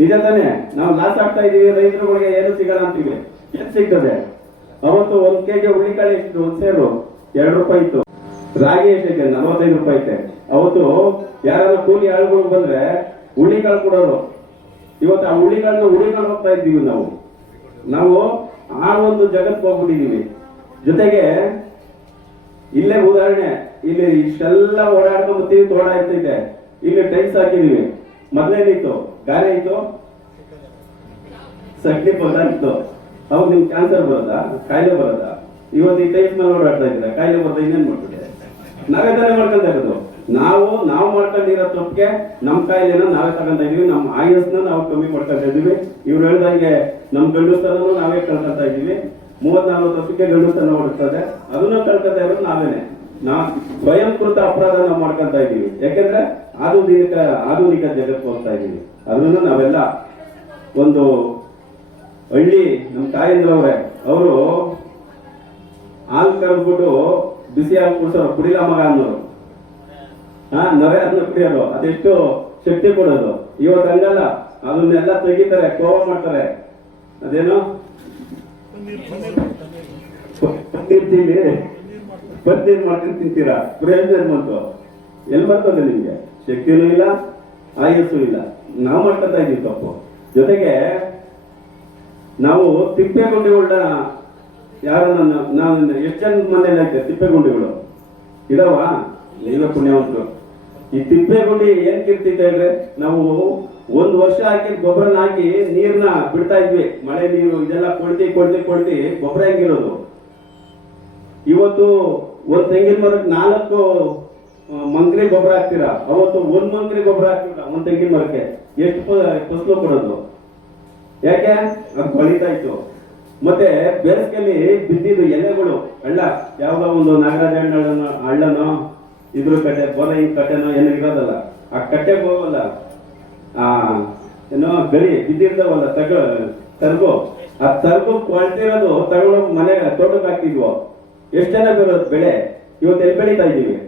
ನಿಜ ತಾನೆ? ನಾವು ಲಾಸ್ ಆಗ್ತಾ ಇದೀವಿ. ರೈತರುಗಳಿಗೆ ಏನು ಸಿಗಲ್ಲ ಅಂತೀವಿ, ಏನ್ ಸಿಗ್ತದೆ? ಅವತ್ತು 1 kg ಹುಳ್ಳಿಕಾಳು ಎಷ್ಟು? 1 ಸೇರು 2 ರೂಪಾಯಿ ಇತ್ತು. ರಾಗಿ ಎಷ್ಟೈತೆ? 45 ರೂಪಾಯಿ ಐತೆ. ಅವತ್ತು ಯಾರಾದ್ರೂ ಕೂಲಿ ಆಳುಗಳು ಬಂದ್ರೆ ಹುಳ್ಳಿಕಾಳು ಕೊಡೋರು. ಇವತ್ತು ಆ ಹುಳ್ಳಿಕಾಳನ್ನ ಹುಳಿಗಳು ಹೋಗ್ತಾ ಇದ್ದೀವಿ ನಾವು ಆ ಒಂದು ಜಗತ್ತು ಹೋಗ್ಬಿಟ್ಟಿದೀವಿ. ಜೊತೆಗೆ ಇಲ್ಲೇ ಉದಾಹರಣೆ, ಇಲ್ಲಿ ಇಷ್ಟೆಲ್ಲ ಓಡಾಡ್ಕೊಂಡ್ಬರ್ತೀವಿ, ತೋಡ ಇರ್ತೈತೆ, ಇಲ್ಲಿ ಟೈಲ್ಸ್ ಹಾಕಿದೀವಿ. ಮೊದ್ಲೇನಿತ್ತು? ಗಾರೆ ಇತ್ತು, ಸಗಣಿ ಪದ ಇತ್ತು. ಅವಾಗ ನಿಮ್ಗೆ ಕ್ಯಾನ್ಸರ್ ಬರೋದಾ? ಕಾಯಿಲೆ ಬರೋದಾ? ಇವತ್ತು ಈ ಟೈಲ್ಸ್ ಮೇಲೆ ಓಡಾಡ್ತಾ ಇದ್ರೆ ಕಾಯಿಲೆ ಬರೋದ? ಇನ್ನೇನ್ ಮಾಡ್ಬಿಟ್ಟೆ? ನಾವೇ ತಾನೇ ಮಾಡ್ಕೊಂತ ಇರೋದು. ನಾವು ಮಾಡ್ಕೊಂಡಿರೋ ತಪ್ಪಿಗೆ ನಮ್ಮ ಕಾಯಿಲೆನ ನಾವೇ ತಗೊಂತ ಇದೀವಿ. ನಮ್ಮ ಆಯಸ್ನ ನಾವು ಕಮ್ಮಿ ಮಾಡ್ಕೊಂತ ಇದೀವಿ. ಇವ್ರು ಹೇಳ್ದಂಗೆ ನಮ್ ಗಂಡಸ್ತನೂ ನಾವೇ ಕಳ್ಕೊಂತ ಇದೀವಿ. 30-40 ವರ್ಷಕ್ಕೆ ಗಂಡಸ್ತನ ಓಡಿಸ್ತದೆ, ಅದನ್ನ ಕಳ್ಕೊಂತ ಇರೋದು ನಾವೇನೆ. ಸ್ವಯಂಕೃತ ಅಪರಾಧ ನಾವು ಮಾಡ್ಕೊಂತ ಇದೀವಿ. ಯಾಕೆಂದ್ರೆ ಆಧುನಿಕ ಜಗತ್ತು ಹೋಗ್ತಾ ಇದೀವಿ. ಅದನ್ನ ನಾವೆಲ್ಲ ಒಂದು ಹಳ್ಳಿ ನಮ್ಮ ತಾಯಂದ್ರವ್ರೆ, ಅವರು ಹಾಲು ಕರೆದ್ಬಿಟ್ಟು ಬಿಸಿ ಹಾಲು ಕುಡಿಸೋರು ಕುಡಿಲ ಮಗ ಅನ್ನೋರು, ನೊರೆ ಅದನ್ನ ಕುಡಿಯೋರು, ಅದೆಷ್ಟು ಶಕ್ತಿ ಕೊಡೋದು. ಇವತ್ತು ಹಂಗಲ್ಲ, ಅದನ್ನೆಲ್ಲ ತೆಗಿತಾರೆ, ಕೋವ ಮಾಡ್ತಾರೆ. ಅದೇನು ಪನ್ನೀರ್ ಮಾಡ್ಕೊಂಡು ತಿಂತೀರಾ, ಪ್ರಯೋಜನ ಬಂತು ಎಲ್ಲಿ ಬರ್ತದೆ ನಿಮ್ಗೆ? ಶಕ್ತಿನೂ ಇಲ್ಲ, ಆಯಸ್ಸು ಇಲ್ಲ. ನಾವು ಮಾಡ್ಕೊತಾ ಇದೀವಿ ತಪ್ಪು. ಜೊತೆಗೆ ನಾವು ತಿಪ್ಪೆಗುಂಡಿಗಳನ್ನ ಯಾರನ್ನ ನಾವು ಎಷ್ಟು ಜನ ಮನೇಲಿ ಐತೆ ತಿಪ್ಪೆಗುಂಡಿಗಳು ಇದಾವ? ನೀವೇ ಪುಣ್ಯವಂತರು. ಈ ತಿಪ್ಪೆಗುಂಡಿ ಏನ್ ಕಿರ್ತಿದ್ದೆ ಅಂದ್ರೆ, ನಾವು 1 ವರ್ಷ ಹಾಕಿ ಗೊಬ್ಬರನ ಹಾಕಿ ನೀರ್ನ ಬಿಡ್ತಾ ಇದ್ವಿ, ಮಳೆ ನೀರು ಇದೆಲ್ಲ ಕೊಳ್ತಿ ಗೊಬ್ಬರ ಹೆಂಗಿರೋದು. ಇವತ್ತು ಒಂದ್ ತೆಂಗಿನ ಮರಕ್ಕೆ 4 ಮಂಕ್ರಿ ಗೊಬ್ಬರ ಹಾಕ್ತೀರಾ, ಅವತ್ತು 1 ಮಂಕ್ರಿ ಗೊಬ್ಬರ ಹಾಕ್ತೀರಾ ಒಂದ್ ತೆಂಗಿನ ಮರಕ್ಕೆ. ಎಷ್ಟು ಫಸಲು ಕೊಡೋದು? ಯಾಕೆ? ಅದು ಕೊಳಿತಾ ಇತ್ತು. ಮತ್ತೆ ಬೇಸಿಗೆಯಲ್ಲಿ ಬಿದ್ದಿದ್ದು ಎಲೆಗಳು, ಹಳ್ಳ, ಯಾವ್ದೋ ಒಂದು ನಾಗರಾಜ ಹಳ್ಳನೋ ಇದ್ರ ಕಟ್ಟೆ ಬೋರ ಹಿಂಗ್ ಕಟ್ಟೆನೋ ಏನೋ ಇರೋದಲ್ಲ, ಆ ಕಟ್ಟೆಗೆ ಹೋಗಲ್ಲ, ಏನೋ ಗಳಿ ಬಿದ್ದಿರ್ತಾವಲ್ಲ ತರ್ಗು, ಆ ತರ್ಗು ಕೊಳ್ತಿರೋದು ತಗೊಂಡೋಗಿ ಮನೆಗೆ ತೋಟಕ್ಕೆ ಹಾಕ್ತಿದ್ವು. ಎಷ್ಟು ಜನ ಬರೋದು ಬೆಳೆ? ಇವತ್ತು ಎಲ್ಲಿ ಬೆಳೀತಾ ಇದೀವಿ?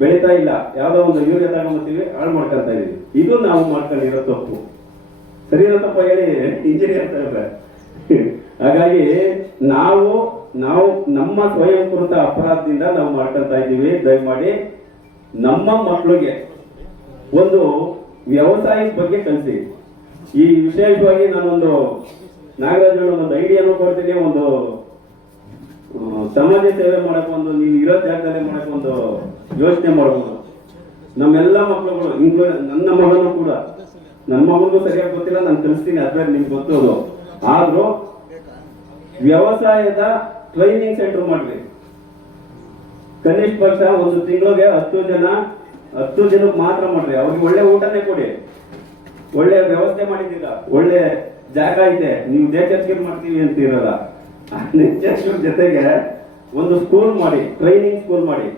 ಬೆಳೀತಾ ಇಲ್ಲ. ಯಾವ್ದೋ ಒಂದು ಯೂರಿಯಾ ತಗೊಂಡ್ಬರ್ತೀವಿ, ಹಾಳು ಮಾಡ್ಕೊಂತ ಇದೀವಿ. ಇದು ನಾವು ಮಾಡ್ಕೊಂಡಿರೋ ತಪ್ಪು. ಸರಿನೋ ತಪ್ಪ ಹೇಳಿ ಇಂಜಿನಿಯರ್ ಸಾಹೇಬ್ರೆ? ಹಾಗಾಗಿ ನಾವು ನಮ್ಮ ಸ್ವಯಂಕೃತ ಅಪರಾಧದಿಂದ ನಾವು ಮಾಡ್ಕೊಂತ ಇದ್ದೀವಿ. ದಯಮಾಡಿ ನಮ್ಮ ಮಕ್ಕಳಿಗೆ ಒಂದು ವ್ಯವಸಾಯದ ಬಗ್ಗೆ ಕಲಿಸಿ. ಈ ವಿಶೇಷವಾಗಿ ನಾನೊಂದು ನಾಗರಾಜ್ ಒಂದು ಐಡಿಯಾನು ಕೊಡ್ತೀನಿ, ಒಂದು ಸಮಾಜ ಸೇವೆ ಮಾಡಕ್ ಒಂದು ನೀವು ಇರೋ ಜಾಗದಲ್ಲೇ ಮಾಡಕ್ ಒಂದು ಯೋಚನೆ ಮಾಡ್ಬೋದು. ನಮ್ಮೆಲ್ಲ ಮಕ್ಕಳುಗಳು, ನನ್ನ ಮಗನು ಕೂಡ, ನನ್ನ ಮಗನಿಗೂ ಸರಿಯಾಗಿ ಗೊತ್ತಿಲ್ಲ, ನಾನು ಕಲಿಸ್ತೀನಿ, ಅದ್ರ ನಿಮ್ಗೆ ಗೊತ್ತೋದು. ಆದ್ರೂ ವ್ಯವಸಾಯದ ಟ್ರೈನಿಂಗ್ ಸೆಂಟರ್ ಮಾಡ್ರಿ. ಕನಿಷ್ಠ ಪಕ್ಷ ಒಂದು ತಿಂಗಳಿಗೆ 10 ಜನಕ್ಕೆ ಮಾತ್ರ ಮಾಡ್ರಿ. ಅವ್ರಿಗೆ ಒಳ್ಳೆ ಊಟನೇ ಕೊಡಿ, ಒಳ್ಳೆ ವ್ಯವಸ್ಥೆ ಮಾಡಿದ್ದೀರ, ಒಳ್ಳೆ ಜಾಗ ಐತೆ, ನೀವು ನೇಚರ್ ಮಾಡ್ತೀವಿ ಅಂತ ಇರಲ್ಲ. ನೇಚರ್ ಜೊತೆಗೆ ಒಂದು ಸ್ಕೂಲ್ ಮಾಡಿ, ಟ್ರೈನಿಂಗ್ ಸ್ಕೂಲ್ ಮಾಡಿ,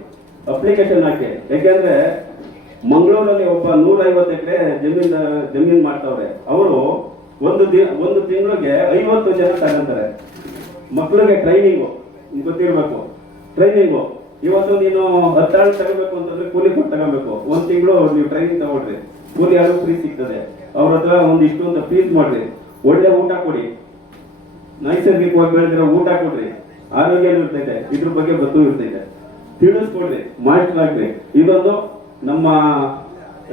ಅಪ್ಲಿಕೇಶನ್ ಹಾಕಿ. ಯಾಕೆಂದ್ರೆ ಮಂಗಳೂರಲ್ಲಿ ಒಬ್ಬ 150 ಎಕರೆ ಜಮೀನ್ ಮಾಡ್ತಾವ್ರೆ. ಅವರು ಒಂದು ತಿಂಗಳಿಗೆ 50 ಜನ ತಗೊಂತಾರೆ ಮಕ್ಕಳಿಗೆ ಟ್ರೈನಿಂಗು. ಗೊತ್ತಿರ್ಬೇಕು ಟ್ರೈನಿಂಗು. ಇವತ್ತು ನೀನು 10 ಆಳು ತಗೋಬೇಕು ಅಂತಂದ್ರೆ ಕೂಲಿ ಕೊಟ್ಟು ತಗೋಬೇಕು. 1 ತಿಂಗಳು ನೀವು ಟ್ರೈನಿಂಗ್ ತಗೊಳ್ರಿ, ಕೂಲಿ ಆಳು ಫ್ರೀ ಸಿಗ್ತದೆ. ಅವ್ರ ಹತ್ರ ಒಂದಿಷ್ಟು ಅಂತ ಫೀಸ್ ಮಾಡ್ರಿ, ಒಳ್ಳೆ ಊಟ ಕೊಡಿ, ನೈಸರ್ಗಿಕವಾಗಿ ಬೆಳೆದಿರೋ ಊಟ ಕೊಡ್ರಿ, ಆರೋಗ್ಯ ಇರ್ತೈತೆ, ಇದ್ರ ಬಗ್ಗೆ ಗೊತ್ತು ಇರ್ತೈತೆ, ತಿಳಿಸ್ಕೊಡ್ರಿ, ಮಾಸ್ಟರ್ ಆಗ್ರಿ. ಇದೊಂದು ನಮ್ಮ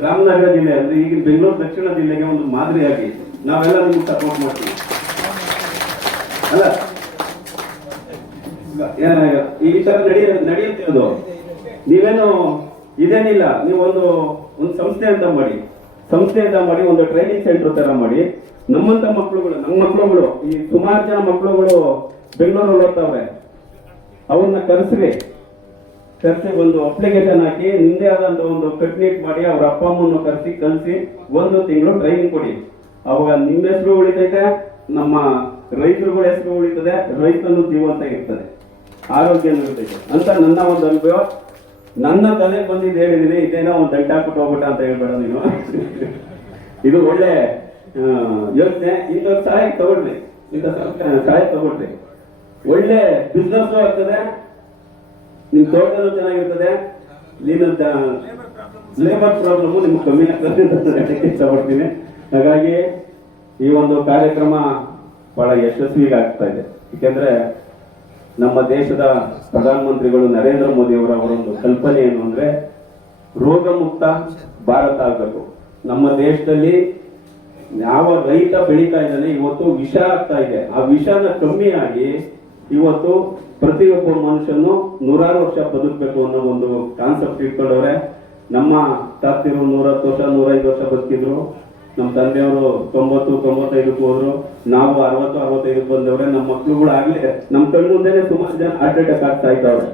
ರಾಮನಗರ ಜಿಲ್ಲೆ ಅಂದ್ರೆ ಈಗ ಬೆಂಗಳೂರು ದಕ್ಷಿಣ ಜಿಲ್ಲೆಗೆ ಒಂದು ಮಾದರಿಯಾಗಿ ನಾವೆಲ್ಲ ನಿಮ್ಗೆ ಸಪೋರ್ಟ್ ಮಾಡ್ತೀವಿ. ಅಲ್ಲ, ಈ ತರ ನಡೆಯುತ್ತೆ ಅದು. ನೀವೇನು ಇದೇನಿಲ್ಲ, ನೀವು ಒಂದು ಸಂಸ್ಥೆ ಅಂತ ಮಾಡಿ, ಒಂದು ಟ್ರೈನಿಂಗ್ ಸೆಂಟರ್ ತರ ಮಾಡಿ. ನಮ್ಮ ಮಕ್ಕಳುಗಳು ಈ ಸುಮಾರು ಜನ ಮಕ್ಕಳುಗಳು ಬೆಂಗಳೂರಲ್ಲಿ ಓದ್ತಾವ್ರೆ, ಅವ್ರನ್ನ ಕರೆಸಿ ಒಂದು ಅಪ್ಲಿಕೇಶನ್ ಹಾಕಿ, ನಿಮ್ದೇ ಆದಂತ ಒಂದು ಕಟ್ನಿಟ್ ಮಾಡಿ, ಅವ್ರ ಅಪ್ಪ ಅಮ್ಮನ್ನು ಕಲಿಸಿ 1 ತಿಂಗಳು ಟ್ರೈನಿಂಗ್ ಕೊಡಿ. ಅವಾಗ ನಿಮ್ಮ ಹೆಸರು ಉಳಿತೈತೆ, ನಮ್ಮ ರೈತರುಗಳ ಹೆಸರು ಉಳಿತದೆ, ರೈತನು ಜೀವಂತ ಇರ್ತದೆ, ಆರೋಗ್ಯ ಇರ್ತೈತೆ ಅಂತ ನನ್ನ ಒಂದು ಅನುಭವ. ನನ್ನ ತಲೆ ಬಂದಿದ್ದು ಹೇಳಿದೀನಿ. ಇದೇನೋ ಒಂದು ದಂಟ ಹಾಕ್ಬಿಟ್ಟು ಹೋಗ್ಬಿಟ್ಟ ಅಂತ ಹೇಳ್ಬೇಡ ನೀನು. ಇದು ಒಳ್ಳೆ ಯೋಚನೆ. ಇಂಥವ್ರ ಸಹಾಯ ತಗೊಳ್ರಿ, ಸಹಾಯ ತಗೊಳ್ರಿ. ಒಳ್ಳೆ ಬಿಸ್ನೆಸ್ ಆಗ್ತದೆ, ನಿಮ್ ತೋಟದಲ್ಲೂ ಚೆನ್ನಾಗಿರ್ತದೆ, ಲೇಬರ್ ಪ್ರಾಬ್ಲಮ್ ನಿಮ್ಗೆ ಕಮ್ಮಿ ಆಗ್ತದೆ ಅಂತ ಹೇಳಕ್ಕೆ ಇಷ್ಟಪಡ್ತೀನಿ. ಹಾಗಾಗಿ ಈ ಒಂದು ಕಾರ್ಯಕ್ರಮ ಬಹಳ ಯಶಸ್ವಿಯಾಗಿ ಆಗ್ತಾ ಇದೆ. ಯಾಕೆಂದ್ರೆ ನಮ್ಮ ದೇಶದ ಪ್ರಧಾನಮಂತ್ರಿಗಳು ನರೇಂದ್ರ ಮೋದಿ ಅವರೊಂದು ಕಲ್ಪನೆ ಏನು ಅಂದ್ರೆ, ರೋಗ ಮುಕ್ತ ಭಾರತ ಆಗ್ಬೇಕು. ನಮ್ಮ ದೇಶದಲ್ಲಿ ಯಾವ ರೈತ ಬೆಳೀತಾ ಇದ್ದಾನೆ ಇವತ್ತು ವಿಷ ಆಗ್ತಾ ಇದೆ. ಆ ವಿಷನ ಕಮ್ಮಿ ಆಗಿ ಇವತ್ತು ಪ್ರತಿಯೊಬ್ಬ ಮನುಷ್ಯನು 100 ವರ್ಷ ಬದುಕಬೇಕು ಅನ್ನೋ ಒಂದು ಕಾನ್ಸೆಪ್ಟ್ ಇಟ್ಕೊಂಡವ್ರೆ. ನಮ್ಮ ತಾತಿರು 110 ವರ್ಷ 105 ವರ್ಷ ಬದುಕಿದ್ರು. ನಮ್ಮ ತಂದೆಯವರು 90-95 ಹೋದ್ರು. ನಾವು 60-65 ಬಂದವ್ರೆ. ನಮ್ಮ ಮಕ್ಳುಗಳು ಆಗ್ಲಿ ನಮ್ಮ ಕಣ್ಣು ಮುಂದೆನೆ ಸುಮಾರು ಜನ ಹಾರ್ಟ್ ಅಟ್ಯಾಕ್ ಆಗ್ತಾ ಇದ್ದವ್ರೆ.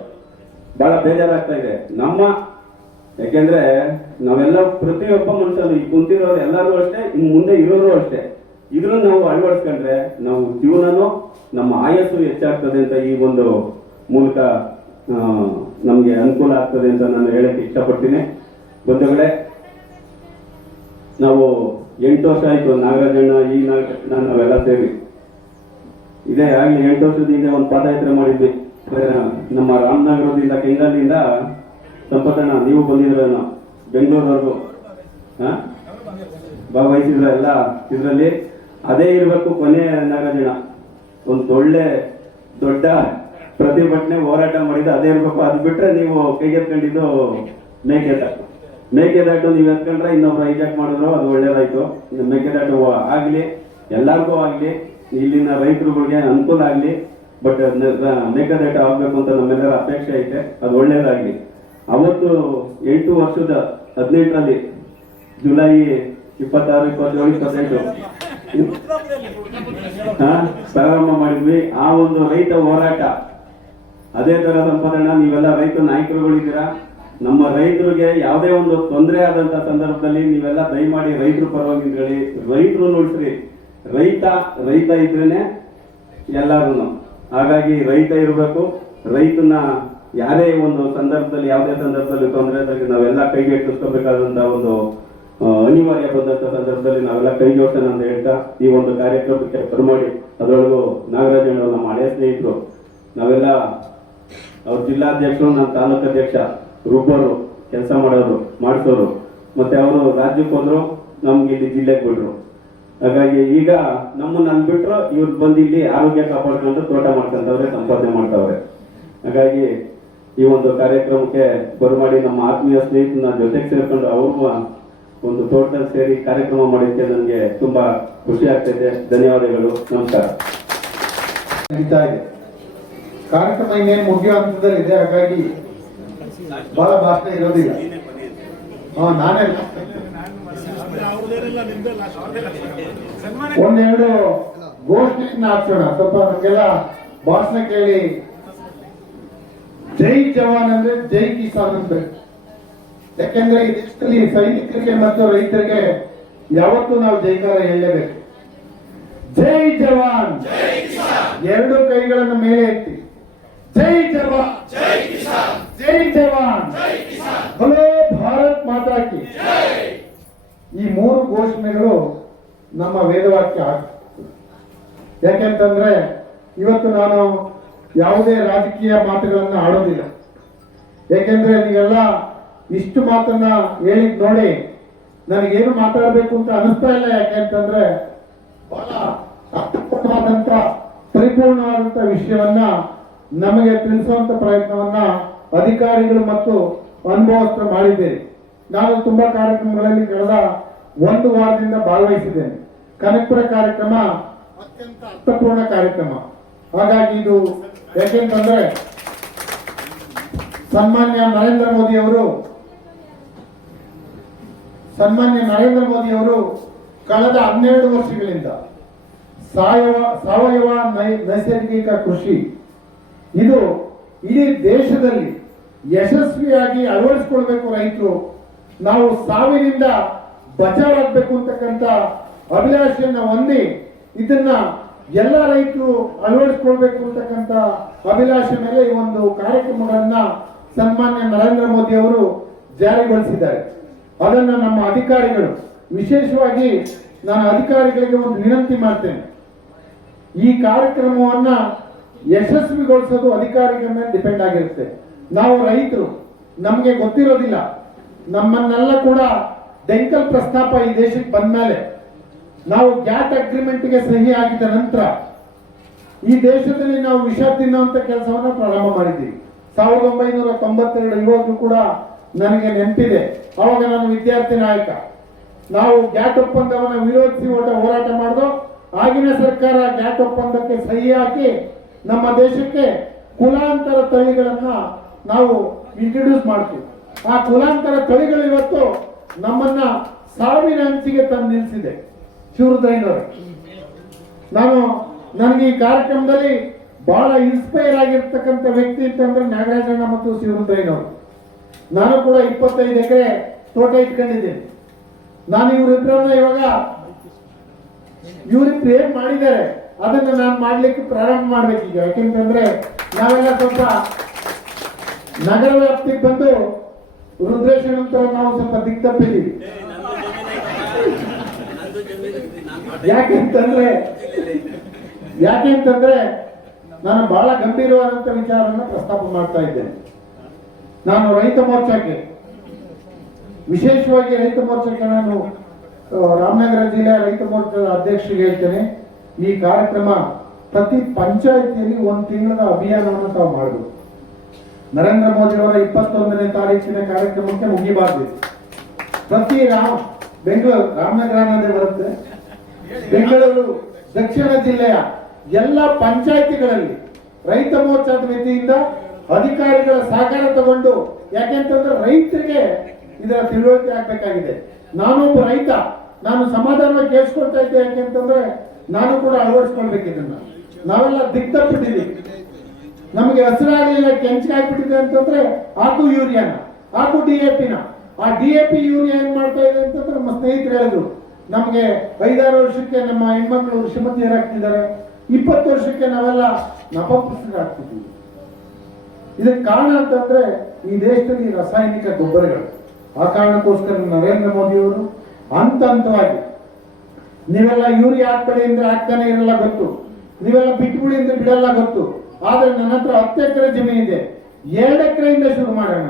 ಬಹಳ ಬೇಜಾರಾಗ್ತಾ ಇದೆ ಯಾಕೆಂದ್ರೆ ನಾವೆಲ್ಲ ಪ್ರತಿಯೊಬ್ಬ ಮನುಷ್ಯನು ಈ ಕುಂತಿರೋರು ಎಲ್ಲರೂ ಅಷ್ಟೇ, ಇನ್ ಮುಂದೆ ಇರೋರು ಅಷ್ಟೇ. ಇದ್ರನ್ನ ನಾವು ಅಳವಡಿಸ್ಕೊಂಡ್ರೆ ನಾವು ಜೀವನನೂ ನಮ್ಮ ಆಯಸ್ಸು ಹೆಚ್ಚಾಗ್ತದೆ ಅಂತ ಈ ಒಂದು ಮೂಲಕ ನಮ್ಗೆ ಅನುಕೂಲ ಆಗ್ತದೆ ಅಂತ ನಾನು ಹೇಳಕ್ಕೆ ಇಷ್ಟಪಡ್ತೀನಿ. ಬಂಧುಗಳೇ, ನಾವು 8 ವರ್ಷ ಆಯ್ತು ನಾಗರಾಜಣ್ಣ ನಾವೆಲ್ಲ ಸೇರಿ. ಇದೇ ಆಗ್ಲಿ 8 ವರ್ಷದ ಹಿಂದೆ ಒಂದು ಪಾದಯಾತ್ರೆ ಮಾಡಿದ್ವಿ. ನಮ್ಮ ರಾಮನಗರದಿಂದ ಕೆಂಗಲ್ಲಿಂದ ಸಂಪತ್ತಣ್ಣ ನೀವು ಬಂದಿದ್ರೇನೋ ಬೆಂಗಳೂರವರೆಗೂ ಭಾಗವಹಿಸಿದ್ರ ಎಲ್ಲ ಇದರಲ್ಲಿ ಅದೇ ಇರಬೇಕು ಕೊನೆ ನಾಗರಾಜಣ್ಣ ಒಂದು ದೊಡ್ಡ ಪ್ರತಿಭಟನೆ ಹೋರಾಟ ಮಾಡಿದ್ದು ಅದೇ ಇರಬೇಕು. ಅದು ಬಿಟ್ರೆ ನೀವು ಕೈಗೆತ್ಕೊಂಡಿದ್ದು ಮೇಕೆದಾಟು ನೀವು ಎತ್ಕೊಂಡ್ರೆ ಇನ್ನೊಬ್ರು ಹೈಜಾಕ್ ಮಾಡಿದ್ರು, ಅದು ಒಳ್ಳೇದಾಯ್ತು. ಮೇಕೆದಾಟು ಆಗ್ಲಿ ಎಲ್ಲರಿಗೂ ಆಗ್ಲಿ, ಇಲ್ಲಿನ ರೈತರುಗಳಿಗೆ ಅನುಕೂಲ ಆಗ್ಲಿ. ಬಟ್ ಮೇಕೆದಾಟು ಆಗ್ಬೇಕು ಅಂತ ನಮ್ಮೆಲ್ಲರ ಅಪೇಕ್ಷೆ ಐತೆ, ಅದು ಒಳ್ಳೇದಾಗ್ಲಿ. ಅವತ್ತು 8 ವರ್ಷದ 18ರಲ್ಲಿ ಜುಲೈ 26, 27, 28 ಪ್ರಾರಂಭ ಮಾಡಿದ್ವಿ. ಆ ಒಂದು ರೈತ ಹೋರಾಟ ಅದೇ ತರ ಸಂಪಾದನೆ. ನೀವೆಲ್ಲ ರೈತ ನಾಯಕರುಗಳಿದ್ದೀರಾ. ನಮ್ಮ ರೈತರಿಗೆ ಯಾವುದೇ ಒಂದು ತೊಂದರೆ ಆದಂತ ಸಂದರ್ಭದಲ್ಲಿ ನೀವೆಲ್ಲ ದಯಮಾಡಿ ರೈತರ ಪರವಾಗಿ ನಿಂತ್ಕೊಳ್ಳಿ, ರೈತರು ಉಳಿಸ್ರಿ. ರೈತ ಇದ್ರೇನೆ ಎಲ್ಲಾರು. ಹಾಗಾಗಿ ರೈತ ಇರಬೇಕು. ರೈತನ ಯಾರೇ ಒಂದು ಸಂದರ್ಭದಲ್ಲಿ ಯಾವುದೇ ಸಂದರ್ಭದಲ್ಲಿ ತೊಂದರೆ ಆದಾಗ ನಾವೆಲ್ಲ ಕೈಗೆ ಎತ್ತಿಸ್ಕೋಬೇಕಾದಂತ ಒಂದು ಅನಿವಾರ್ಯ ಬಂದಂತ ಸಂದರ್ಭದಲ್ಲಿ ನಾವೆಲ್ಲ ಕೈ ಜೋಡಿಸೋಣ ಅಂತ ಹೇಳ್ತಾ ಈ ಒಂದು ಕಾರ್ಯಕ್ರಮಕ್ಕೆ ಬರಮಾಡಿ, ಅದರೊಳಗೂ ನಾಗರಾಜಣ್ಣ ನಮ್ಮ ಹಳೆಯ ಸ್ನೇಹಿತರು, ನಾವೆಲ್ಲ ಅವ್ರ ಜಿಲ್ಲಾಧ್ಯಕ್ಷರು, ನನ್ನ ತಾಲೂಕು ಅಧ್ಯಕ್ಷ, ರುಬ್ಬರು, ಕೆಲಸ ಮಾಡಿಸೋರು, ಮತ್ತೆ ಅವರು ರಾಜ್ಯಕ್ಕೆ ಹೋದ್ರು, ನಮ್ಗೆ ಇಲ್ಲಿ ಜಿಲ್ಲೆಗೆ ಬಿಟ್ರು. ಹಾಗಾಗಿ ಈಗ ನಮ್ಮನ್ನ ಅಲ್ಲಿ ಬಿಟ್ರು, ಇವ್ರು ಬಂದು ಇಲ್ಲಿ ಆರೋಗ್ಯ ಕಾಪಾಡ್ಕೊಂಡು ತೋಟ ಮಾಡ್ಕೊಂತವ್ರೆ, ಸಂಪಾದನೆ ಮಾಡ್ತಾವ್ರೆ. ಹಾಗಾಗಿ ಈ ಒಂದು ಕಾರ್ಯಕ್ರಮಕ್ಕೆ ಬರಮಾಡಿ ನಮ್ಮ ಆತ್ಮೀಯ ಸ್ನೇಹಿತನ ಜೊತೆಗೆ ಸೇರ್ಕೊಂಡು ಅವ್ರಿಗೂ ಒಂದು ತೋಟದಲ್ಲಿ ಸೇರಿ ಕಾರ್ಯಕ್ರಮ ಮಾಡಿದ್ದಕ್ಕೆ ನನಗೆ ತುಂಬಾ ಖುಷಿ ಆಗ್ತಿದೆ. ಧನ್ಯವಾದಗಳು, ನಮಸ್ಕಾರ. ನಡೀತಾ ಇದೆ ಕಾರ್ಯಕ್ರಮ, ಇನ್ನೇನು ಮುಗಿಯೋ ಹಂತದಲ್ಲಿ ಇದೆ. ಹಾಗಾಗಿ ಬಹಳ ಭಾಷಣ ಇರೋದಿಲ್ಲ. ನಾನೇ ಒಂದೆರಡು ಘೋಷಣೆಯನ್ನ ಹಾಕ್ಸೋಣ. ಸ್ವಲ್ಪ ನಮಗೆಲ್ಲ ಭಾಷಣ ಕೇಳಿ ಜೈ ಜವಾನ್ ಅಂದ್ರೆ ಜೈ ಕಿಸಾನ್ ಅಂದ್ರೆ, ಯಾಕೆಂದ್ರೆ ಈ ದೇಶದಲ್ಲಿ ಸೈನಿಕರಿಗೆ ಮತ್ತು ರೈತರಿಗೆ ಯಾವತ್ತೂ ನಾವು ಜೈಕಾರ ಹೇಳಲೇಬೇಕು. ಜೈ ಜವಾನ್, ಎರಡು ಕೈಗಳನ್ನು ಮೇಲೆ ಎತ್ತಿ. ಜೈ ಜವಾನ್, ಜೈ ಜವಾನ್, ಹಲೋ ಭಾರತ್ ಮಾತಾ ಕಿ. ಈ 3 ಘೋಷಣೆಗಳು ನಮ್ಮ ವೇದವಾಕ್ಯ ಆಗ್ತದೆ. ಯಾಕೆಂತಂದ್ರೆ ಇವತ್ತು ನಾನು ಯಾವುದೇ ರಾಜಕೀಯ ಮಾತುಗಳನ್ನ ಆಡೋದಿಲ್ಲ. ಯಾಕೆಂದ್ರೆ ನೀವೆಲ್ಲ ಇಷ್ಟು ಮಾತನ್ನ ಹೇಳಿದ್ ನೋಡಿ ನನಗೇನು ಮಾತಾಡಬೇಕು ಅಂತ ಅನಿಸ್ತಾ ಇಲ್ಲ. ಯಾಕೆಂತಂದ್ರೆ ಬಹಳ ಅರ್ಥಪೂರ್ಣವಾದಂತ ಪರಿಪೂರ್ಣವಾದಂತ ವಿಷಯವನ್ನ ನಮಗೆ ತಿಳಿಸುವಂತ ಪ್ರಯತ್ನವನ್ನ ಅಧಿಕಾರಿಗಳು ಮತ್ತು ಅನುಭವಸ್ಥರು ಮಾಡಿದ್ದೇನೆ. ನಾನು ತುಂಬಾ ಕಾರ್ಯಕ್ರಮಗಳಲ್ಲಿ ಕಳೆದ 1 ವಾರದಿಂದ ಭಾಗವಹಿಸಿದ್ದೇನೆ. ಕನಕಪುರ ಕಾರ್ಯಕ್ರಮ ಅತ್ಯಂತ ಅರ್ಥಪೂರ್ಣ ಕಾರ್ಯಕ್ರಮ. ಹಾಗಾಗಿ ಇದು ಯಾಕೆಂತಂದ್ರೆ ಸನ್ಮಾನ್ಯ ನರೇಂದ್ರ ಮೋದಿ ಅವರು ಕಳೆದ 12 ವರ್ಷಗಳಿಂದ ಸಾವಯವ ನೈಸರ್ಗಿಕ ಕೃಷಿ ಇದು ಇಡೀ ದೇಶದಲ್ಲಿ ಯಶಸ್ವಿಯಾಗಿ ಅಳವಡಿಸಿಕೊಳ್ಬೇಕು. ರೈತರು ನಾವು ಸಾವಿನಿಂದ ಬಚಾವಾಗಬೇಕು ಅಂತಕ್ಕಂಥ ಅಭಿಲಾಷೆಯನ್ನ ಹೊಂದಿ ಇದನ್ನ ಎಲ್ಲ ರೈತರು ಅಳವಡಿಸಿಕೊಳ್ಬೇಕು ಅಂತಕ್ಕಂಥ ಅಭಿಲಾಷೆ ಮೇಲೆ ಈ ಒಂದು ಕಾರ್ಯಕ್ರಮಗಳನ್ನ ಸನ್ಮಾನ್ಯ ನರೇಂದ್ರ ಮೋದಿ ಅವರು ಜಾರಿಗೊಳಿಸಿದ್ದಾರೆ. ಅದನ್ನ ನಮ್ಮ ಅಧಿಕಾರಿಗಳು, ವಿಶೇಷವಾಗಿ ನಾನು ಅಧಿಕಾರಿಗಳಿಗೆ ಒಂದು ವಿನಂತಿ ಮಾಡ್ತೇನೆ. ಈ ಕಾರ್ಯಕ್ರಮವನ್ನ ಯಶಸ್ವಿಗೊಳಿಸೋದು ಅಧಿಕಾರಿಗಳ ಮೇಲೆ ಡಿಪೆಂಡ್ ಆಗಿರುತ್ತೆ. ನಾವು ರೈತರು, ನಮಗೆ ಗೊತ್ತಿರೋದಿಲ್ಲ. ನಮ್ಮನ್ನೆಲ್ಲ ಕೂಡ ಡೆಂಕಲ್ ಪ್ರಸ್ತಾಪ ಈ ದೇಶಕ್ಕೆ ಬಂದ ಮೇಲೆ, ನಾವು ಗ್ಯಾಟ್ ಅಗ್ರಿಮೆಂಟ್ಗೆ ಸಹಿ ಆಗಿದ ನಂತರ ಈ ದೇಶದಲ್ಲಿ ನಾವು ವಿಷ ತಿನ್ನುವಂತ ಕೆಲಸವನ್ನ ಪ್ರಾರಂಭ ಮಾಡಿದ್ದೀವಿ. 1992 ಇವಾಗಲೂ ಕೂಡ ನನಗೆ ನೆನಪಿದೆ. ಅವಾಗ ನಾನು ವಿದ್ಯಾರ್ಥಿ ನಾಯಕ. ನಾವು ಗ್ಯಾಟ್ ಒಪ್ಪಂದವನ್ನು ವಿರೋಧಿಸಿ ಹೋರಾಟ ಮಾಡಿದೋ. ಆಗಿನ ಸರ್ಕಾರ ಗ್ಯಾಟ್ ಒಪ್ಪಂದಕ್ಕೆ ಸಹಿ ಹಾಕಿ ನಮ್ಮ ದೇಶಕ್ಕೆ ಕುಲಾಂತರ ತಳಿಗಳನ್ನ ನಾವು ಇಂಟ್ರೊಡ್ಯೂಸ್ ಮಾಡ್ತೀವಿ. ಆ ಕುಲಾಂತರ ತಳಿಗಳು ಇವತ್ತು ನಮ್ಮನ್ನ ಸಾವಿನ ಅಂಚಿಗೆ ತಂದು ನಿಲ್ಲಿಸಿದೆ. ಶಿವರುದ್ರಯ್ಯನವರು, ನನಗೆ ಈ ಕಾರ್ಯಕ್ರಮದಲ್ಲಿ ಬಹಳ ಇನ್ಸ್ಪೈರ್ ಆಗಿರ್ತಕ್ಕಂಥ ವ್ಯಕ್ತಿ ಅಂತಂದ್ರೆ ನಾಗರಾಜಣ್ಣ ಮತ್ತು ಶಿವರುದ್ರಯ್ಯನವರು. ನಾನು ಕೂಡ 25 ಎಕರೆ ತೋಟ ಇಟ್ಕೊಂಡಿದ್ದೇನೆ. ನಾನು ಇವರಿಬ್ಬರನ್ನ ಇವರಿಬ್ರು ಏನ್ ಮಾಡಿದ್ದಾರೆ ಅದನ್ನ ನಾನು ಮಾಡ್ಲಿಕ್ಕೆ ಪ್ರಾರಂಭ ಮಾಡ್ಬೇಕೀಗ. ಯಾಕೆಂತಂದ್ರೆ ನಾವೆಲ್ಲ ಸ್ವಲ್ಪ ನಗರ ವ್ಯಾಪ್ತಿಗೆ ಬಂದು ರುದ್ರೇಶನ್ ಅಂತ ನಾವು ಸ್ವಲ್ಪ ದಿಕ್ತಪ್ಪಿದ್ದೀವಿ. ಯಾಕೆಂತಂದ್ರೆ ನಾನು ಬಹಳ ಗಂಭೀರವಾದಂಥ ವಿಚಾರವನ್ನು ಪ್ರಸ್ತಾಪ ಮಾಡ್ತಾ ಇದ್ದೇನೆ. ನಾನು ರೈತ ಮೋರ್ಚಾಕ್ಕೆ, ವಿಶೇಷವಾಗಿ ರೈತ ಮೋರ್ಚಾಕ್ಕೆ ನಾನು ರಾಮನಗರ ಜಿಲ್ಲೆಯ ರೈತ ಮೋರ್ಚಾದ ಅಧ್ಯಕ್ಷರಿಗೆ ಹೇಳ್ತೇನೆ, ಈ ಕಾರ್ಯಕ್ರಮ ಪ್ರತಿ ಪಂಚಾಯಿತಿಯಲ್ಲಿ 1 ತಿಂಗಳ ಅಭಿಯಾನವನ್ನು ತಾವು ಮಾಡಬೇಕು. ನರೇಂದ್ರ ಮೋದಿ ಅವರ 21ನೇ ತಾರೀಕಿನ ಕಾರ್ಯಕ್ರಮಕ್ಕೆ ಮುಗಿಬಾರ್ದು. ಪ್ರತಿ ಬೆಂಗಳೂರು ರಾಮನಗರ ಅನ್ನೋದೇ ಬರುತ್ತೆ, ಬೆಂಗಳೂರು ದಕ್ಷಿಣ ಜಿಲ್ಲೆಯ ಎಲ್ಲ ಪಂಚಾಯಿತಿಗಳಲ್ಲಿ ರೈತ ಮೋರ್ಚಾದ ವತಿಯಿಂದ ಅಧಿಕಾರಿಗಳ ಸಹಕಾರ ತಗೊಂಡು, ಯಾಕೆಂತಂದ್ರೆ ರೈತರಿಗೆ ಇದರ ತಿಳುವಳಿಕೆ ಆಗ್ಬೇಕಾಗಿದೆ. ನಾನೊಬ್ಬ ರೈತ, ನಾನು ಸಮಾಧಾನ ಕೇಳಿಸ್ಕೊಳ್ತಾ ಇದ್ದೆ, ಯಾಕೆಂತಂದ್ರೆ ನಾನು ಕೂಡ ಅಳವಡಿಸ್ಕೊಳ್ಬೇಕಿದ್ದನ್ನ. ನಾವೆಲ್ಲ ದಿಗ್ತಪ್ಪಿಟ್ಟಿದ್ದೀವಿ, ನಮಗೆ ಹಸಿರಾಗಲಿಲ್ಲ, ಕೆಂಚಾಗ್ಬಿಟ್ಟಿದೆ ಅಂತಂದ್ರೆ ಹಾಕು ಯೂರಿಯಾನ, ಹಾಕು DAP-ನ. ಆ DAP ಯೂರಿಯಾ ಏನ್ ಮಾಡ್ತಾ ಇದೆ ಅಂತಂದ್ರೆ ನಮ್ಮ ಸ್ನೇಹಿತರು ಹೇಳಿದ್ರು, ನಮಗೆ 5-6 ವರ್ಷಕ್ಕೆ ನಮ್ಮ ಹೆಣ್ಮಕ್ಳು ಶ್ರೀಮತಿಯರಾಗ್ತಿದ್ದಾರೆ, 20 ವರ್ಷಕ್ಕೆ ನಾವೆಲ್ಲ ನಪುಂಸಕರಾಗ್ತಿದ್ದೀವಿ. ಇದಕ್ಕೆ ಕಾರಣ ಅಂತಂದ್ರೆ ಈ ದೇಶದಲ್ಲಿ ರಾಸಾಯನಿಕ ಗೊಬ್ಬರಗಳು. ಆ ಕಾರಣಕ್ಕೋಸ್ಕರ ನರೇಂದ್ರ ಮೋದಿ ಅವರು ಹಂತವಾಗಿ ನೀವೆಲ್ಲ ಯೂರಿಯಾ ಹಾಕ್ಬೇಡಿ ಅಂದ್ರೆ ಹಾಕ್ತಾನೆ ಇರಲ್ಲ ಗೊತ್ತು, ನೀವೆಲ್ಲ ಬಿಟ್ಬಿಡಿ ಅಂದ್ರೆ ಬಿಡಲ್ಲ ಗೊತ್ತು. ಆದ್ರೆ ನನ್ನ ಹತ್ರ 10 ಎಕರೆ ಜಮೀನಿದೆ, 2 ಎಕರೆಯಿಂದ ಶುರು ಮಾಡೋಣ.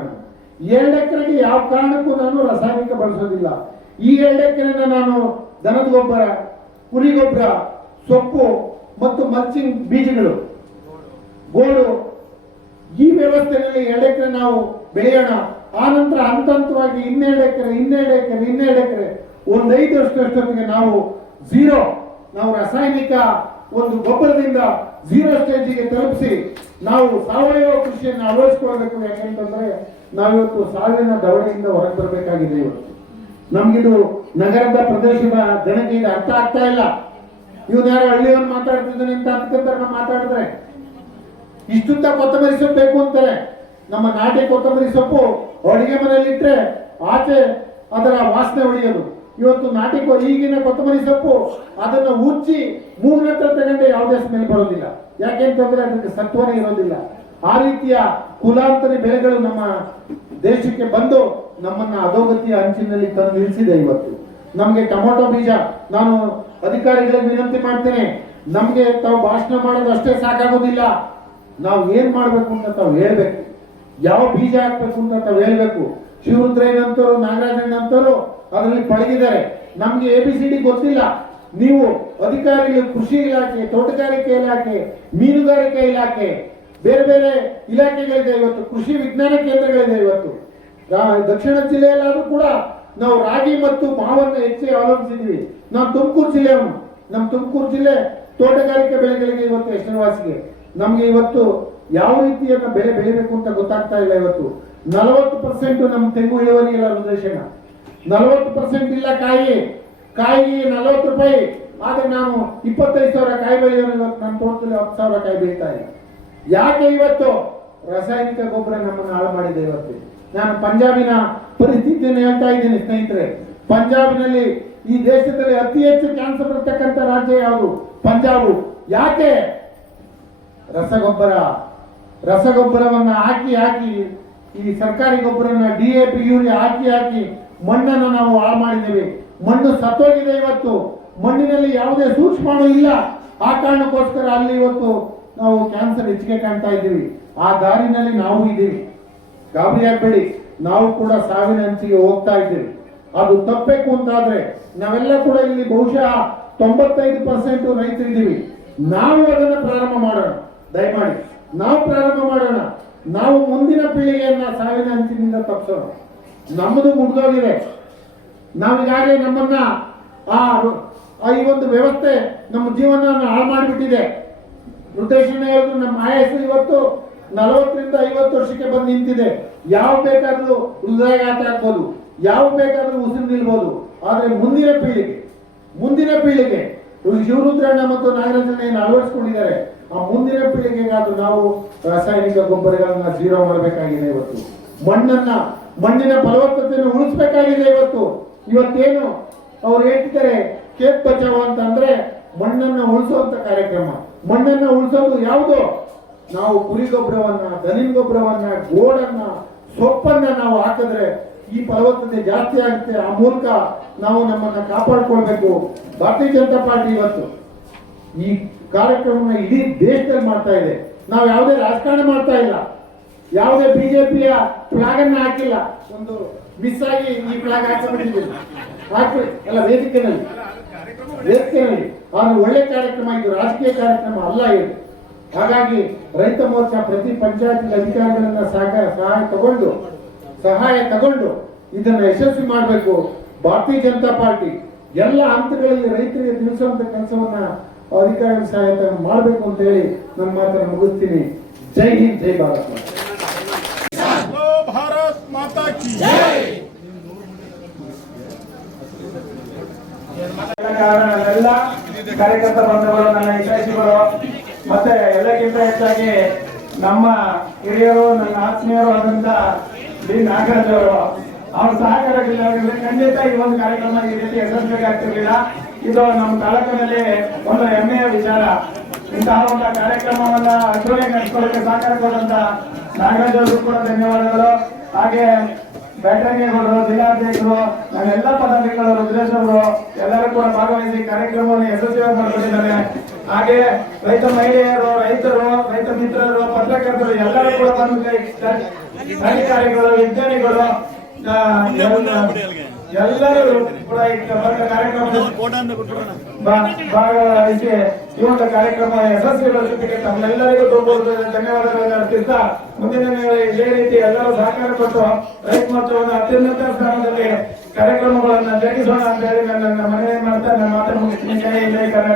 2 ಎಕರೆಗೆ ಯಾವ ಕಾರಣಕ್ಕೂ ನಾನು ರಾಸಾಯನಿಕ ಬಳಸೋದಿಲ್ಲ. ಈ 2 ಎಕರೆನ ನಾನು ದನದ ಗೊಬ್ಬರ, ಕುರಿ ಗೊಬ್ಬರ, ಸೊಪ್ಪು ಮತ್ತು ಮಲ್ಚಿಂಗ್ ಬೀಜಗಳು, ಗೋಡು, ಈ ವ್ಯವಸ್ಥೆಯಲ್ಲಿ 2 ಎಕರೆ ನಾವು ಬೆಳೆಯೋಣ. ಆ ನಂತರ ಹಂತವಾಗಿ 12 ಎಕರೆ, 12 ಎಕರೆ, 12 ಎಕರೆ, ಒಂದು 5 ವರ್ಷದಷ್ಟೊತ್ತಿಗೆ ನಾವು ನಾವು ರಾಸಾಯನಿಕ ಒಂದು ಗೊಬ್ಬರದಿಂದ 0 ಸ್ಟೇಜಿಗೆ ತಲುಪಿಸಿ ನಾವು ಸಾವಯವ ಕೃಷಿಯನ್ನು ಅಳವಡಿಸಿಕೊಳ್ಬೇಕು. ಯಾಕೆಂತಂದ್ರೆ ನಾವಿವತ್ತು ಸಾವಿನ ದವಡೆಯಿಂದ ಹೊರಗೆ ಬರಬೇಕಾಗಿದೆ. ಇವತ್ತು ನಮ್ಗಿದು ನಗರದ ಪ್ರದೇಶದ ಜನಕ್ಕೆ ಇದು ಅರ್ಥ ಆಗ್ತಾ ಇಲ್ಲ. ಇವನು ಯಾರೋ ಹಳ್ಳಿಯನ್ನು ಮಾತಾಡ್ತಿದ್ದಾನೆ ಅಂತ ಅನ್ಕೊಂತಾರೆ. ನಾವು ಮಾತಾಡಿದ್ರೆ ಇಷ್ಟುತ್ತ ಕೊತ್ತಂಬರಿ ಸೊಪ್ಪು ಬೇಕು ಅಂತಾರೆ. ನಮ್ಮ ನಾಟಿ ಕೊತ್ತಂಬರಿ ಸೊಪ್ಪು ಅಡುಗೆ ಮನೆಯಲ್ಲಿ ಇಟ್ಟರೆ ಆಚೆ ಅದರ ವಾಸನೆ ಹೊಡೆಯೋದು. ಇವತ್ತು ನಾಟಿ ಈಗಿನ ಕೊತ್ತಂಬರಿ ಸೊಪ್ಪು ಅದನ್ನ ಉಚ್ಚಿ 3 ಗಂಟೆ ತಗೊಂಡೆ ಯಾವುದೇ ಸ್ಮೆಲ್ ಬರೋದಿಲ್ಲ. ಯಾಕೆಂತಂದ್ರೆ ಅದಕ್ಕೆ ಸತ್ವನೇ ಇರೋದಿಲ್ಲ. ಆ ರೀತಿಯ ಕುಲಾಂತರಿ ಬೆಳೆಗಳು ನಮ್ಮ ದೇಶಕ್ಕೆ ಬಂದು ನಮ್ಮನ್ನ ಅಧೋಗತಿಯ ಅಂಚಿನಲ್ಲಿ ತಂದು ನಿಲ್ಲಿಸಿದೆ. ಇವತ್ತು ನಮ್ಗೆ ಟೊಮೊಟೊ ಬೀಜ, ನಾನು ಅಧಿಕಾರಿಗಳಿಗೆ ವಿನಂತಿ ಮಾಡ್ತೇನೆ, ನಮ್ಗೆ ತಾವು ಭಾಷಣ ಮಾಡೋದು ಅಷ್ಟೇ ಸಾಕಾಗೋದಿಲ್ಲ. ನಾವು ಏನ್ ಮಾಡ್ಬೇಕು ಅಂತ ತಾವು ಹೇಳ್ಬೇಕು, ಯಾವ ಬೀಜ ಹಾಕ್ಬೇಕು ಅಂತ ತಾವು ಹೇಳ್ಬೇಕು. ಶಿವರುದ್ರಯ್ಯನಂತವರು, ನಾಗರಾಜಣ್ಣಂತವರು ಅದರಲ್ಲಿ ಪಳಗಿದ್ದಾರೆ. ನಮ್ಗೆ ABCD ಗೊತ್ತಿಲ್ಲ. ನೀವು ಅಧಿಕಾರಿಗಳು, ಕೃಷಿ ಇಲಾಖೆ, ತೋಟಗಾರಿಕೆ ಇಲಾಖೆ, ಮೀನುಗಾರಿಕೆ ಇಲಾಖೆ, ಬೇರೆ ಬೇರೆ ಇಲಾಖೆಗಳಿದೆ. ಇವತ್ತು ಕೃಷಿ ವಿಜ್ಞಾನ ಕೇಂದ್ರಗಳಿದೆ. ಇವತ್ತು ದಕ್ಷಿಣ ಜಿಲ್ಲೆಯಲ್ಲಾದ್ರೂ ಕೂಡ ನಾವು ರಾಗಿ ಮತ್ತು ಮಾವನ್ನು ಹೆಚ್ಚು ಅವಲಂಬಿಸಿದ್ದೀವಿ. ನಾವು ತುಮಕೂರು ಜಿಲ್ಲೆಯವನು. ನಮ್ಮ ತುಮಕೂರು ಜಿಲ್ಲೆ ತೋಟಗಾರಿಕೆ ಬೆಳೆಗಳಿಗೆ ಇವತ್ತು ಹೆಸರುವಾಸಿಗೆ. ನಮ್ಗೆ ಇವತ್ತು ಯಾವ ರೀತಿಯನ್ನ ಬೆಳೆ ಬೆಳಿಬೇಕು ಅಂತ ಗೊತ್ತಾಗ್ತಾ ಇಲ್ಲ. ಇವತ್ತು 40% ನಮ್ಮ ತೆಂಗು ಇಳುವರಿ ಇಲ್ಲ ರುದ್ರೇಶಣ್ಣ, 40% ಇಲ್ಲ. ಕಾಯಿ 40 ರೂಪಾಯಿ, ಆದ್ರೆ ನಾನು 25,000 ಕಾಯಿ ಬೆಳೆಯೋನು. ಇವತ್ತು ನನ್ನ ತೋಟದಲ್ಲಿ 10,000 ಕಾಯಿ ಬೆಳೀತಾ ಇಲ್ಲ. ಯಾಕೆ? ಇವತ್ತು ರಾಸಾಯನಿಕ ಗೊಬ್ಬರ ನಮ್ಮನ್ನು ಹಾಳು ಮಾಡಿದೆ. ಇವತ್ತು ನಾನು ಪಂಜಾಬಿನ ಪರಿಸ್ಥಿತಿಯನ್ನು ಹೇಳ್ತಾ ಇದ್ದೀನಿ ಸ್ನೇಹಿತರೆ. ಪಂಜಾಬಿನಲ್ಲಿ ಈ ದೇಶದಲ್ಲಿ ಅತಿ ಹೆಚ್ಚು ಕ್ಯಾನ್ಸರ್ ಬರ್ತಕ್ಕಂಥ ರಾಜ್ಯ ಯಾವುದು? ಪಂಜಾಬು. ಯಾಕೆ? ರಸಗೊಬ್ಬರವನ್ನ ಹಾಕಿ ಈ ಸರ್ಕಾರಿ ಗೊಬ್ಬರನ DAP ಯೂರಿಯಾ ಹಾಕಿ ಮಣ್ಣನ್ನು ನಾವು ಹಾಳು ಮಾಡಿದ್ದೇವೆ. ಮಣ್ಣು ಸತ್ತೋಗಿದೆ. ಇವತ್ತು ಮಣ್ಣಿನಲ್ಲಿ ಯಾವುದೇ ಸೂಕ್ಷ್ಮಾಣು ಇಲ್ಲ. ಆ ಕಾರಣಕ್ಕೋಸ್ಕರ ಅಲ್ಲಿ ಇವತ್ತು ನಾವು ಕ್ಯಾನ್ಸರ್ ಹೆಚ್ಚಿಗೆ ಕಾಣ್ತಾ ಇದ್ದೀವಿ. ಆ ದಾರಿನಲ್ಲಿ ನಾವು ಇದ್ದೀವಿ. ಗಾಬರಿ ಆಗಬೇಡಿ, ನಾವು ಕೂಡ ಸಾವಿನ ಅಂಚಿಗೆ ಹೋಗ್ತಾ ಇದ್ದೀವಿ. ಅದು ತಪ್ಪಬೇಕು ಅಂತಾದ್ರೆ ನಾವೆಲ್ಲ ಕೂಡ ಇಲ್ಲಿ ಬಹುಶಃ 95% ರೈತರಿದ್ದೀವಿ. ನಾವು ಅದನ್ನು ಪ್ರಾರಂಭ ಮಾಡೋಣ. ದಯಮಾಡಿ ನಾವು ಪ್ರಾರಂಭ ಮಾಡೋಣ. ನಾವು ಮುಂದಿನ ಪೀಳಿಗೆಯನ್ನ ಸಾವಿನ ಅಂಚಿನಿಂದ ತಪ್ಪಿಸೋಣ. ನಮ್ಮದು ಮುಗಿದೋಗಿದೆ. ನಾವೀಗಾಗಲೇ ನಮ್ಮನ್ನ ಈ ಒಂದು ವ್ಯವಸ್ಥೆ ನಮ್ಮ ಜೀವನ ಹಾಳು ಮಾಡಿಬಿಟ್ಟಿದೆ. ರುತೇಶಣ್ಣ ಹೇಳಿದ್ರು, ನಮ್ಮ ಆಯಸ್ಸು ಇವತ್ತು 40ರಿಂದ 50 ವರ್ಷಕ್ಕೆ ಬಂದು ನಿಂತಿದೆ. ಯಾವ ಬೇಕಾದ್ರೂ ಹೃದಯಾಘಾತ ಆಗ್ಬೋದು, ಯಾವ ಬೇಕಾದ್ರೂ ಉಸಿರು ನಿಲ್ಬೋದು. ಆದ್ರೆ ಮುಂದಿನ ಪೀಳಿಗೆ ಶಿವರುದ್ರಣ್ಣ ಮತ್ತು ನಾಗರಾಜಣ್ಣ ಏನು ಅಳವಡಿಸ್ಕೊಂಡಿದ್ದಾರೆ, ಆ ಮುಂದಿನ ಪೀಳಿಗೆಗಾದ್ರೂ ನಾವು ರಾಸಾಯನಿಕ ಗೊಬ್ಬರಗಳನ್ನ 0 ಮಾಡಬೇಕಾಗಿದೆ. ಇವತ್ತು ಮಣ್ಣಿನ ಫಲವತ್ತತೆಯನ್ನು ಉಳಿಸಬೇಕಾಗಿದೆ. ಇವತ್ತೇನು ಅವ್ರು ಹೇಳ್ತಿದ್ದಾರೆ ಖೇತ್ ಬಚಾವ್ ಅಂತಂದ್ರೆ ಮಣ್ಣನ್ನ ಉಳಿಸುವಂತ ಕಾರ್ಯಕ್ರಮ. ಮಣ್ಣನ್ನ ಉಳಿಸೋದು ಯಾವುದು? ನಾವು ಕುರಿ ಗೊಬ್ಬರವನ್ನ, ದನಿನ ಗೊಬ್ಬರವನ್ನ, ಗೋಡನ್ನ, ಸೊಪ್ಪನ್ನ ನಾವು ಹಾಕಿದ್ರೆ ಈ ಫಲವತ್ತತೆ ಜಾಸ್ತಿ ಆಗುತ್ತೆ. ಆ ಮೂಲಕ ನಾವು ನಮ್ಮನ್ನ ಕಾಪಾಡ್ಕೊಳ್ಬೇಕು. ಭಾರತೀಯ ಜನತಾ ಪಾರ್ಟಿ ಇವತ್ತು ಈ ಕಾರ್ಯಕ್ರಮನ ಇಡೀ ದೇಶದಲ್ಲಿ ಮಾಡ್ತಾ ಇದೆ. ನಾವು ಯಾವುದೇ ರಾಜಕಾರಣ ಮಾಡ್ತಾ ಇಲ್ಲ, ಯಾವುದೇ ಬಿಜೆಪಿಯ ಫ್ಲಾಗ್ ಅನ್ನ ಹಾಕಿಲ್ಲ. ಒಂದು ಮಿಸ್ ಆಗಿ ಈ ಫ್ಲಾಗ್ ಹಾಕಿಬಿಟ್ಟಿದ್ದೀವಿ, ಅಲ್ಲ ವೇದಿಕೆಯಲ್ಲಿ ಆದ್ರೆ ಒಳ್ಳೆ ಕಾರ್ಯಕ್ರಮ ಇದು, ರಾಜಕೀಯ ಕಾರ್ಯಕ್ರಮ ಅಲ್ಲ ಇದು. ಹಾಗಾಗಿ ರೈತ ಮೋರ್ಚಾ ಪ್ರತಿ ಪಂಚಾಯತ್ ಅಧಿಕಾರಿಗಳನ್ನ ಸಹಾಯ ತಗೊಂಡು ಇದನ್ನ ಯಶಸ್ವಿ ಮಾಡಬೇಕು. ಭಾರತೀಯ ಜನತಾ ಪಾರ್ಟಿ ಎಲ್ಲ ಹಂತಗಳಲ್ಲಿ ರೈತರಿಗೆ ತಿಳಿಸುವಂತ ಕೆಲಸವನ್ನ ಅಧಿಕಾರಿಗಳ ಸಹಾಯತ ಮಾಡಬೇಕು ಅಂತ ಹೇಳಿ ನನ್ನ ಮಾತನ್ನು ಮುಗಿಸ್ತೀನಿ. ಜೈ ಹಿಂದ್, ಜೈ ಭಾರತ್ ಮಾತಾ ಕಿ ಎಲ್ಲ ಕಾರ್ಯಕರ್ತ ಬಂಧುಗಳು, ನನ್ನ ಹಿತೈಷಿಗಳು, ಮತ್ತೆ ಎಲ್ಲಕ್ಕಿಂತ ಹೆಚ್ಚಾಗಿ ನಮ್ಮ ಹಿರಿಯರು, ನನ್ನ ಆತ್ಮೀಯರು ಆದಂತ ಡಿ ನಾಗರಾಜ್ ಅವರು, ಅವ್ರ ಸಹಕಾರ ಇಲ್ಲದಿದ್ರೆ ಖಂಡಿತ ಈ ಒಂದು ಕಾರ್ಯಕ್ರಮ ಈ ರೀತಿ ಯಶಸ್ವಿ ಆಗ್ತಿರ್ಲಿಲ್ಲ. ಇದು ನಮ್ಮ ತಾಲೂಕಿನಲ್ಲಿ ಒಂದು ಹೆಮ್ಮೆಯ ವಿಚಾರ. ಇಂತಹ ಒಂದು ಕಾರ್ಯಕ್ರಮವನ್ನ ಅದ್ದೂರಿಯಾಗಿ ನಡೆಸ್ಕೊಳ್ಳಕ್ಕೆ ಸಹಕಾರ ಕೊಡುವಂತ ನಾಗರಾಜ್ ಅವರು ಕೂಡ ಧನ್ಯವಾದಗಳು. ಹಾಗೆ ಬ್ಯಾಟರಿಗಳು, ಜಿಲ್ಲಾಧ್ಯಕ್ಷರು, ನನ್ನೆಲ್ಲ ಪದಾಧಿಕಾರಿಗಳು, ರುದ್ರೇಶ್ ಅವರು ಎಲ್ಲರೂ ಕೂಡ ಭಾಗವಹಿಸಿ ಕಾರ್ಯಕ್ರಮವನ್ನು ಯಶಸ್ವಿಯಾಗಿ ಮಾಡಿಕೊಂಡಿದ್ದಾರೆ. ಹಾಗೆ ರೈತ ಮಹಿಳೆಯರು, ರೈತರು, ರೈತ ಮಿತ್ರರು, ಪತ್ರಕರ್ತರು ಎಲ್ಲರೂ ಕೂಡ ಬಂದು ಅಧಿಕಾರಿಗಳು, ವಿಜ್ಞಾನಿಗಳು ಎಲ್ಲರೂ ಕೂಡ ಈ ಕಾರ್ಯಕ್ರಮ ಭಾಗವಹಿಸಿ ಈ ಒಂದು ಕಾರ್ಯಕ್ರಮ ಯಶಸ್ವಿಗೊಳಿಸುತ್ತಿಗೆ ತಮ್ಮೆಲ್ಲರಿಗೂ ತುಂಬ ಧನ್ಯವಾದಗಳನ್ನು ಅರ್ಪಿಸ್ತಾ, ಮುಂದಿನ ದಿನಗಳಲ್ಲಿ ಇದೇ ರೀತಿ ಎಲ್ಲರೂ ಸಹಕಾರ ಕೊಟ್ಟು ರೈತ ಮೋರ್ಚಾವನ್ನು ಅತ್ಯುನ್ನತ ಸ್ಥಾನದಲ್ಲಿ ಕಾರ್ಯಕ್ರಮಗಳನ್ನು ಜರುಗಿಸೋಣ ಅಂತ ಹೇಳಿ ನನ್ನ ಮನವಿ ಮಾಡ್ತಾ ನನ್ನ ಮಾತನ್ನು ಮುಗಿಸ್ತೀನಿ. ಜೈ ಹಿಂದ್, ಜೈ ಕರ್ನಾಟಕ.